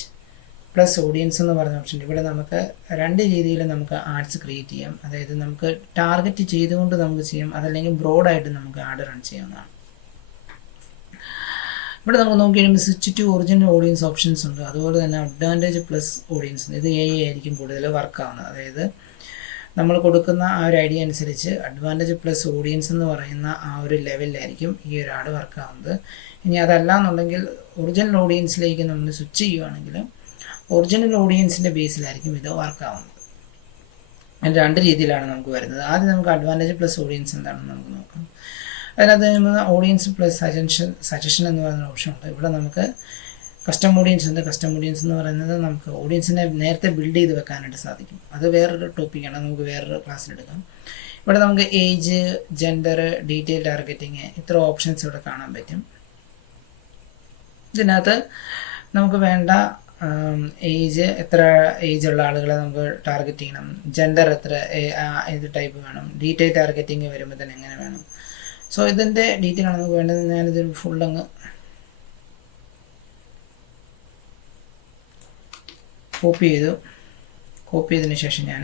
പ്ലസ് ഓഡിയൻസ് എന്ന് പറയുന്ന ഓപ്ഷൻ. ഇവിടെ നമുക്ക് 2 രീതിയിൽ നമുക്ക് ആഡ്സ് ക്രിയേറ്റ് ചെയ്യാം. അതായത് നമുക്ക് ടാർഗറ്റ് ചെയ്തുകൊണ്ട് നമുക്ക് ചെയ്യാം, അതല്ലെങ്കിൽ ബ്രോഡായിട്ട് നമുക്ക് ആഡ് റൺ ചെയ്യാവുന്നതാണ്. ഇവിടെ നമുക്ക് നോക്കി കഴിയുമ്പോൾ switch to original audience options ഉണ്ട്. അതുപോലെ തന്നെ അഡ്വാൻറ്റേജ് പ്ലസ് ഓഡിയൻസ്, ഇത് ആയിരിക്കും കൂടുതൽ വർക്ക് ആവുന്നത്. അതായത് നമ്മൾ കൊടുക്കുന്ന ആ ഒരു ഐഡിയ അനുസരിച്ച് അഡ്വാൻറ്റേജ് പ്ലസ് ഓഡിയൻസ് എന്ന് പറയുന്ന ആ ഒരു ലെവലിലായിരിക്കും ഈ ഒരു ആഡ് വർക്ക് ആവുന്നത്. ഇനി അതല്ല എന്നുണ്ടെങ്കിൽ ഒറിജിനൽ ഓഡിയൻസിലേക്ക് നമ്മൾ സ്വിച്ച് ചെയ്യുകയാണെങ്കിൽ ഒറിജിനൽ ഓഡിയൻസിൻ്റെ ബേസിലായിരിക്കും ഇത് വർക്ക് ആവുന്നത്. അതിന് 2 രീതിയിലാണ് നമുക്ക് വരുന്നത്. ആദ്യം നമുക്ക് അഡ്വാൻറ്റേജ് പ്ലസ് ഓഡിയൻസ് എന്താണെന്ന് നമുക്ക് നോക്കാം. അതിനകത്ത് ഓഡിയൻസ് പ്ലസ് സജഷൻ എന്ന് പറയുന്ന ഓപ്ഷൻ ഉണ്ട്. ഇവിടെ നമുക്ക് കസ്റ്റം ഓഡിയൻസ് ഉണ്ട്. കസ്റ്റം ഓഡിയൻസ് എന്ന് പറയുന്നത് നമുക്ക് ഓഡിയൻസിനെ നേരത്തെ ബിൽഡ് ചെയ്ത് വെക്കാനായിട്ട് സാധിക്കും. അത് വേറൊരു ടോപ്പിക്കാണ്, നമുക്ക് വേറൊരു ക്ലാസ്സിലെടുക്കാം. ഇവിടെ നമുക്ക് ഏജ്, ജെൻഡർ, ഡീറ്റെയിൽ ടാർഗറ്റിങ്, ഇത്ര ഓപ്ഷൻസ് ഇവിടെ കാണാൻ പറ്റും. ഇതിനകത്ത് നമുക്ക് വേണ്ട ഏജ്, എത്ര ഏജുള്ള ആളുകളെ നമുക്ക് ടാർഗറ്റ് ചെയ്യണം, ജെൻഡർ എത്ര, ഏത് ടൈപ്പ് വേണം, ഡീറ്റെയിൽ ടാർഗറ്റിങ് വരുമ്പോൾ തന്നെ എങ്ങനെ വേണം. സോ ഇതിൻ്റെ ഡീറ്റെയിൽ ആണ് നമുക്ക് വേണ്ടത്. ഞാനിത് ഫുള്ളങ്ങ് കോപ്പി ചെയ്തതിന് ശേഷം ഞാൻ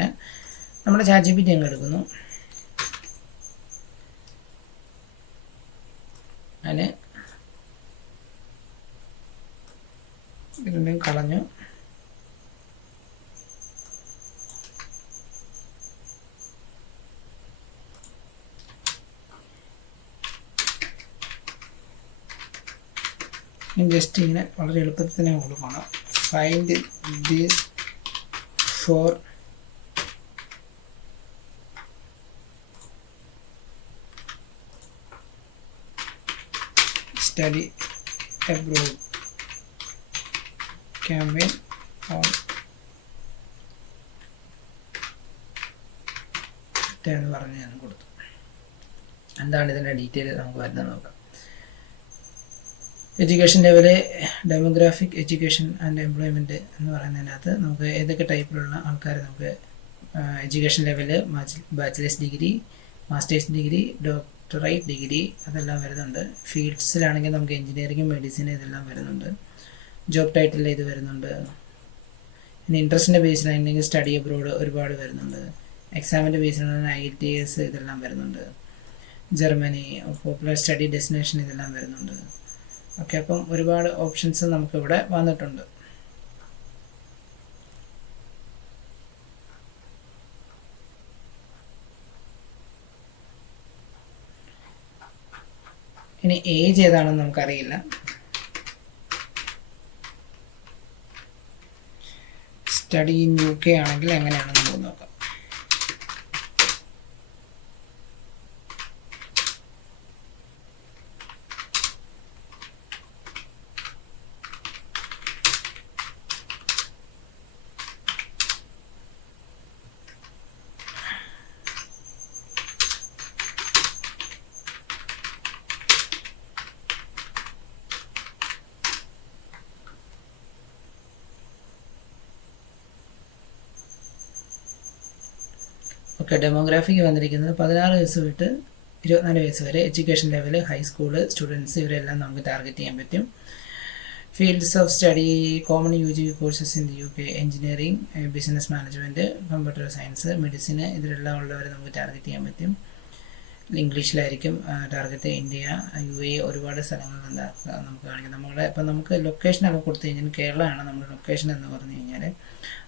നമ്മുടെ ChatGPT അങ്ങ് എടുക്കുന്നു. അതിന് ഇതിൻ്റെ കളഞ്ഞു. ജസ്റ്റ് ഇങ്ങനെ വളരെ എളുപ്പത്തിൽ തന്നെ കൊടുക്കണം. Find this four study abroad campaign on എന്ന് പറഞ്ഞ് ഞാൻ കൊടുത്തു. എന്താണ് ഇതിൻ്റെ ഡീറ്റെയിൽ നമുക്ക് വരുന്നത് നോക്കാം. Education level, demographic, education and employment എന്ന് പറയുന്നതിനകത്ത് നമുക്ക് ഏതൊക്കെ ടൈപ്പിലുള്ള ആൾക്കാർ നമുക്ക് education level, bachelor's degree, master's degree, doctorate degree അതെല്ലാം വരുന്നുണ്ട്. ഫീൽഡ്സിലാണെങ്കിൽ നമുക്ക് എഞ്ചിനീയറിംഗ്, മെഡിസിൻ ഇതെല്ലാം വരുന്നുണ്ട്. ജോബ് ടൈറ്റിൽ ഇത് വരുന്നുണ്ട്. ഇനി ഇൻട്രസ്റ്റിൻ്റെ ബേസിലാണെങ്കിൽ സ്റ്റഡി അബ്രോഡ് ഒരുപാട് വരുന്നുണ്ട്. എക്സാമിൻ്റെ ബേസിലാണ് IELTS ഇതെല്ലാം വരുന്നുണ്ട്. ജർമ്മനി, പോപ്പുലർ സ്റ്റഡി ഡെസ്റ്റിനേഷൻ ഇതെല്ലാം വരുന്നുണ്ട്. ഓക്കെ, അപ്പം ഒരുപാട് ഓപ്ഷൻസ് നമുക്കിവിടെ വന്നിട്ടുണ്ട്. ഇനി ഏജ് ഏതാണെന്ന് നമുക്കറിയില്ല. സ്റ്റഡി ഇൻ UK ആണെങ്കിൽ എങ്ങനെയാണെന്ന് നമുക്ക് നോക്കാം. ഓക്കെ, ഡെമോഗ്രാഫിക്ക് വന്നിരിക്കുന്നത് 16 വയസ്സ് തൊട്ട് 24 വയസ്സ് വരെ, എഡ്യൂക്കേഷൻ ലെവൽ, ഹൈസ്കൂള് സ്റ്റുഡൻസ് ഇവരെല്ലാം നമുക്ക് ടാർഗറ്റ് ചെയ്യാൻ പറ്റും. Fields of study, common UG courses in UK, engineering, business management, computer science, medicine ഇതിലെല്ലാം ഉള്ളവരെ നമുക്ക് ടാർഗറ്റ് ചെയ്യാൻ പറ്റും. ഇംഗ്ലീഷിലായിരിക്കും ടാർഗറ്റ്. ഇന്ത്യ, UAE ഒരുപാട് സ്ഥലങ്ങളിൽ എന്താ നമുക്ക് കാണിക്കും. നമ്മളെ ഇപ്പം നമുക്ക് ലൊക്കേഷനൊക്കെ കൊടുത്തു കഴിഞ്ഞാൽ കേരളമാണ് നമ്മുടെ ലൊക്കേഷൻ എന്ന് പറഞ്ഞു കഴിഞ്ഞാൽ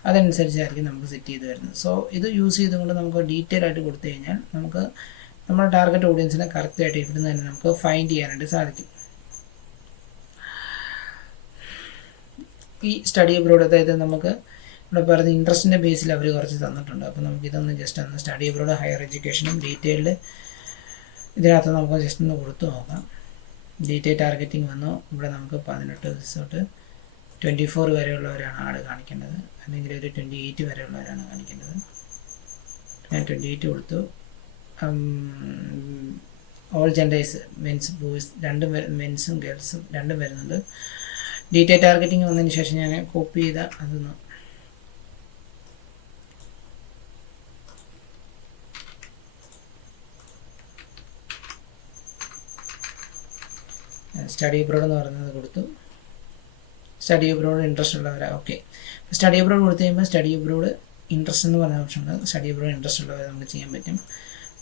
അതനുസരിച്ചായിരിക്കും നമുക്ക് സെറ്റ് ചെയ്ത് വരുന്നത്. സോ ഇത് യൂസ് ചെയ്തുകൊണ്ട് നമുക്ക് ഡീറ്റെയിൽ ആയിട്ട് കൊടുത്തു കഴിഞ്ഞാൽ നമുക്ക് നമ്മുടെ ടാർഗറ്റ് ഓഡിയൻസിനെ കറക്റ്റായിട്ട് ഇവിടുന്ന് തന്നെ നമുക്ക് ഫൈൻഡ് ചെയ്യാനായിട്ട് സാധിക്കും. ഈ സ്റ്റഡി അബ്രോഡ്, അതായത് നമുക്ക് ഇവിടെ പറഞ്ഞ ഇൻട്രസ്റ്റിൻ്റെ ബേസിൽ അവർ കുറച്ച് തന്നിട്ടുണ്ട്. അപ്പോൾ നമുക്ക് ഇതൊന്ന് ജസ്റ്റ് ഒന്ന് സ്റ്റഡി അബ്രോഡ് ഹയർ എഡ്യൂക്കേഷനും ഡീറ്റെയിൽഡ് ഇതിനകത്ത് നമുക്ക് ജസ്റ്റ് ഒന്ന് കൊടുത്തു നോക്കാം. ഡീറ്റെയിൽ ടാർഗറ്റിംഗ് വന്നു. ഇവിടെ നമുക്ക് 18 തൊട്ട് 24 വരെയുള്ളവരാണ് ആഡ് കാണിക്കേണ്ടത്, അല്ലെങ്കിൽ ഒരു 28 വരെയുള്ളവരാണ് കാണിക്കേണ്ടത്. ഞാൻ 28 കൊടുത്തു. ഓൾ ജെൻഡേഴ്സ്, മെൻസ് ബോയ്സ് രണ്ടും, മെൻസും ഗേൾസും രണ്ടും വരുന്നുണ്ട്. ഡീറ്റെയിൽ ടാർഗറ്റിംഗ് വന്നതിന് ശേഷം ഞാൻ കോപ്പി ചെയ്ത അതൊന്ന് സ്റ്റഡി അബ്രോഡ് എന്ന് പറയുന്നത് കൊടുത്തു. സ്റ്റഡി അബ്രോഡ് ഇൻട്രസ്റ്റ് ഉള്ളവരാ. ഓക്കെ, സ്റ്റഡി അബ്രോഡ് കൊടുത്തു കഴിയുമ്പോൾ സ്റ്റഡി അബ്രോഡ് ഇൻട്രസ്റ്റ് എന്ന് പറഞ്ഞ ഓപ്ഷൻ ഉണ്ട്. സ്റ്റഡി അബ്രോഡ് ഇൻട്രസ്റ്റ് ഉള്ളവരെ നമുക്ക് ചെയ്യാൻ പറ്റും.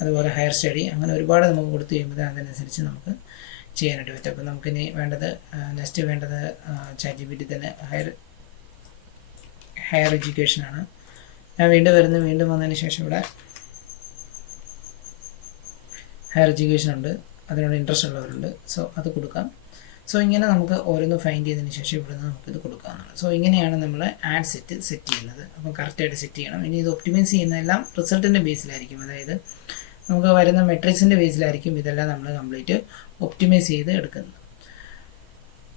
അതുപോലെ ഹയർ സ്റ്റഡി, അങ്ങനെ ഒരുപാട് നമുക്ക് കൊടുത്തു കഴിയുമ്പോൾ അതനുസരിച്ച് നമുക്ക് ചെയ്യാനായിട്ട് പറ്റും. അപ്പോൾ നമുക്കിനി വേണ്ടത് നെക്സ്റ്റ് വേണ്ടത് ChatGPT തന്നെ ഹയർ എഡ്യൂക്കേഷനാണ്. ഞാൻ വീണ്ടും വന്നതിന് ശേഷം ഇവിടെ ഹയർ എഡ്യൂക്കേഷൻ ഉണ്ട്, അതിനോട് ഇൻട്രസ്റ്റ് ഉള്ളവരുണ്ട്. സോ അത് കൊടുക്കാം. സോ ഇങ്ങനെ നമുക്ക് ഓരോന്ന് ഫൈൻഡ് ചെയ്തതിന് ശേഷം ഇവിടെ നിന്ന് നമുക്കിത് കൊടുക്കാവുന്നതാണ്. സോ ഇങ്ങനെയാണ് നമ്മൾ ആഡ് സെറ്റ് ചെയ്യുന്നത്. അപ്പോൾ കറക്റ്റായിട്ട് സെറ്റ് ചെയ്യണം. ഇനി ഇത് ഒപ്റ്റിമൈസ് ചെയ്യുന്നതെല്ലാം റിസൾട്ടിൻ്റെ ബേസിലായിരിക്കും, അതായത് നമുക്ക് വരുന്ന മെട്രിക്സിൻ്റെ ബേസിലായിരിക്കും ഇതെല്ലാം നമ്മൾ കംപ്ലീറ്റ് ഒപ്റ്റിമൈസ് ചെയ്ത് എടുക്കുന്നത്.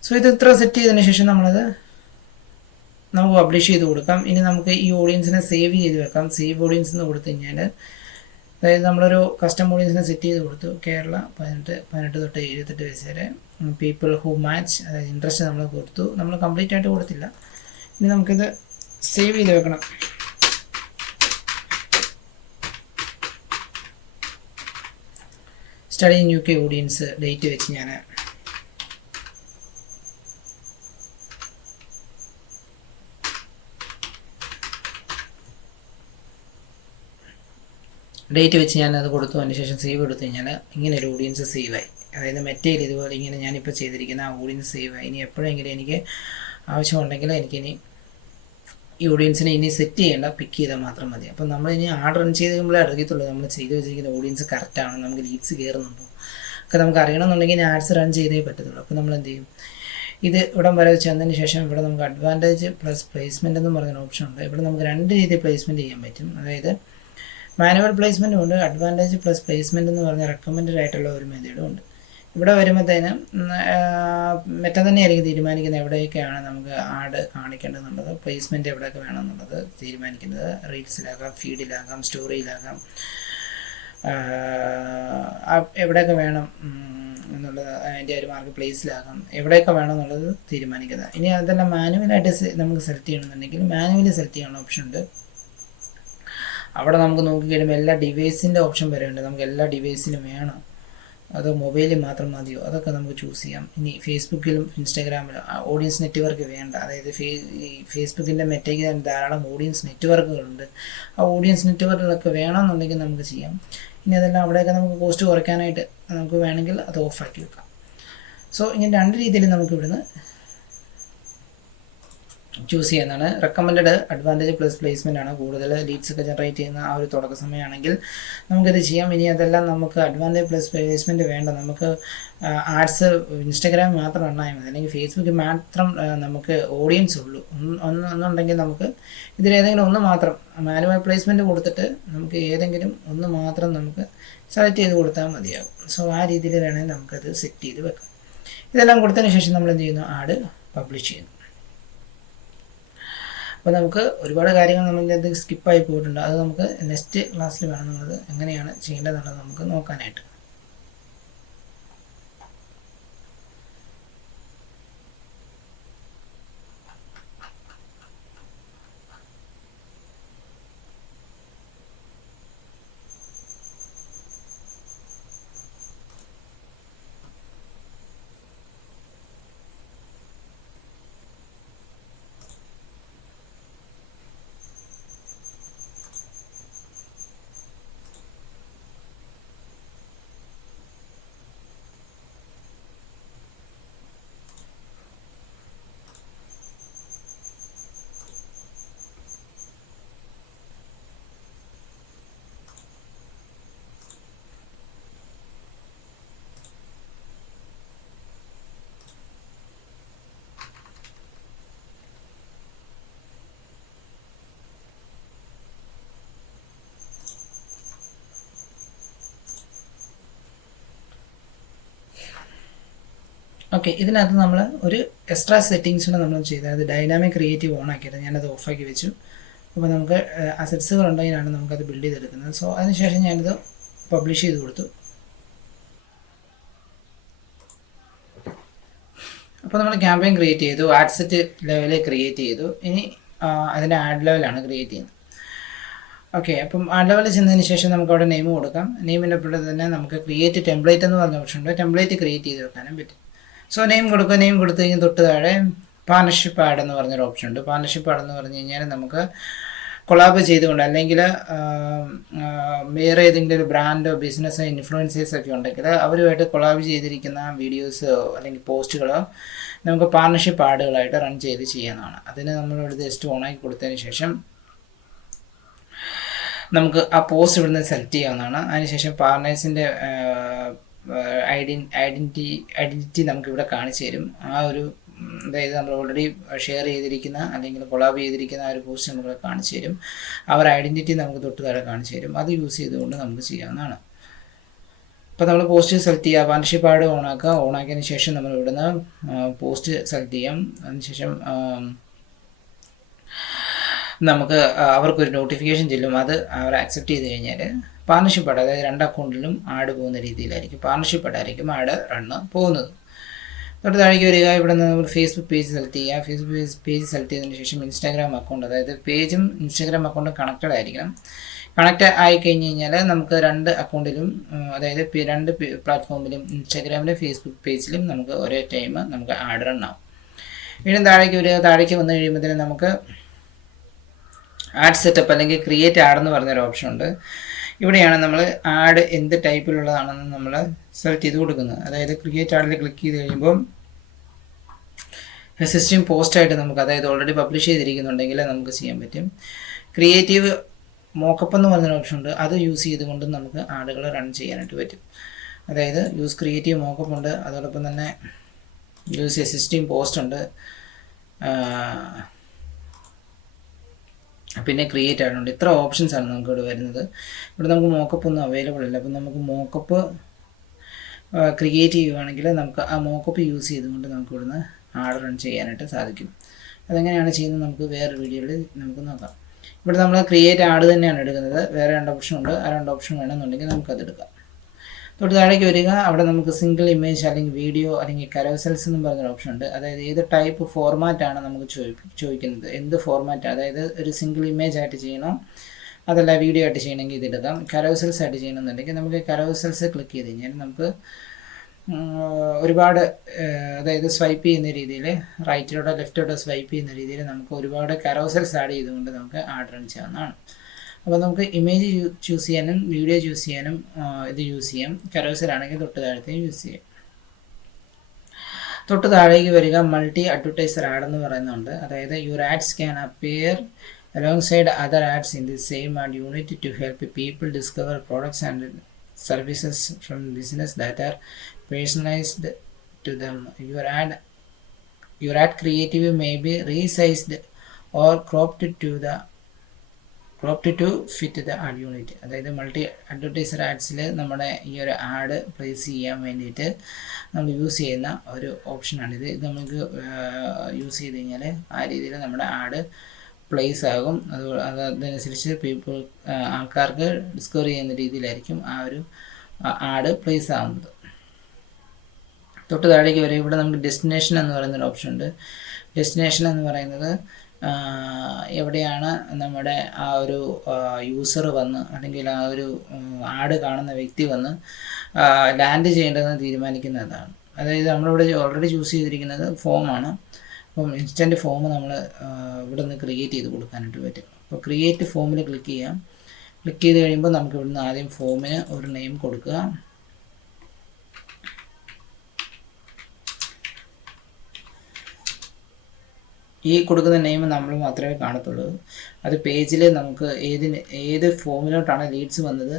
സോ ഇത് ഇത്ര സെറ്റ് ചെയ്തതിന് ശേഷം നമുക്ക് പബ്ലിഷ് ചെയ്ത് കൊടുക്കാം. ഇനി നമുക്ക് ഈ ഓഡിയൻസിനെ സേവ് ചെയ്ത് വെക്കാം. സേവ് ഓഡിയൻസ് എന്ന് കൊടുത്തു കഴിഞ്ഞാൽ, അതായത് നമ്മളൊരു കസ്റ്റം ഓഡിയൻസിനെ സെറ്റ് ചെയ്ത് കൊടുത്തു. കേരള 18 തൊട്ട് 78 വയസ്സ് വരെ, പീപ്പിൾ ഹൂ മാച്ച്, അതായത് ഇൻട്രസ്റ്റ് നമ്മൾ കൊടുത്തു. നമ്മൾ കംപ്ലീറ്റ് ആയിട്ട് കൊടുത്തില്ല. ഇനി നമുക്കിത് സേവ് ചെയ്ത് വെക്കണം. Study in UK audience date വെച്ച് ഞാൻ അത് കൊടുത്തു. അതിന് ശേഷം സേവ് കൊടുത്തു കഴിഞ്ഞാൽ ഇങ്ങനെ ഒരു ഓഡിയൻസ് സേവായി. അതായത് മെറ്റയിൽ ഇതുപോലെ ഇങ്ങനെ ഞാനിപ്പോൾ ചെയ്തിരിക്കുന്ന ആ ഓഡിയൻസ് സേവായി. ഇനി എപ്പോഴെങ്കിലും എനിക്ക് ആവശ്യമുണ്ടെങ്കിൽ എനിക്കിനി ഈ ഓഡിയൻസിനെ ഇനി സെറ്റ് ചെയ്യേണ്ട, പിക്ക് ചെയ്താൽ മാത്രം മതി. അപ്പോൾ നമ്മളിനി ആഡ് റൺ ചെയ്ത് കഴിയുമ്പോഴേ അറിയത്തുള്ളൂ നമ്മൾ ചെയ്ത് വെച്ചിരിക്കുന്ന ഓഡിയൻസ് കറക്റ്റാണ്, നമുക്ക് ലീഡ്സ് കയറുന്നുണ്ടോ ഒക്കെ നമുക്ക് അറിയണമെന്നുണ്ടെങ്കിൽ ആഡ്സ് റൺ ചെയ്തേ പറ്റത്തുള്ളൂ. അപ്പോൾ നമ്മൾ എന്ത് ചെയ്യും, ഇത് ഇവിടം വരെ ചെന്നതിന് ശേഷം ഇവിടെ നമുക്ക് അഡ്വാൻറ്റേജ് പ്ലസ് പ്ലേസ്മെൻറ്റ് എന്ന് പറഞ്ഞൊരു ഓപ്ഷൻ ഉണ്ട്. ഇവിടെ നമുക്ക് 2 രീതിയിൽ പ്ലേസ്മെൻറ്റ് ചെയ്യാൻ പറ്റും. അതായത് മാനുവൽ പ്ലേസ്മെൻറ്റും ഉണ്ട്, അഡ്വാൻറ്റേജ് പ്ലസ് പ്ലേസ്മെൻറ്റ് എന്ന് പറഞ്ഞ റെക്കമെൻഡഡ് ആയിട്ടുള്ള ഒരു മെത്തേഡും ഉണ്ട്. ഇവിടെ വരുമ്പോഴത്തേനും മെറ്റ തന്നെയായിരിക്കും തീരുമാനിക്കുന്നത് എവിടെയൊക്കെയാണ് നമുക്ക് ആഡ് കാണിക്കേണ്ടതെന്നുള്ളത്, പ്ലേസ്മെൻറ്റ് എവിടെയൊക്കെ വേണമെന്നുള്ളത് തീരുമാനിക്കുന്നത്. റീൽസിലാകാം, ഫീഡിലാകാം, സ്റ്റോറിയിലാകാം, എവിടെയൊക്കെ വേണം എന്നുള്ളത്, അതിൻ്റെ ഒരു മാർക്കറ്റ് പ്ലേസിലാകാം, എവിടെയൊക്കെ വേണം എന്നുള്ളത് തീരുമാനിക്കുന്നത്. ഇനി അതെല്ലാം മാനുവലായിട്ട് നമുക്ക് സെലക്ട് ചെയ്യണമെന്നുണ്ടെങ്കിൽ മാനുവലി സെലക്ട് ചെയ്യാനുള്ള ഓപ്ഷൻ ഉണ്ട്. അവിടെ നമുക്ക് നോക്കിക്കഴിയുമ്പോൾ എല്ലാ ഡിവൈസിൻ്റെ ഓപ്ഷൻ വരെയുണ്ട്. നമുക്ക് എല്ലാ ഡിവൈസിലും വേണം, അതോ മൊബൈലിൽ മാത്രം മതിയോ, അതൊക്കെ നമുക്ക് ചൂസ് ചെയ്യാം. ഇനി ഫേസ്ബുക്കിലും ഇൻസ്റ്റാഗ്രാമിലും ഓഡിയൻസ് നെറ്റ്വർക്ക് വേണ്ട, അതായത് ഈ ഫേസ്ബുക്കിൻ്റെ മെറ്റയ്ക്ക് ധാരാളം ഓഡിയൻസ് നെറ്റ്വർക്കുകളുണ്ട്. ആ ഓഡിയൻസ് നെറ്റ്വർക്കുകളൊക്കെ വേണമെന്നുണ്ടെങ്കിൽ നമുക്ക് ചെയ്യാം. ഇനി അതെല്ലാം അവിടെയൊക്കെ നമുക്ക് കോസ്റ്റ് കുറയ്ക്കാനായിട്ട് നമുക്ക് വേണമെങ്കിൽ അത് ഓഫാക്കി വെക്കാം. സോ ഇങ്ങനെ 2 രീതിയിൽ നമുക്ക് ഇവിടുന്ന് ചൂസ് ചെയ്യുന്നതാണ്. റെക്കമെൻഡഡ് അഡ്വാൻറ്റേജ് പ്ലസ് പ്ലേസ്മെൻ്റ് ആണ്. കൂടുതൽ ലീഡ്സ് ഒക്കെ ജനറേറ്റ് ചെയ്യുന്ന ആ ഒരു തുടക്ക സമയമാണെങ്കിൽ നമുക്കിത് ചെയ്യാം. ഇനി അതെല്ലാം നമുക്ക് അഡ്വാൻറ്റേജ് പ്ലസ് പ്ലേസ്മെൻറ്റ് വേണ്ട, നമുക്ക് ആഡ്സ് ഇൻസ്റ്റാഗ്രാം മാത്രം എണ്ണാൽ മതി, അല്ലെങ്കിൽ ഫേസ്ബുക്കിൽ മാത്രം നമുക്ക് ഓഡിയൻസ് ഉള്ളൂ ഒന്നുണ്ടെങ്കിൽ നമുക്ക് ഇതിലേതെങ്കിലും ഒന്ന് മാത്രം മാനുവൽ പ്ലേസ്മെൻറ്റ് കൊടുത്തിട്ട് നമുക്ക് ഏതെങ്കിലും ഒന്ന് മാത്രം നമുക്ക് സെലക്ട് ചെയ്ത് കൊടുത്താൽ മതിയാകും. സോ ആ രീതിയിൽ വേണമെങ്കിൽ നമുക്കത് സെറ്റ് ചെയ്ത് വെക്കാം. ഇതെല്ലാം കൊടുത്തതിന് ശേഷം നമ്മൾ എന്ത് ചെയ്യുന്നു, ആഡ് പബ്ലിഷ് ചെയ്യുന്നു. അപ്പോൾ നമുക്ക് ഒരുപാട് കാര്യങ്ങൾ നമ്മളിത് സ്കിപ്പായി പോയിട്ടുണ്ട്. അത് നമുക്ക് നെക്സ്റ്റ് ക്ലാസ്സിൽ വേണമെന്നുള്ളത് എങ്ങനെയാണ് ചെയ്യേണ്ടതെന്നുള്ളത് നമുക്ക് നോക്കാനായിട്ട്. ഓക്കെ, ഇതിനകത്ത് നമ്മൾ ഒരു എക്സ്ട്രാ സെറ്റിങ്സിന് നമ്മൾ ചെയ്തത്, അത് ഡൈനാമിക് ക്രിയേറ്റീവ് ഓൺ ആക്കിയത്, ഞാനത് ഓഫാക്കി വെച്ചു. അപ്പോൾ നമുക്ക് അസറ്റ്സുകൾ ഉണ്ടെങ്കിലാണ് നമുക്കത് ബിൽഡ് ചെയ്തെടുക്കുന്നത്. സോ അതിനുശേഷം ഞാനിത് പബ്ലിഷ് ചെയ്ത് കൊടുത്തു. അപ്പോൾ നമ്മൾ ക്യാമ്പയിൻ ക്രിയേറ്റ് ചെയ്തു, ആഡ് സെറ്റ് ലെവലിൽ ക്രിയേറ്റ് ചെയ്തു. ഇനി അതിൻ്റെ ആഡ് ലെവലാണ് ക്രിയേറ്റ് ചെയ്യുന്നത്. ഓക്കെ, അപ്പം ആഡ് ലെവലിൽ ചെന്നതിന് ശേഷം നമുക്ക് അവിടെ നെയിം കൊടുക്കാം. നെയിമിൻ്റെ ഒപ്പം തന്നെ നമുക്ക് ക്രിയേറ്റ് ടെംപ്ലേറ്റ് എന്ന് പറഞ്ഞ ഓപ്ഷൻ ഉണ്ട്. ടെംപ്ലേറ്റ് ക്രിയേറ്റ് ചെയ്ത് വെക്കാനും പറ്റും. സോ നെയിം കൊടുക്കുക. നെയിം കൊടുത്തു കഴിഞ്ഞാൽ തൊട്ട് താഴെ പാർട്ണർഷിപ്പ് ആഡ് എന്ന് പറഞ്ഞൊരു ഓപ്ഷൻ ഉണ്ട്. പാർട്ണർഷിപ്പ് ആഡ് എന്ന് പറഞ്ഞു കഴിഞ്ഞാൽ നമുക്ക് കൊളാബ് ചെയ്തുകൊണ്ട്, അല്ലെങ്കിൽ വേറെ ഏതെങ്കിലും ഒരു ബ്രാൻഡോ ബിസിനസ്സോ ഇൻഫ്ലുവൻസേഴ്സ് ഒക്കെ ഉണ്ടെങ്കിൽ അവരുമായിട്ട് കൊളാബ് ചെയ്തിരിക്കുന്ന വീഡിയോസോ അല്ലെങ്കിൽ പോസ്റ്റുകളോ നമുക്ക് പാർട്ണർഷിപ്പ് ആഡുകളായിട്ട് റൺ ചെയ്ത് ചെയ്യാവുന്നതാണ്. അതിന് നമ്മളിവിടെ ജസ്റ്റ് ഓണാക്കി കൊടുത്തതിന് ശേഷം നമുക്ക് ആ പോസ്റ്റ് ഇവിടുന്ന് സെലക്ട് ചെയ്യാവുന്നതാണ്. അതിനുശേഷം പാർട്ണേഴ്സിൻ്റെ ഐഡൻറ്റിറ്റി നമുക്കിവിടെ കാണിച്ചു തരും. ആ ഒരു, അതായത് നമ്മൾ ഓൾറെഡി ഷെയർ ചെയ്തിരിക്കുന്ന അല്ലെങ്കിൽ കൊളാബ് ചെയ്തിരിക്കുന്ന ആ ഒരു പോസ്റ്റ് നമുക്ക് കാണിച്ചു തരും. അവർ ഐഡൻറ്റിറ്റി നമുക്ക് തൊട്ട് താഴെ കാണിച്ചു തരും. അത് യൂസ് ചെയ്തുകൊണ്ട് നമുക്ക് ചെയ്യാവുന്നതാണ്. ഇപ്പോൾ നമ്മൾ പോസ്റ്റ് സെലക്ട് ചെയ്യുക, പാർട്ണർഷിപ്പ് ആഡ് ഓണാക്കുക. ഓണാക്കിയതിന് ശേഷം നമ്മൾ ഇവിടുന്ന് പോസ്റ്റ് സെലക്ട് ചെയ്യാം. അതിനുശേഷം നമുക്ക് അവർക്കൊരു നോട്ടിഫിക്കേഷൻ ചെല്ലും. അത് അവർ അക്സെപ്റ്റ് ചെയ്ത് കഴിഞ്ഞാൽ പാർട്ണർഷിപ്പ് ആഡ്, അതായത് 2 അക്കൗണ്ടിലും ആഡ് പോകുന്ന രീതിയിലായിരിക്കും പാർട്ണർഷിപ്പ് ആഡായിരിക്കും ആഡ് റണ്ണ് പോകുന്നത്. തൊട്ട് താഴേക്ക് വരിക. ഇവിടെ നിന്ന് നമ്മൾ ഫേസ്ബുക്ക് പേജ് സെലക്ട് ചെയ്യുക. ഫേസ്ബുക്ക് പേജ് സെലക്ട് ചെയ്തതിന് ശേഷം ഇൻസ്റ്റാഗ്രാം അക്കൗണ്ട്, അതായത് പേജും ഇൻസ്റ്റാഗ്രാം അക്കൗണ്ടും കണക്റ്റഡ് ആയിരിക്കണം. കണക്റ്റ് ആയി കഴിഞ്ഞ് കഴിഞ്ഞാൽ നമുക്ക് 2 അക്കൗണ്ടിലും, അതായത് 2 പ്ലാറ്റ്ഫോമിലും, ഇൻസ്റ്റാഗ്രാമിലും ഫേസ്ബുക്ക് പേജിലും നമുക്ക് ഒരേ ടൈം നമുക്ക് ആഡ് റൺ ആവും. വീണ്ടും താഴേക്ക് വരിക. താഴേക്ക് വന്നു കഴിയുമ്പോഴത്തേനും നമുക്ക് ആഡ് സെറ്റപ്പ് അല്ലെങ്കിൽ ക്രിയേറ്റ് ആഡ് എന്ന് പറഞ്ഞൊരു ഓപ്ഷൻ ഉണ്ട്. ഇവിടെയാണ് നമ്മൾ ആഡ് എന്ത് ടൈപ്പിലുള്ളതാണെന്ന് നമ്മൾ സെലക്ട് ചെയ്ത് കൊടുക്കുന്നത്. അതായത് ക്രിയേറ്റ് ആഡിൽ ക്ലിക്ക് ചെയ്ത് കഴിയുമ്പോൾ എക്സിസ്റ്റിംഗ് പോസ്റ്റായിട്ട് നമുക്ക്, അതായത് ഓൾറെഡി പബ്ലിഷ് ചെയ്തിരിക്കുന്നുണ്ടെങ്കിൽ നമുക്ക് ചെയ്യാൻ പറ്റും. ക്രിയേറ്റീവ് മോക്കപ്പ് എന്ന് പറഞ്ഞൊരു ഓപ്ഷൻ ഉണ്ട്. അത് യൂസ് ചെയ്തുകൊണ്ട് നമുക്ക് ആഡുകൾ റൺ ചെയ്യാനായിട്ട് പറ്റും. അതായത് യൂസ് ക്രിയേറ്റീവ് മോക്കപ്പ് ഉണ്ട്, അതോടൊപ്പം തന്നെ യൂസ് എക്സിസ്റ്റിംഗ് പോസ്റ്റ് ഉണ്ട്, പിന്നെ ക്രിയേറ്റ് ആയിട്ടുണ്ട്. ഇത്ര ഓപ്ഷൻസാണ് നമുക്ക് ഇവിടെ വരുന്നത്. ഇവിടെ നമുക്ക് മോക്കപ്പ് ഒന്നും അവൈലബിൾ അല്ല. അപ്പം നമുക്ക് മോക്കപ്പ് ക്രിയേറ്റ് ചെയ്യുകയാണെങ്കിൽ നമുക്ക് ആ മോക്കപ്പ് യൂസ് ചെയ്തുകൊണ്ട് നമുക്ക് ഇവിടുന്ന് ആഡ് റൺ ചെയ്യാനായിട്ട് സാധിക്കും. അതെങ്ങനെയാണ് ചെയ്യുന്നത് നമുക്ക് വേറെ വീഡിയോയിൽ നമുക്ക് നോക്കാം. ഇവിടെ നമ്മൾ ക്രിയേറ്റ് ആഡ് തന്നെയാണ് എടുക്കുന്നത്. വേറെ 2 ഓപ്ഷൻ ഉണ്ട്. ആ 2 ഓപ്ഷൻ വേണമെന്നുണ്ടെങ്കിൽ നമുക്കത് എടുക്കാം. തൊട്ട് താഴേക്ക് വരിക. അവിടെ നമുക്ക് സിംഗിൾ ഇമേജ് അല്ലെങ്കിൽ വീഡിയോ അല്ലെങ്കിൽ കരോസൽസ് എന്നും പറഞ്ഞൊരു ഓപ്ഷൻ ഉണ്ട്. അതായത് ഏത് ടൈപ്പ് ഫോർമാറ്റാണ് നമുക്ക് ചോദിക്കുന്നത്, എന്ത് ഫോർമാറ്റ്, അതായത് ഒരു സിംഗിൾ ഇമേജ് ആയിട്ട് ചെയ്യണോ അതല്ല വീഡിയോ ആയിട്ട് ചെയ്യണമെങ്കിൽ ഇതെടുക്കാം. കരോസൽസ് ആയിട്ട് ചെയ്യണമെന്നുണ്ടെങ്കിൽ നമുക്ക് കരോസൽസ് ക്ലിക്ക് ചെയ്ത് കഴിഞ്ഞാൽ നമുക്ക് ഒരുപാട്, അതായത് സ്വൈപ്പ് ചെയ്യുന്ന രീതിയിൽ റൈറ്റിലോട്ടോ ലെഫ്റ്റിലോട്ടോ സ്വൈപ്പ് ചെയ്യുന്ന രീതിയിൽ നമുക്ക് ഒരുപാട് കരോസൽസ് ആഡ് ചെയ്തുകൊണ്ട് നമുക്ക് ആഡ് റൺ ചെയ്യാവുന്നതാണ്. അപ്പോൾ നമുക്ക് ഇമേജ് ചൂസ് ചെയ്യാനും വീഡിയോ ചൂസ് ചെയ്യാനും ഇത് യൂസ് ചെയ്യാം. കരോസലാണെങ്കിൽ തൊട്ട് താഴത്തെ യൂസ് ചെയ്യാം. തൊട്ട് താഴേക്ക് വരിക. മൾട്ടി അഡ്വർടൈസർ ആഡ് എന്ന് പറയുന്നുണ്ട്. അതായത് your ads can appear alongside other ads in the same ad unit to help people discover products and services from business that are personalized to them. Your ad creative may be resized or cropped to fit the ad unit. അതായത് multi advertiser ആഡ്സിൽ നമ്മുടെ ഈ ഒരു add place ചെയ്യാൻ വേണ്ടിയിട്ട് നമ്മൾ use ചെയ്യുന്ന ഒരു ഓപ്ഷനാണിത്. ഇത് നമുക്ക് യൂസ് ചെയ്ത് കഴിഞ്ഞാൽ ആ രീതിയിൽ നമ്മുടെ ആഡ് പ്ലേസ് ആകും. അതനുസരിച്ച് ആൾക്കാർക്ക് ഡിസ്കവർ ചെയ്യുന്ന രീതിയിലായിരിക്കും ആ ഒരു ആഡ് പ്ലേസ് ആകുന്നത്. തൊട്ട് താഴേക്ക് വരെ ഇവിടെ നമുക്ക് ഡെസ്റ്റിനേഷൻ എന്ന് പറയുന്നൊരു ഓപ്ഷൻ ഉണ്ട്. ഡെസ്റ്റിനേഷൻ എന്ന് പറയുന്നത് എവിടെയാണ് നമ്മുടെ ആ ഒരു യൂസർ വന്ന്, അല്ലെങ്കിൽ ആ ഒരു ആഡ് കാണുന്ന വ്യക്തി വന്ന് ലാൻഡ് ചെയ്യേണ്ടതെന്ന് തീരുമാനിക്കുന്നതാണ്. അതായത് നമ്മളിവിടെ ഓൾറെഡി ചൂസ് ചെയ്തിരിക്കുന്നത് ഫോമാണ്. അപ്പം ഇൻസ്റ്റൻറ്റ് ഫോം നമ്മൾ ഇവിടെ നിന്ന് ക്രിയേറ്റ് ചെയ്ത് കൊടുക്കാനായിട്ട് പറ്റും. അപ്പോൾ ക്രിയേറ്റ് ഫോമിൽ ക്ലിക്ക് ചെയ്യാം. ക്ലിക്ക് ചെയ്ത് കഴിയുമ്പോൾ നമുക്ക് ഇവിടുന്ന് ആദ്യം ഫോമിന് ഒരു നെയിം കൊടുക്കുക. ഈ കൊടുക്കുന്ന നെയിം നമ്മൾ മാത്രമേ കാണത്തുള്ളൂ. അത് പേജിൽ നമുക്ക് ഏത് ഫോമിലോട്ടാണ് ലീഡ്സ് വന്നത്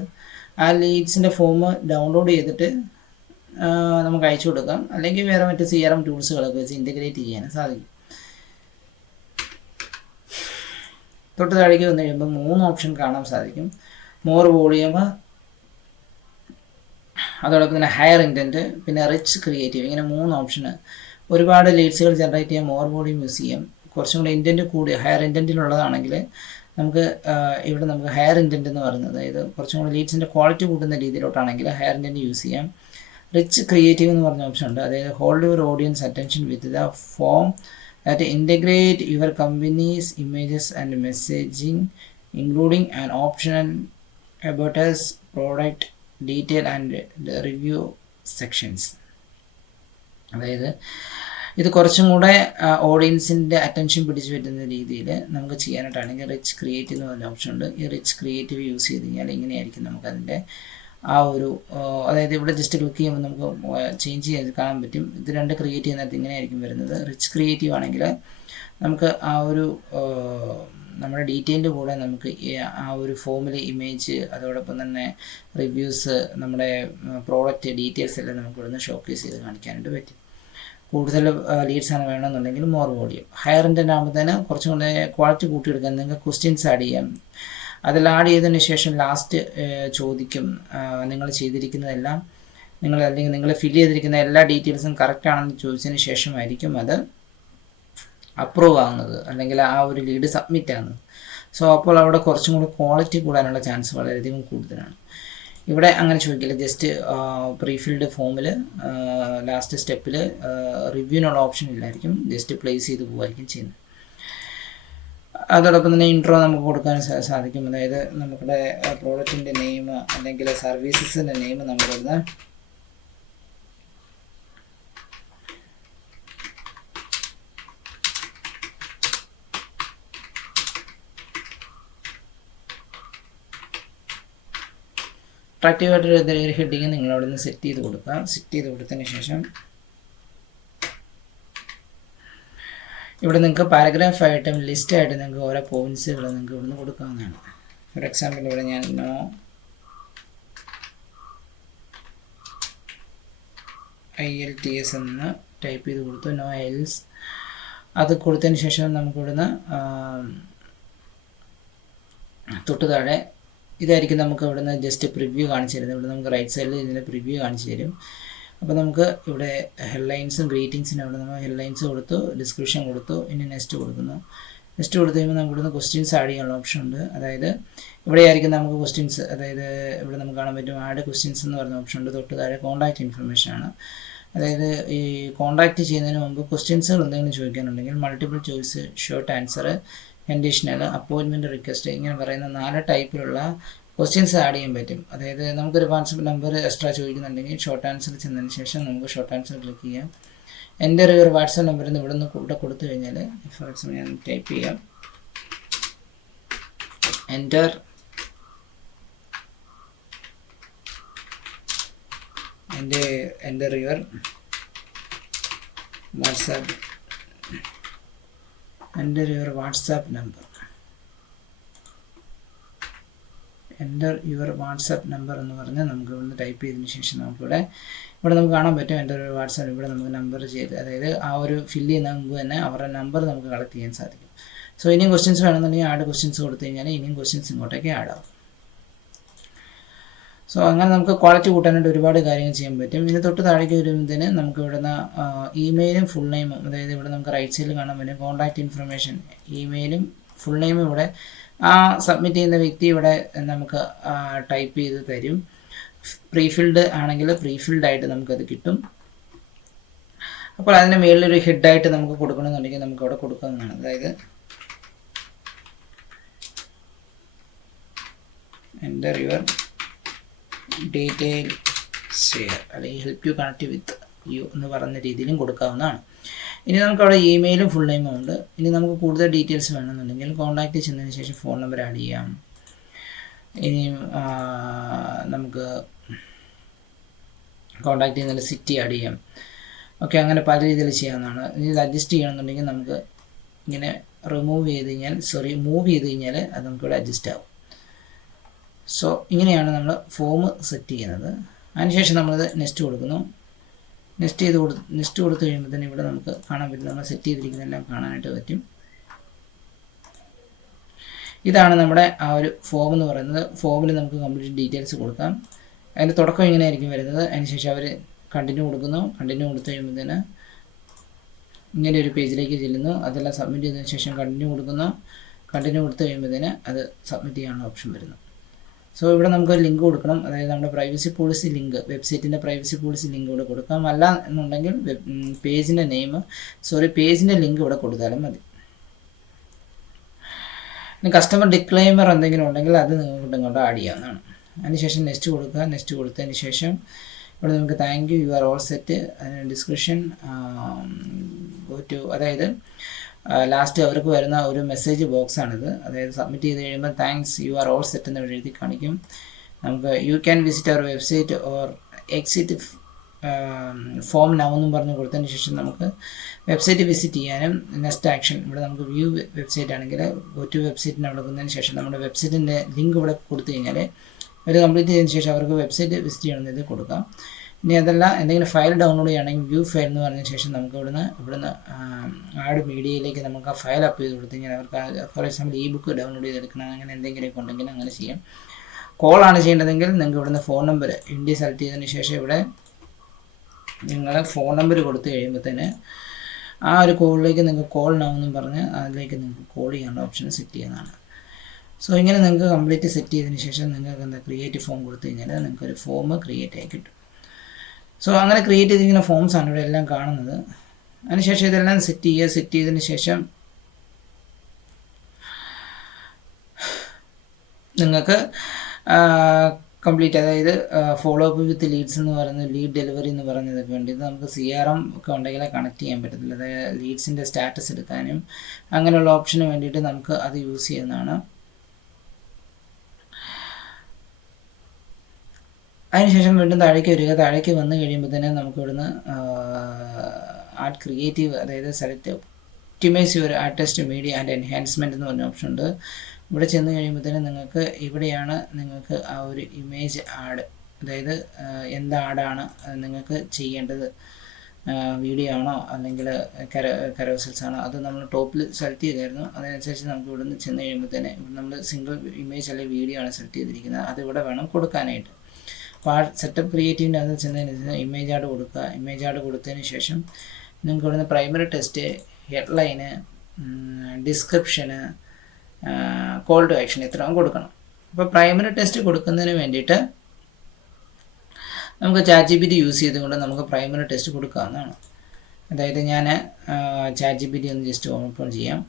ആ ലീഡ്സിൻ്റെ ഫോം ഡൗൺലോഡ് ചെയ്തിട്ട് നമുക്ക് അയച്ചു കൊടുക്കാം. അല്ലെങ്കിൽ വേറെ മറ്റ് CRM ടൂൾസുകളൊക്കെ വെച്ച് ഇൻ്റഗ്രേറ്റ് ചെയ്യാൻ സാധിക്കും. തൊട്ട് താഴേക്ക് വന്നു കഴിയുമ്പോൾ 3 ഓപ്ഷൻ കാണാൻ സാധിക്കും. മോർ വോളിയം, അതോടൊപ്പം തന്നെ ഹയർ ഇൻറ്റൻറ്റ്, പിന്നെ റിച്ച് ക്രിയേറ്റീവ്, ഇങ്ങനെ 3 ഓപ്ഷന്. ഒരുപാട് ലീഡ്സുകൾ ജനറേറ്റ് ചെയ്യാൻ മോർ വോളിയം യൂസ് ചെയ്യാം. കുറച്ചും കൂടി ഇൻറ്റൻറ്റ് കൂടി ഹയർ ഇൻറ്റൻറ്റിലുള്ളതാണെങ്കിൽ നമുക്ക് ഇവിടെ നമുക്ക് ഹയർ ഇൻറ്റൻറ്റ് എന്ന് പറയുന്നത്, അതായത് കുറച്ചും കൂടി ലീഡ്സിൻ്റെ ക്വാളിറ്റി കൂട്ടുന്ന രീതിയിലോട്ടാണെങ്കിൽ ഹയർ ഇൻറ്റൻറ്റ് യൂസ് ചെയ്യാം. റിച്ച് ക്രിയേറ്റീവ് എന്ന് പറഞ്ഞ ഓപ്ഷൻ ഉണ്ട്, അതായത് hold your audience attention with the form that integrate your companies images and messaging including an optional about us product detail and the review sections. അതായത് ഇത് കുറച്ചും കൂടെ ഓഡിയൻസിൻ്റെ attention പിടിച്ചു പറ്റുന്ന രീതിയിൽ നമുക്ക് ചെയ്യാനായിട്ടാണെങ്കിൽ റിച്ച് ക്രിയേറ്റീവ് എന്ന് പറഞ്ഞ ഓപ്ഷൻ ഉണ്ട്. ഈ റിച്ച് ക്രിയേറ്റീവ് യൂസ് ചെയ്ത് കഴിഞ്ഞാൽ ഇങ്ങനെയായിരിക്കും നമുക്കതിൻ്റെ ആ ഒരു, അതായത് ഇവിടെ ജസ്റ്റ് ക്ലിക്ക് ചെയ്യുമ്പോൾ നമുക്ക് ചേഞ്ച് ചെയ്ത് കാണാൻ പറ്റും. ഇത് രണ്ട് ക്രിയേറ്റ് ചെയ്യുന്നത് ഇങ്ങനെയായിരിക്കും വരുന്നത്. റിച്ച് ക്രിയേറ്റീവ് ആണെങ്കിൽ നമുക്ക് ആ ഒരു നമ്മുടെ ഡീറ്റെയിലിൻ്റെ കൂടെ നമുക്ക് ആ ഒരു ഫോമിൽ ഇമേജ്, അതോടൊപ്പം തന്നെ റിവ്യൂസ്, നമ്മുടെ പ്രോഡക്റ്റ് ഡീറ്റെയിൽസ് എല്ലാം നമുക്ക് ഇവിടുന്ന് ഷോക്കേസ് ചെയ്ത് കാണിക്കാനായിട്ട് പറ്റും. കൂടുതൽ ലീഡ്സാണ് വേണമെന്നുണ്ടെങ്കിൽ മോർ വോളിയം. ഹയർ ഇൻറ്റൻറ്റ് ആകുമ്പോഴത്തേന് കുറച്ചും കൂടെ ക്വാളിറ്റി കൂട്ടിയെടുക്കാൻ നിങ്ങൾക്ക് ക്വസ്റ്റ്യൻസ് ആഡ് ചെയ്യാം. അതെല്ലാം ആഡ് ചെയ്തതിന് ശേഷം ലാസ്റ്റ് ചോദിക്കും നിങ്ങൾ ചെയ്തിരിക്കുന്നതെല്ലാം, അല്ലെങ്കിൽ നിങ്ങൾ ഫില്ല് ചെയ്തിരിക്കുന്ന എല്ലാ ഡീറ്റെയിൽസും കറക്റ്റ് ആണെന്ന് ചോദിച്ചതിന് ശേഷമായിരിക്കും അത് അപ്രൂവ് ആകുന്നത്, അല്ലെങ്കിൽ ആ ഒരു ലീഡ് സബ്മിറ്റ് ആകുന്നത്. സോ അപ്പോൾ അവിടെ കുറച്ചും കൂടി ക്വാളിറ്റി കൂടാനുള്ള ചാൻസ് വളരെയധികം കൂടുതലാണ്. ഇവിടെ അങ്ങനെ ചോദിക്കില്ല. ജസ്റ്റ് പ്രീഫിൽഡ് ഫോമിൽ ലാസ്റ്റ് സ്റ്റെപ്പിൽ റിവ്യൂവിനുള്ള ഓപ്ഷൻ ഇല്ലായിരിക്കും, ജസ്റ്റ് പ്ലേസ് ചെയ്ത് പോകുമായിരിക്കും ചെയ്യുന്നത്. അതോടൊപ്പം തന്നെ ഇൻട്രോ നമുക്ക് കൊടുക്കാൻ സാധിക്കും. അതായത് നമ്മുടെ പ്രോഡക്റ്റിൻ്റെ നെയിം അല്ലെങ്കിൽ സർവീസസിൻ്റെ നെയിം നമ്മളിന്ന് അട്രാക്റ്റീവായിട്ടൊരു ഹെഡിങ് നിങ്ങളവിടെ നിന്ന് സെറ്റ് ചെയ്ത് കൊടുക്കുക. സെറ്റ് ചെയ്ത് കൊടുത്തതിന് ശേഷം ഇവിടെ നിങ്ങൾക്ക് പാരഗ്രാഫായിട്ടും ലിസ്റ്റായിട്ടും നിങ്ങൾക്ക് ഓരോ പോയിൻറ്റ്സുകൾ നിങ്ങൾക്ക് ഇവിടുന്ന് കൊടുക്കാവുന്നതാണ്. ഫോർ എക്സാമ്പിൾ ഇവിടെ ഞാൻ നോ IELTS എന്ന് ടൈപ്പ് ചെയ്ത് കൊടുത്തു. നോ എൽസ് അത് കൊടുത്തതിന് ശേഷം നമുക്കിവിടുന്ന് തൊട്ട് താഴെ ഇതായിരിക്കും നമുക്ക് ഇവിടുന്ന് ജസ്റ്റ് പ്രിവ്യൂ കാണിച്ചു തരുന്നത്. ഇവിടെ നമുക്ക് റൈറ്റ് സൈഡിൽ ഇതിൻ്റെ പ്രിവ്യൂ കാണിച്ചു തരും. അപ്പോൾ നമുക്ക് ഇവിടെ ഹെഡ്ലൈൻസും ഗ്രീറ്റിങ്സിനും അവിടെ നമ്മൾ ഹെഡ്ലൈൻസ് കൊടുത്തു, ഡിസ്ക്രിപ്ഷൻ കൊടുത്തു, ഇനി നെക്സ്റ്റ് കൊടുക്കുന്നു. നെക്സ്റ്റ് കൊടുത്തു കഴിയുമ്പോൾ നമുക്ക് ഇവിടുന്ന് ക്വസ്റ്റ്യൻസ് ആഡ് ചെയ്യാനുള്ള ഓപ്ഷൻ ഉണ്ട്. അതായത് ഇവിടെ ആയിരിക്കും നമുക്ക് ക്വസ്റ്റ്യൻസ്, അതായത് ഇവിടെ നമുക്ക് കാണാൻ പറ്റും ആഡ് ക്വസ്റ്റ്യൻസ് എന്ന് പറയുന്ന ഓപ്ഷൻ ഉണ്ട്. തൊട്ട് താഴെ കോൺടാക്റ്റ് ഇൻഫർമേഷൻ ആണ്. അതായത് ഈ കോൺടാക്റ്റ് ചെയ്യുന്നതിന് മുമ്പ് ക്വസ്റ്റ്യൻസുകൾ എന്തെങ്കിലും ചോദിക്കാനുണ്ടെങ്കിൽ multiple choice, short answer, conditional, appointment request, ഇങ്ങനെ പറയുന്ന 4 ടൈപ്പിലുള്ള ക്വസ്റ്റ്യൻസ് ആഡ് ചെയ്യാൻ പറ്റും. അതായത് നമുക്കൊരു വാട്സപ്പ് നമ്പർ എക്സ്ട്രാ ചോദിക്കുന്നുണ്ടെങ്കിൽ ഷോർട്ട് ആൻസർ ചെന്നതിന് ശേഷം നമുക്ക് ഷോർട്ട് ആൻസർ ക്ലിക്ക് ചെയ്യാം. എൻ്റെ ഒരു വാട്സപ്പ് നമ്പറിൽ നിന്ന് ഇവിടെ നിന്ന് കൂടെ കൊടുത്തു കഴിഞ്ഞാൽ, ഫോർ എക്സാമ്പിൾ ഞാൻ ടൈപ്പ് ചെയ്യാം, enter your WhatsApp number. Enter your WhatsApp number എന്ന് പറഞ്ഞ് നമുക്ക് ഇവിടുന്ന് ടൈപ്പ് ചെയ്തതിന് ശേഷം ഇവിടെ നമുക്ക് കാണാൻ പറ്റും എൻ്റെ ഒരു വാട്സാപ്പ്. ഇവിടെ നമുക്ക് നമ്പർ ചെയ്ത്, അതായത് ആ ഒരു ഫില്ല് ചെയ്യുന്ന മുമ്പ് തന്നെ അവരുടെ നമ്പർ നമുക്ക് കളക്ട് ചെയ്യാൻ സാധിക്കും. സോ ഇനിയും ക്വസ്റ്റ്യൻസ് വേണമെന്നുണ്ടെങ്കിൽ ആഡ് ക്വസ്റ്റ്യൻസ് കൊടുത്തു കഴിഞ്ഞാൽ ഇനിയും ക്വസ്റ്റ്യൻസ് ഇങ്ങോട്ടേക്ക് ആഡ് ആവും. സോ അങ്ങനെ നമുക്ക് ക്വാളിറ്റി കൂട്ടാനായിട്ട് ഒരുപാട് കാര്യങ്ങൾ ചെയ്യാൻ പറ്റും. ഇതിന് തൊട്ട് താഴേക്ക് വരുന്നതിന് നമുക്ക് ഇവിടുന്ന് ഇമെയിലും ഫുൾ നെയിമും, അതായത് ഇവിടെ നമുക്ക് റൈറ്റ് സൈഡിൽ കാണാൻ പറ്റും കോൺടാക്റ്റ് ഇൻഫർമേഷൻ, ഇമെയിലും ഫുൾ നെയിമും ഇവിടെ ആ സബ്മിറ്റ് ചെയ്യുന്ന വ്യക്തി ഇവിടെ നമുക്ക് ടൈപ്പ് ചെയ്ത് തരും. പ്രീഫിൽഡ് ആണെങ്കിൽ പ്രീഫിൽഡ് ആയിട്ട് നമുക്കത് കിട്ടും. അപ്പോൾ അതിന് മേളിലൊരു ഹെഡായിട്ട് നമുക്ക് കൊടുക്കണമെന്നുണ്ടെങ്കിൽ നമുക്ക് അവിടെ കൊടുക്കാവുന്നതാണ്. അതായത് എൻ്റർ യുവർ ഡീറ്റെയിൽ ഷെയർ, അല്ലെങ്കിൽ help you connect with you എന്ന് പറയുന്ന രീതിയിലും കൊടുക്കാവുന്നതാണ്. ഇനി നമുക്കവിടെ ഇമെയിലും ഫുൾ നെയിമും ഉണ്ട്. ഇനി നമുക്ക് കൂടുതൽ ഡീറ്റെയിൽസ് വേണമെന്നുണ്ടെങ്കിൽ കോൺടാക്റ്റ് ചെയ്യുന്നതിന് ശേഷം ഫോൺ നമ്പർ ആഡ് ചെയ്യാം. ഇനിയും നമുക്ക് കോൺടാക്റ്റ് ചെയ്യുന്നതിൽ സിറ്റി ആഡ് ചെയ്യാം. ഓക്കെ, അങ്ങനെ പല രീതിയിൽ ചെയ്യാവുന്നതാണ്. ഇനി ഇത് അഡ്ജസ്റ്റ് ചെയ്യണമെന്നുണ്ടെങ്കിൽ നമുക്ക് ഇങ്ങനെ മൂവ് ചെയ്ത് കഴിഞ്ഞാൽ അത് നമുക്കിവിടെ അഡ്ജസ്റ്റ് ആവും. സോ ഇങ്ങനെയാണ് നമ്മൾ ഫോം സെറ്റ് ചെയ്യുന്നത്. അതിനുശേഷം നമ്മളത് നെക്സ്റ്റ് കൊടുക്കുന്നു. നെക്സ്റ്റ് കൊടുത്തു കഴിയുമ്പോൾ തന്നെ ഇവിടെ നമുക്ക് കാണാൻ പറ്റും, നമ്മൾ സെറ്റ് ചെയ്തിരിക്കുന്നതെല്ലാം കാണാനായിട്ട് പറ്റും. ഇതാണ് നമ്മുടെ ആ ഒരു ഫോം എന്ന് പറയുന്നത്. ഫോമിൽ നമുക്ക് കംപ്ലീറ്റ് ഡീറ്റെയിൽസ് കൊടുക്കാം. അതിൻ്റെ തുടക്കം ഇങ്ങനെ ആയിരിക്കും വരുന്നത്. അതിനുശേഷം അവർ കണ്ടിന്യൂ കൊടുക്കുന്നു. കണ്ടിന്യൂ കൊടുത്തു കഴിയുമ്പോഴത്തേന് ഇങ്ങനെ ഒരു പേജിലേക്ക് ചെല്ലുന്നു. അതെല്ലാം സബ്മിറ്റ് ചെയ്തതിന് ശേഷം കണ്ടിന്യൂ കൊടുക്കുന്നു. കണ്ടിന്യൂ കൊടുത്തു കഴിയുമ്പോഴത്തേന് അത് സബ്മിറ്റ് ചെയ്യാനുള്ള ഓപ്ഷൻ വരുന്നു. സോ ഇവിടെ നമുക്ക് ലിങ്ക് കൊടുക്കണം. അതായത് നമ്മുടെ പ്രൈവസി പോളിസി ലിങ്ക്, വെബ്സൈറ്റിൻ്റെ പ്രൈവസി പോളിസി ലിങ്ക് ഇവിടെ കൊടുക്കാം. അല്ല എന്നുണ്ടെങ്കിൽ പേജിൻ്റെ പേജിൻ്റെ ലിങ്ക് ഇവിടെ കൊടുത്താലും മതി. ഇനി കസ്റ്റമർ ഡിക്ലെയിമർ എന്തെങ്കിലും ഉണ്ടെങ്കിൽ അത് നിങ്ങൾക്ക് ഇങ്ങോട്ട് ആഡ് ചെയ്യാവുന്നതാണ്. അതിനുശേഷം നെക്സ്റ്റ് കൊടുക്കുക. നെക്സ്റ്റ് കൊടുത്തതിന് ശേഷം ഇവിടെ നമുക്ക് thank you are all set description go to, അതായത് ലാസ്റ്റ് അവർക്ക് വരുന്ന ഒരു മെസ്സേജ് ബോക്സാണിത്. അതായത് സബ്മിറ്റ് ചെയ്ത് കഴിയുമ്പോൾ thanks you are all set എന്ന് എഴുതി കാണിക്കും. നമുക്ക് you can visit our website or exit form now എന്നും പറഞ്ഞ് കൊടുത്തതിന് ശേഷം നമുക്ക് വെബ്സൈറ്റ് വിസിറ്റ് ചെയ്യാനും നെക്സ്റ്റ് ആക്ഷൻ ഇവിടെ നമുക്ക് വ്യൂ വെബ്സൈറ്റ് ആണെങ്കിൽ ഗോ ടു വെബ്സൈറ്റിന് കൊടുക്കുന്നതിന് ശേഷം നമ്മുടെ വെബ്സൈറ്റിൻ്റെ ലിങ്ക് ഇവിടെ കൊടുത്തു കഴിഞ്ഞാൽ ഒരു കംപ്ലീറ്റ് ചെയ്തതിന് ശേഷം അവർക്ക് വെബ്സൈറ്റ് വിസിറ്റ് ചെയ്യണമെന്നത് കൊടുക്കാം. ഇനി അതല്ല എന്തെങ്കിലും ഫയൽ ഡൗൺലോഡ് ചെയ്യുകയാണെങ്കിൽ വ്യൂ ഫയൽ എന്ന് പറഞ്ഞ ശേഷം നമുക്ക് ഇവിടുന്ന് ആഡ് മീഡിയയിലേക്ക് നമുക്ക് ആ ഫയൽ അപ്പ് ചെയ്ത് കൊടുത്തു കഴിഞ്ഞാൽ അവർക്ക് ഫോർ എക്സാമ്പിൾ ഈ ബുക്ക് ഡൗൺലോഡ് ചെയ്തെടുക്കണം, അങ്ങനെ എന്തെങ്കിലുമൊക്കെ ഉണ്ടെങ്കിൽ അങ്ങനെ ചെയ്യാം. കോളാണ് ചെയ്യേണ്ടതെങ്കിൽ നിങ്ങൾക്ക് ഇവിടുന്ന് ഫോൺ നമ്പർ ഇന്ത്യ സെലക്ട് ചെയ്തതിന് ശേഷം ഇവിടെ നിങ്ങൾ ഫോൺ നമ്പർ കൊടുത്തു കഴിയുമ്പോഴത്തേന് ആ ഒരു കോളിലേക്ക് നിങ്ങൾക്ക് കോൾ നൗ എന്നും പറഞ്ഞ് അതിലേക്ക് നിങ്ങൾക്ക് കോൾ ചെയ്യാനുള്ള ഓപ്ഷൻ സെറ്റ് ചെയ്യുന്നതാണ്. സോ ഇങ്ങനെ നിങ്ങൾക്ക് കംപ്ലീറ്റ് സെറ്റ് ചെയ്തതിന് ശേഷം നിങ്ങൾക്ക് ക്രിയേറ്റ് ഫോം കൊടുത്തു കഴിഞ്ഞാൽ നിങ്ങൾക്കൊരു ഫോം ക്രിയേറ്റ് ആയി കിട്ടും. സോ അങ്ങനെ ക്രിയേറ്റ് ചെയ്തിരിക്കുന്ന ഫോംസാണ് ഇവിടെ എല്ലാം കാണുന്നത്. അതിനുശേഷം ഇതെല്ലാം സെറ്റ് ചെയ്തതിന് ശേഷം നിങ്ങൾക്ക് കംപ്ലീറ്റ്, അതായത് ഫോളോ അപ്പ് വിത്ത് ലീഡ്സ് എന്ന് പറയുന്നത്, ലീഡ് ഡെലിവറി എന്ന് പറയുന്നതൊക്കെ ഉണ്ട്. ഇത് നമുക്ക് CRM ഒക്കെ ഉണ്ടെങ്കിലേ കണക്ട് ചെയ്യാൻ പറ്റത്തില്ല. അതായത് ലീഡ്സിൻ്റെ സ്റ്റാറ്റസ് എടുക്കാനും അങ്ങനെയുള്ള ഓപ്ഷന് വേണ്ടിയിട്ട് നമുക്ക് അത് യൂസ് ചെയ്യുന്നതാണ്. അതിനുശേഷം വീണ്ടും താഴേക്ക് വരിക. താഴേക്ക് വന്നു കഴിയുമ്പോൾ തന്നെ നമുക്ക് ഇവിടുന്ന് ആഡ് ക്രിയേറ്റീവ്, അതായത് select optimise your add test media and enhancement എന്ന് പറഞ്ഞ ഓപ്ഷൻ ഉണ്ട്. ഇവിടെ ചെന്ന് കഴിയുമ്പോൾ തന്നെ ഇവിടെയാണ് നിങ്ങൾക്ക് ആ ഒരു ഇമേജ് ആഡ്, അതായത് എന്ത് ആഡാണ് നിങ്ങൾക്ക് ചെയ്യേണ്ടത്, വീഡിയോ ആണോ അല്ലെങ്കിൽ കരോസൽസ് ആണോ, അത് നമ്മൾ ടോപ്പിൽ സെലക്ട് ചെയ്തായിരുന്നു. അതിനനുസരിച്ച് നമുക്ക് ഇവിടുന്ന് ചെന്ന് കഴിയുമ്പോൾ തന്നെ നമ്മൾ സിംഗിൾ ഇമേജ് അല്ലെങ്കിൽ വീഡിയോ ആണ് സെലക്ട് ചെയ്തിരിക്കുന്നത്, അതിവിടെ വേണം കൊടുക്കാനായിട്ട്. അപ്പോൾ ആ സെറ്റപ്പ് ക്രിയേറ്റീവിൻ്റെ അത് ചെന്നതിന് ഇമേജ് ആഡ് കൊടുക്കുക. ഇമേജ് ആഡ് കൊടുത്തതിന് ശേഷം നിങ്ങൾക്ക് ഇവിടുന്ന് primary text, headline, description, call to action ഇത്രയും കൊടുക്കണം. അപ്പോൾ പ്രൈമറി ടെക്സ്റ്റ് കൊടുക്കുന്നതിന് വേണ്ടിയിട്ട് നമുക്ക് ChatGPT യൂസ് ചെയ്തുകൊണ്ട് നമുക്ക് പ്രൈമറി ടെക്സ്റ്റ് കൊടുക്കാവുന്നതാണ്. അതായത് ഞാൻ ChatGPT ഒന്ന് ജസ്റ്റ് ഓപ്പൺ ചെയ്യാം.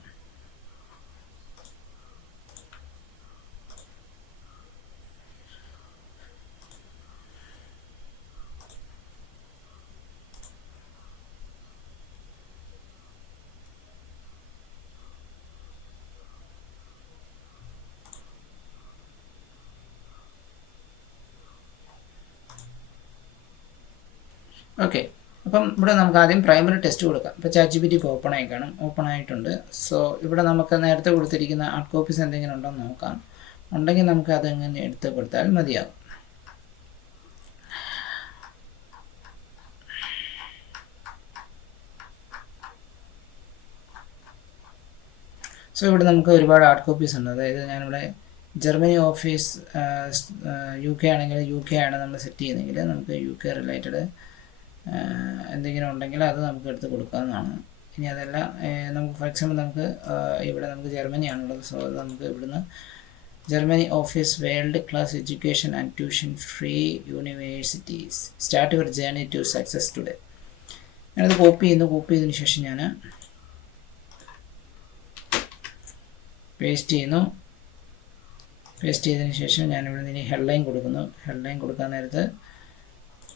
ഓക്കെ, അപ്പം ഇവിടെ നമുക്ക് ആദ്യം പ്രൈമറി ടെസ്റ്റ് കൊടുക്കാം. ഇപ്പോൾ ChatGPT ഇപ്പോൾ ഓപ്പൺ ആയി കാണും, ഓപ്പൺ ആയിട്ടുണ്ട്. സോ ഇവിടെ നമുക്ക് നേരത്തെ കൊടുത്തിരിക്കുന്ന ആർട്ട് കോപ്പീസ് എന്തെങ്കിലും ഉണ്ടോ എന്ന് നോക്കാം. ഉണ്ടെങ്കിൽ നമുക്ക് അതെങ്ങനെ എടുത്ത് കൊടുത്താൽ മതിയാകും. സോ ഇവിടെ നമുക്ക് ഒരുപാട് ആർട്ട് കോപ്പീസ് ഉണ്ട്. അതായത് ഞാനിവിടെ ജർമ്മനി ഓഫീസ് UK ആണെങ്കിൽ UK ആണ് നമ്മൾ സെറ്റ് ചെയ്യുന്നതെങ്കിൽ നമുക്ക് UK റിലേറ്റഡ് എന്തെങ്കിലും ഉണ്ടെങ്കിൽ അത് നമുക്ക് എടുത്ത് കൊടുക്കാവുന്നതാണ്. ഇനി അതല്ല, നമുക്ക് ഫോർ എക്സാമ്പിൾ ഇവിടെ നമുക്ക് ജർമ്മനിയാണുള്ളത്. സോ അത് നമുക്ക് ഇവിടുന്ന് Germany offers world class education and tuition free universities start your journey to success today. ഞാനത് കോപ്പി ചെയ്തതിന് ശേഷം ഞാൻ പേസ്റ്റ് ചെയ്തതിന് ശേഷം ഞാനിവിടെ നിന്ന് ഹെഡ്ലൈൻ കൊടുക്കുന്നു. ഹെഡ്ലൈൻ കൊടുക്കാൻ നേരത്ത്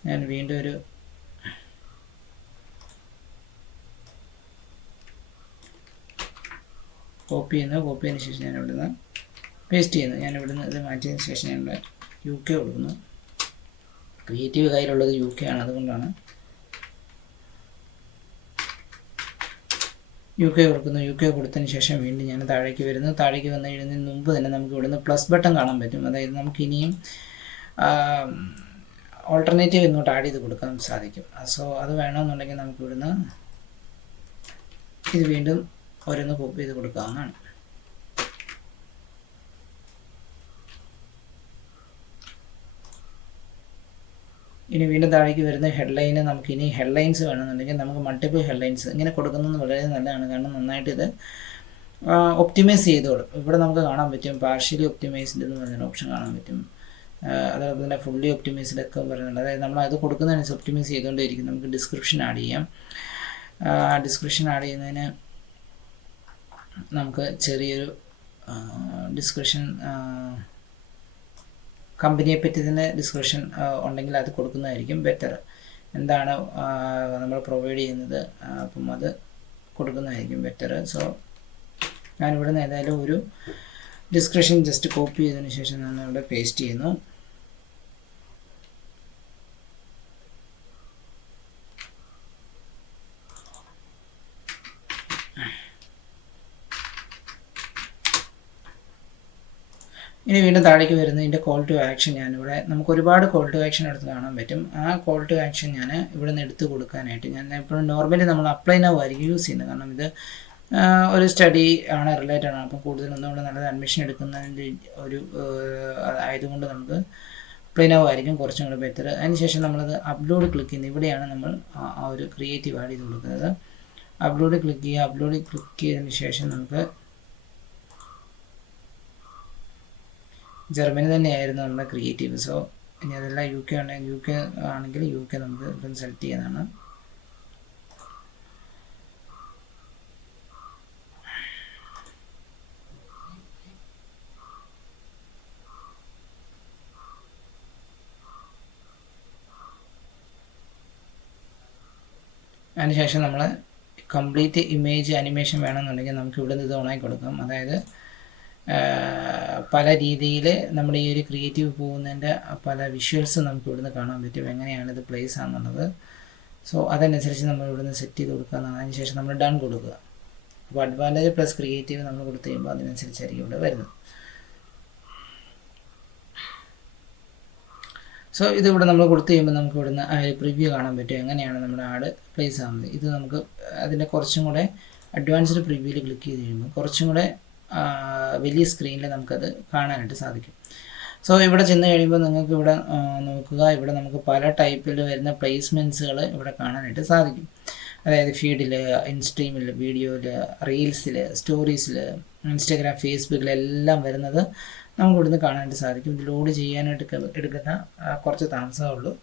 ഞാൻ വീണ്ടും ഒരു കോപ്പി ചെയ്തതിന് ശേഷം ഞാൻ ഇവിടുന്ന് പേസ്റ്റ് ചെയ്യുന്നു. ഞാൻ ഇവിടുന്ന് ഇത് മാറ്റിയതിന് ശേഷം ഞാൻ UK കൊടുക്കുന്നു. ക്രിയേറ്റീവ് കയ്യിലുള്ളത് UK ആണ്, അതുകൊണ്ടാണ് UK കൊടുക്കുന്നു. UK കൊടുത്തതിന് ശേഷം വീണ്ടും ഞാൻ താഴേക്ക് വരുന്നു. താഴേക്ക് വന്നു കഴിയുന്നതിന് മുമ്പ് തന്നെ നമുക്ക് ഇവിടുന്ന് പ്ലസ് ബട്ടൺ കാണാൻ പറ്റും. അതായത് നമുക്ക് ഇനിയും ഓൾട്ടർനേറ്റീവ് ഇങ്ങോട്ട് ആഡ് ചെയ്ത് കൊടുക്കാൻ സാധിക്കും. സോ അത് വേണമെന്നുണ്ടെങ്കിൽ നമുക്ക് ഇവിടുന്ന് ഇത് വീണ്ടും ഓരോന്ന് കോപ്പി ചെയ്ത് കൊടുക്കാവുന്നതാണ്. ഇനി വീണ്ടും താഴേക്ക് വരുന്ന ഹെഡ്ലൈന് നമുക്ക് ഇനി ഹെഡ്ലൈൻസ് വേണമെന്നുണ്ടെങ്കിൽ നമുക്ക് മൾട്ടിപ്പിൾ ഹെഡ്ലൈൻസ് ഇങ്ങനെ കൊടുക്കുന്നത് വളരെ നല്ലതാണ്. കാരണം നന്നായിട്ട് ഇത് ഒപ്റ്റിമൈസ് ചെയ്തോളും. ഇവിടെ നമുക്ക് കാണാൻ പറ്റും പാർഷ്യലി ഒപ്റ്റിമൈസ്ഡ് എന്ന് പറഞ്ഞൊരു ഓപ്ഷൻ കാണാൻ പറ്റും. അതേപോലെ തന്നെ ഫുള്ളി ഒപ്റ്റിമൈസ്ഡ് ഒക്കെ പറയുന്നുണ്ട്. അതായത് നമ്മൾ അത് കൊടുക്കുന്നതിനനുസരിച്ച് ഒപ്റ്റിമൈസ് ചെയ്തുകൊണ്ടേയിരിക്കും. നമുക്ക് ഡിസ്ക്രിപ്ഷൻ ആഡ് ചെയ്യാം. ഡിസ്ക്രിപ്ഷൻ ആഡ് ചെയ്യുന്നതിന് നമുക്ക് ചെറിയൊരു ഡിസ്ക്രിപ്ഷൻ കമ്പനിയെ പറ്റി തന്നെ ഡിസ്ക്രിപ്ഷൻ ഉണ്ടെങ്കിൽ അത് കൊടുക്കുന്നതായിരിക്കും ബെറ്റർ. എന്താണ് നമ്മൾ പ്രൊവൈഡ് ചെയ്യുന്നത്, അപ്പം അത് കൊടുക്കുന്നതായിരിക്കും ബെറ്റർ. സോ ഞാനിവിടെ നിന്ന് ഏതായാലും ഒരു ഡിസ്ക്രിപ്ഷൻ ജസ്റ്റ് കോപ്പി ചെയ്തതിന് ശേഷം ഞാൻ ഇവിടെ പേസ്റ്റ് ചെയ്യുന്നു. ഇനി വീണ്ടും താഴേക്ക് വരുന്നതിൻ്റെ കോൾ ടു ആക്ഷൻ ഞാനിവിടെ നമുക്ക് ഒരുപാട് കോൾ ടു ആക്ഷൻ എടുത്ത് കാണാൻ പറ്റും. ആ കോൾ ടു ആക്ഷൻ ഞാൻ ഇവിടെ നിന്ന് എടുത്ത് കൊടുക്കാനായിട്ട് ഞാൻ എപ്പോഴും നോർമലി നമ്മൾ അപ്ലൈ നൗ ആയിരിക്കും യൂസ് ചെയ്യുന്നത്. കാരണം ഇത് ഒരു സ്റ്റഡി ആണ്, റിലേറ്റഡ് ആണ്. അപ്പോൾ കൂടുതലൊന്നും ഇവിടെ നല്ലത് അഡ്മിഷൻ എടുക്കുന്നതിൻ്റെ ഒരു ആയതുകൊണ്ട് നമുക്ക് അപ്ലൈ നൗ ആയിരിക്കും കുറച്ചും കൂടെ ബെറ്റർ. അതിനുശേഷം നമ്മളത് അപ്ലോഡ് ക്ലിക്ക് ചെയ്യുന്നത്. ഇവിടെയാണ് നമ്മൾ ആ ഒരു ക്രിയേറ്റീവ് ആഡ് ചെയ്ത് കൊടുക്കുന്നത്. അപ്ലോഡ് ക്ലിക്ക് ചെയ്യുക. അപ്ലോഡ് ക്ലിക്ക് ചെയ്തതിന് ശേഷം നമുക്ക് ജർമ്മനി തന്നെയായിരുന്നു നമ്മുടെ ക്രിയേറ്റീവ്. സോ ഇനി അതെല്ലാം യു കെ ആണെങ്കിൽ യു കെ നമുക്ക് ഇപ്പം സെലക്ട് ചെയ്യുന്നതാണ്. അതിനുശേഷം നമ്മൾ കംപ്ലീറ്റ് ഇമേജ് അനിമേഷൻ വേണമെന്നുണ്ടെങ്കിൽ നമുക്ക് ഇവിടെ നിന്ന് ഇത് ഓണാക്കി കൊടുക്കാം. അതായത് പല രീതിയിൽ നമ്മുടെ ഈ ഒരു ക്രിയേറ്റീവ് പോകുന്നതിൻ്റെ പല വിഷ്വൽസ് നമുക്ക് ഇവിടുന്ന് കാണാൻ പറ്റും, എങ്ങനെയാണ് ഇത് പ്ലേസ് ആണെന്നുള്ളത്. സോ അതനുസരിച്ച് നമ്മൾ ഇവിടുന്ന് സെറ്റ് ചെയ്ത് കൊടുക്കുക എന്നാണ്. അതിനുശേഷം നമ്മൾ ഡൺ കൊടുക്കുക. അപ്പോൾ അഡ്വാൻറ്റേജ് പ്ലസ് ക്രിയേറ്റീവ് നമ്മൾ കൊടുത്തു കഴിയുമ്പോൾ അതിനനുസരിച്ചായിരിക്കും ഇവിടെ വരുന്നത്. സോ ഇതിവിടെ നമ്മൾ കൊടുത്തു കഴിയുമ്പോൾ നമുക്ക് ഇവിടുന്ന് പ്രിവ്യൂ കാണാൻ പറ്റും, എങ്ങനെയാണ് നമ്മുടെ ആഡ് പ്ലേസ് ആകുന്നത്. ഇത് നമുക്ക് അതിൻ്റെ കുറച്ചും കൂടെ അഡ്വാൻസ്ഡ് പ്രിവ്യൂവിൽ ക്ലിക്ക് ചെയ്ത് കഴിയുമ്പോൾ കുറച്ചും കൂടെ വലിയ സ്ക്രീനിൽ നമുക്കത് കാണാനായിട്ട് സാധിക്കും. സോ ഇവിടെ ചെന്ന് കഴിയുമ്പോൾ നിങ്ങൾക്ക് ഇവിടെ നോക്കുക, ഇവിടെ നമുക്ക് പല ടൈപ്പിൽ വരുന്ന പ്ലേസ്മെൻറ്റ്സുകൾ ഇവിടെ കാണാനായിട്ട് സാധിക്കും. അതായത് ഫീഡിൽ, ഇൻസ്ട്രീമിൽ, വീഡിയോയിൽ, റീൽസിൽ, സ്റ്റോറീസിൽ, ഇൻസ്റ്റാഗ്രാം, ഫേസ്ബുക്കിലെല്ലാം വരുന്നത് നമുക്ക് ഇവിടുന്ന് കാണാനായിട്ട് സാധിക്കും. ഇത് ലോഡ് ചെയ്യാനായിട്ട് എടുക്കുന്ന കുറച്ച് താമസമേ ഉള്ളൂ.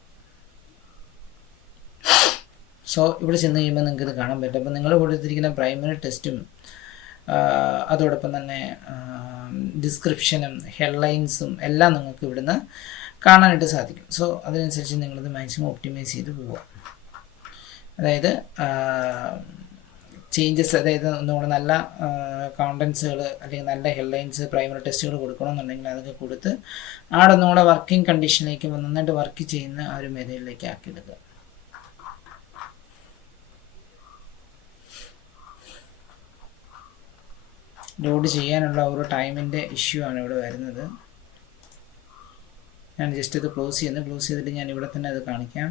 സോ ഇവിടെ ചെന്ന് കഴിയുമ്പോൾ നിങ്ങൾക്ക് ഇത് കാണാൻ പറ്റും. അപ്പോൾ നിങ്ങൾ കൊടുത്തിരിക്കുന്ന പ്രൈമറി ടെസ്റ്റും അതോടൊപ്പം തന്നെ ഡിസ്ക്രിപ്ഷനും ഹെഡ്ലൈൻസും എല്ലാം നിങ്ങൾക്ക് ഇവിടുന്ന് കാണാനായിട്ട് സാധിക്കും. സോ അതിനനുസരിച്ച് നിങ്ങളിത് മാക്സിമം ഒപ്റ്റിമൈസ് ചെയ്ത് പോവുക. അതായത് ചേഞ്ചസ്, അതായത് ഒന്നുകൂടെ നല്ല കോണ്ടൻസുകൾ അല്ലെങ്കിൽ നല്ല ഹെഡ്ലൈൻസ്, പ്രൈമറി ടെസ്റ്റുകൾ കൊടുക്കണമെന്നുണ്ടെങ്കിൽ അതൊക്കെ കൊടുത്ത് ആടെ ഒന്നുകൂടെ വർക്കിംഗ് കണ്ടീഷനിലേക്ക് നന്നായിട്ട് വർക്ക് ചെയ്യുന്ന ആ ഒരു മെത്തേഡിലേക്ക് ആക്കിയെടുക്കുക. ലോഡ് ചെയ്യാനുള്ള ഒരു ടൈമിൻ്റെ ഇഷ്യൂ ആണ് ഇവിടെ വരുന്നത്. ഞാൻ ജസ്റ്റ് ഇത് ക്ലോസ് ചെയ്തിട്ട് ഞാൻ ഇവിടെ തന്നെ അത് കാണിക്കാം.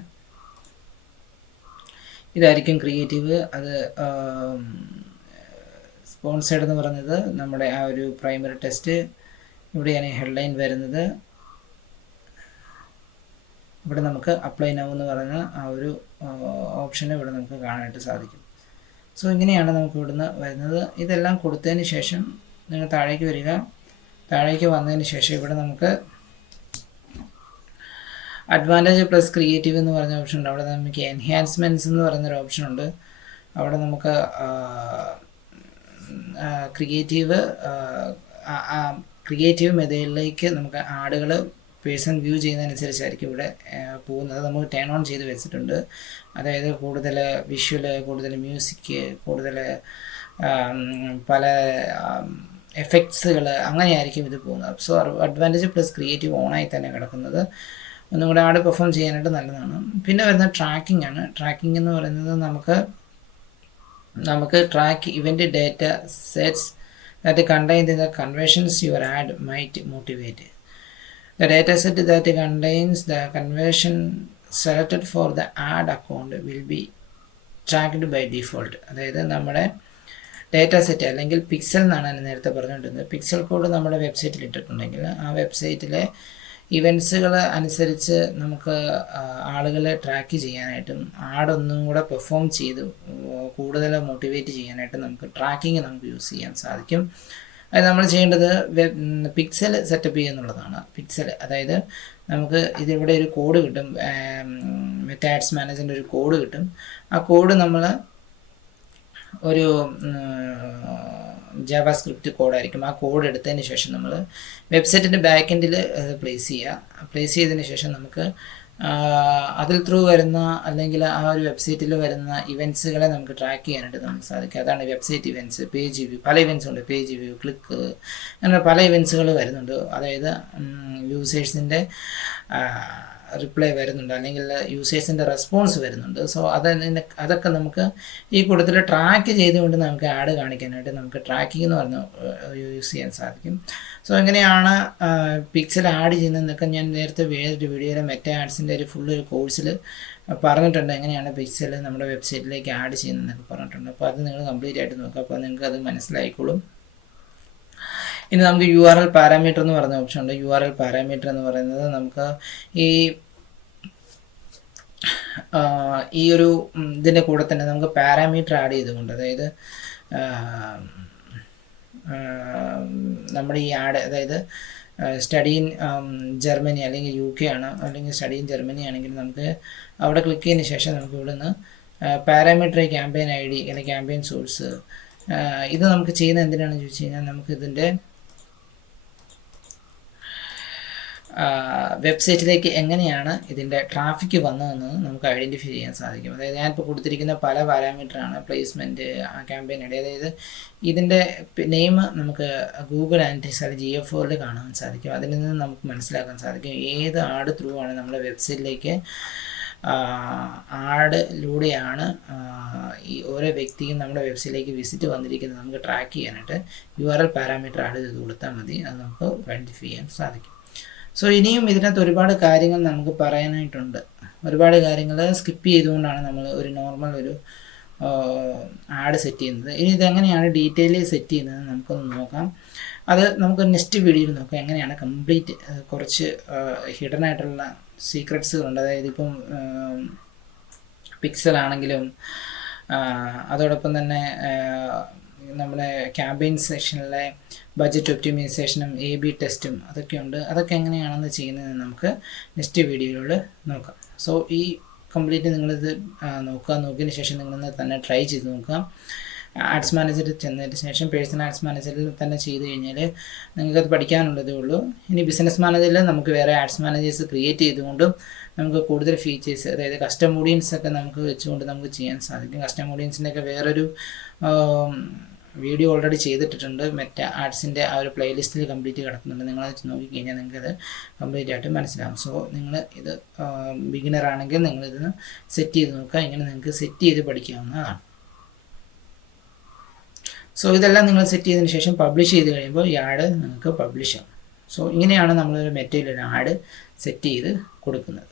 ഇതായിരിക്കും ക്രിയേറ്റീവ്. അത് സ്പോൺസേഡ് എന്ന് പറഞ്ഞത് നമ്മുടെ ആ ഒരു പ്രൈമറി ടെസ്റ്റ്. ഇവിടെയാണ് ഹെഡ്ലൈൻ വരുന്നത്. ഇവിടെ നമുക്ക് അപ്ലൈ നൗ എന്ന് പറയുന്ന ആ ഒരു ഓപ്ഷൻ ഇവിടെ നമുക്ക് കാണാനായിട്ട് സാധിക്കും. സോ ഇങ്ങനെയാണ് നമുക്ക് ഇവിടുന്ന് വരുന്നത്. ഇതെല്ലാം കൊടുത്തതിന് ശേഷം നിങ്ങൾ താഴേക്ക് വരിക. താഴേക്ക് വന്നതിന് ശേഷം ഇവിടെ നമുക്ക് അഡ്വാൻറ്റേജ് പ്ലസ് ക്രിയേറ്റീവ് എന്ന് പറഞ്ഞ ഓപ്ഷൻ ഉണ്ട്. അവിടെ നമുക്ക് എൻഹാൻസ്മെൻറ്റ്സ് എന്ന് പറയുന്നൊരു ഓപ്ഷൻ ഉണ്ട്. അവിടെ നമുക്ക് ക്രിയേറ്റീവ് മെത്തേഡിലേക്ക് നമുക്ക് ആഡുകൾ പേഴ്സൺ വ്യൂ ചെയ്യുന്നതനുസരിച്ചായിരിക്കും ഇവിടെ പോകുന്നത്. നമുക്ക് ടേൺ ഓൺ ചെയ്ത് വെച്ചിട്ടുണ്ട്. അതായത് കൂടുതൽ വിഷ്വൽ, കൂടുതൽ മ്യൂസിക്, കൂടുതൽ പല എഫക്ട്സുകൾ, അങ്ങനെയായിരിക്കും ഇത് പോകുന്നത്. സോ അഡ്വാൻറ്റേജ് പ്ലസ് ക്രിയേറ്റീവ് ഓണായി തന്നെ കിടക്കുന്നത്. ഒന്നും കൂടെ ആഡ് പെർഫോം ചെയ്യാനായിട്ട് നല്ലതാണ്. പിന്നെ വരുന്ന ട്രാക്കിംഗ് ആണ്. ട്രാക്കിംഗ് എന്ന് പറയുന്നത് നമുക്ക് track event data sets that contain the conversions your ad might motivate. The dataset that contains the conversion selected for the ad account will be tracked by default. അതായത് നമ്മുടെ ഡേറ്റ സെറ്റ് അല്ലെങ്കിൽ pixel എന്നാണ് ഞാൻ നേരത്തെ പറഞ്ഞുകൊണ്ടിരുന്നത്. Pixel code നമ്മുടെ വെബ്സൈറ്റിൽ ഇട്ടിട്ടുണ്ടെങ്കിൽ ആ വെബ്സൈറ്റിലെ ഇവൻറ്റ്സുകൾ അനുസരിച്ച് നമുക്ക് ആളുകളെ ട്രാക്ക് ചെയ്യാനായിട്ടും ആടൊന്നും കൂടെ പെർഫോം ചെയ്ത് കൂടുതൽ മോട്ടിവേറ്റ് ചെയ്യാനായിട്ട് നമുക്ക് ട്രാക്കിങ് നമുക്ക് യൂസ് ചെയ്യാൻ സാധിക്കും. അത് നമ്മൾ ചെയ്യേണ്ടത് പിക്സൽ സെറ്റപ്പ് ചെയ്യുക എന്നുള്ളതാണ്. പിക്സൽ അതായത് നമുക്ക് ഇതിവിടെ ഒരു കോഡ് കിട്ടും, മെറ്റാ ആഡ്സ് മാനേജറിൻ്റെ ഒരു കോഡ് കിട്ടും. ആ കോഡ് നമ്മൾ ഒരു ജാവാസ്ക്രിപ്റ്റ് കോഡായിരിക്കും. ആ കോഡ് എടുത്തതിന് ശേഷം നമ്മൾ വെബ്സൈറ്റിൻ്റെ ബാക്ക് എൻഡിൽ പ്ലേസ് ചെയ്യുക. പ്ലേസ് ചെയ്തതിന് ശേഷം നമുക്ക് അതിൽ ത്രൂ വരുന്ന അല്ലെങ്കിൽ ആ ഒരു വെബ്സൈറ്റിൽ വരുന്ന ഇവൻറ്റ്സുകളെ നമുക്ക് ട്രാക്ക് ചെയ്യാനായിട്ട് നമുക്ക് സാധിക്കും. അതാണ് വെബ്സൈറ്റ് ഇവൻറ്റ്സ്, പേജ് വ്യൂ, പല ഇവൻറ്റ്സും ഉണ്ട്. പേജ് വ്യൂ, ക്ലിക്ക്, അങ്ങനെ പല ഇവൻറ്റ്സുകൾ വരുന്നുണ്ട്. അതായത് യൂസേഴ്സിൻ്റെ റിപ്ലൈ വരുന്നുണ്ട്, അല്ലെങ്കിൽ യൂസേഴ്സിൻ്റെ റെസ്പോൺസ് വരുന്നുണ്ട്. സോ അതൊക്കെ നമുക്ക് ഈ കൂട്ടത്തിൽ ട്രാക്ക് ചെയ്തുകൊണ്ട് നമുക്ക് ആഡ് കാണിക്കാനായിട്ട് നമുക്ക് ട്രാക്കിംഗ് എന്ന് പറഞ്ഞ് യൂസ് ചെയ്യാൻ സാധിക്കും. സോ എങ്ങനെയാണ് പിക്സൽ ആഡ് ചെയ്യുന്നതെന്നൊക്കെ ഞാൻ നേരത്തെ വേറൊരു വീഡിയോയിൽ മെറ്റാ ആഡ്സിൻ്റെ ഒരു ഫുള്ളൊരു കോഴ്സിൽ പറഞ്ഞിട്ടുണ്ട്, എങ്ങനെയാണ് പിക്സൽ നമ്മുടെ വെബ്സൈറ്റിലേക്ക് ആഡ് ചെയ്യുന്നതെന്നൊക്കെ പറഞ്ഞിട്ടുണ്ട്. അപ്പോൾ അത് നിങ്ങൾ കംപ്ലീറ്റ് ആയിട്ട് നോക്കുക, അപ്പോൾ നിങ്ങൾക്ക് അത് മനസ്സിലായിക്കോളും. ഇനി നമുക്ക് URL പാരാമീറ്റർ എന്ന് പറയുന്ന ഓപ്ഷൻ ഉണ്ട്. URL പാരാമീറ്റർ എന്ന് പറയുന്നത് നമുക്ക് ഈ ഒരു ഇതിൻ്റെ കൂടെ തന്നെ നമുക്ക് പാരാമീറ്റർ ആഡ് ചെയ്തുകൊണ്ട്, അതായത് നമ്മുടെ ഈ ആഡ്, അതായത് സ്റ്റഡി ഇൻ ജർമ്മനി അല്ലെങ്കിൽ UK ആണ്, അല്ലെങ്കിൽ സ്റ്റഡി ഇൻ ജർമ്മനി ആണെങ്കിൽ നമുക്ക് അവിടെ ക്ലിക്ക് ചെയ്തതിന് ശേഷം നമുക്ക് ഇവിടെ നിന്ന് പാരാമീറ്റർ ക്യാമ്പയിൻ ID അല്ലെങ്കിൽ ക്യാമ്പയിൻ സോഴ്സ്, ഇത് നമുക്ക് ചെയ്യുന്നത് എന്തിനാണെന്ന് ചോദിച്ചു കഴിഞ്ഞാൽ നമുക്ക് ഇതിൻ്റെ വെബ്സൈറ്റിലേക്ക് എങ്ങനെയാണ് ഇതിൻ്റെ ട്രാഫിക് വന്നതെന്ന് നമുക്ക് ഐഡൻറ്റിഫൈ ചെയ്യാൻ സാധിക്കും. അതായത് ഞാനിപ്പോൾ കൊടുത്തിരിക്കുന്ന പല പാരാമീറ്ററാണ്, പ്ലേസ്മെൻറ്റ്, ക്യാമ്പയിൻ ഐഡി, അതായത് ഇതിൻ്റെ നെയിം നമുക്ക് ഗൂഗിൾ അനലിറ്റിക്സ് അല്ലെങ്കിൽ GA4 കാണാൻ സാധിക്കും. അതിൽ നിന്ന് നമുക്ക് മനസ്സിലാക്കാൻ സാധിക്കും ഏത് ആഡ് ത്രൂ ആണ് നമ്മുടെ വെബ്സൈറ്റിലേക്ക് ആഡിലൂടെയാണ് ഈ ഓരോ വ്യക്തിയും നമ്മുടെ വെബ്സൈറ്റിലേക്ക് വിസിറ്റ് വന്നിരിക്കുന്നത് നമുക്ക് ട്രാക്ക് ചെയ്യാനായിട്ട് URL പാരാമീറ്റർ ആഡ് ചെയ്ത് കൊടുത്താൽ മതി. അത് നമുക്ക് ഐഡൻറ്റിഫൈ ചെയ്യാൻ സാധിക്കും. സോ ഇനിയും ഇതിനകത്ത് ഒരുപാട് കാര്യങ്ങൾ നമുക്ക് പറയാനായിട്ടുണ്ട്. ഒരുപാട് കാര്യങ്ങൾ സ്കിപ്പ് ചെയ്തുകൊണ്ടാണ് നമ്മൾ ഒരു നോർമൽ ഒരു ആഡ് സെറ്റ് ചെയ്യുന്നത്. ഇനി ഇതെങ്ങനെയാണ് ഡീറ്റെയിൽ സെറ്റ് ചെയ്യുന്നത് നമുക്കൊന്ന് നോക്കാം. അത് നമുക്ക് നെക്സ്റ്റ് വീഡിയോയിൽ നോക്കാം, എങ്ങനെയാണ് കംപ്ലീറ്റ്. കുറച്ച് ഹിഡൻ ആയിട്ടുള്ള സീക്രട്സുകളുണ്ട്. അതായത് ഇപ്പം പിക്സൽ ആണെങ്കിലും അതോടൊപ്പം തന്നെ നമ്മുടെ ക്യാമ്പയിൻ സെക്ഷനിലെ ബഡ്ജറ്റ് ഒപ്റ്റിമൈസേഷനും AB ടെസ്റ്റും അതൊക്കെയുണ്ട്. അതൊക്കെ എങ്ങനെയാണെന്ന് ചെയ്യുന്നത് നമുക്ക് നെക്സ്റ്റ് വീഡിയോയിലൂടെ നോക്കാം. സോ ഈ കംപ്ലീറ്റ് നിങ്ങളിത് നോക്കുക. നോക്കിയതിന് ശേഷം നിങ്ങളൊന്ന് തന്നെ ട്രൈ ചെയ്ത് നോക്കാം. ആഡ്സ് മാനേജറിൽ ചെന്നതിന് ശേഷം പേഴ്സണൽ ആഡ്സ് മാനേജറിൽ തന്നെ ചെയ്ത് കഴിഞ്ഞാൽ നിങ്ങൾക്കത് പഠിക്കാനുള്ളതേ ഉള്ളൂ. ഇനി ബിസിനസ് മാനേജറിൽ നമുക്ക് വേറെ ആഡ്സ് മാനേജേഴ്സ് ക്രിയേറ്റ് ചെയ്തുകൊണ്ടും നമുക്ക് കൂടുതൽ ഫീച്ചേഴ്സ്, അതായത് കസ്റ്റം ഓഡിയൻസ് ഒക്കെ നമുക്ക് വെച്ചുകൊണ്ട് നമുക്ക് ചെയ്യാൻ സാധിക്കും. കസ്റ്റം ഓഡിയൻസിൻ്റെ ഒക്കെ വേറൊരു വീഡിയോ ഓൾറെഡി ചെയ്തിട്ടുണ്ട്. മെറ്റാ ആഡ്സിൻ്റെ ആ ഒരു പ്ലേലിസ്റ്റിൽ കംപ്ലീറ്റ് കിടക്കുന്നുണ്ട്. നിങ്ങളത് നോക്കിക്കഴിഞ്ഞാൽ നിങ്ങൾക്കത് കംപ്ലീറ്റ് ആയിട്ട് മനസ്സിലാകും. സോ നിങ്ങൾ ഇത് ബിഗിനർ ആണെങ്കിൽ നിങ്ങളിത് സെറ്റ് ചെയ്ത് നോക്കുക. ഇങ്ങനെ നിങ്ങൾക്ക് സെറ്റ് ചെയ്ത് പഠിക്കാവുന്നതാണ്. സോ ഇതെല്ലാം നിങ്ങൾ സെറ്റ് ചെയ്തതിന് ശേഷം പബ്ലിഷ് ചെയ്ത് കഴിയുമ്പോൾ ഈ ആഡ് നിങ്ങൾക്ക് പബ്ലിഷ് ആവും. സോ ഇങ്ങനെയാണ് നമ്മളൊരു മെറ്റയിൽ ഒരു ആഡ് സെറ്റ് ചെയ്ത് കൊടുക്കുന്നത്.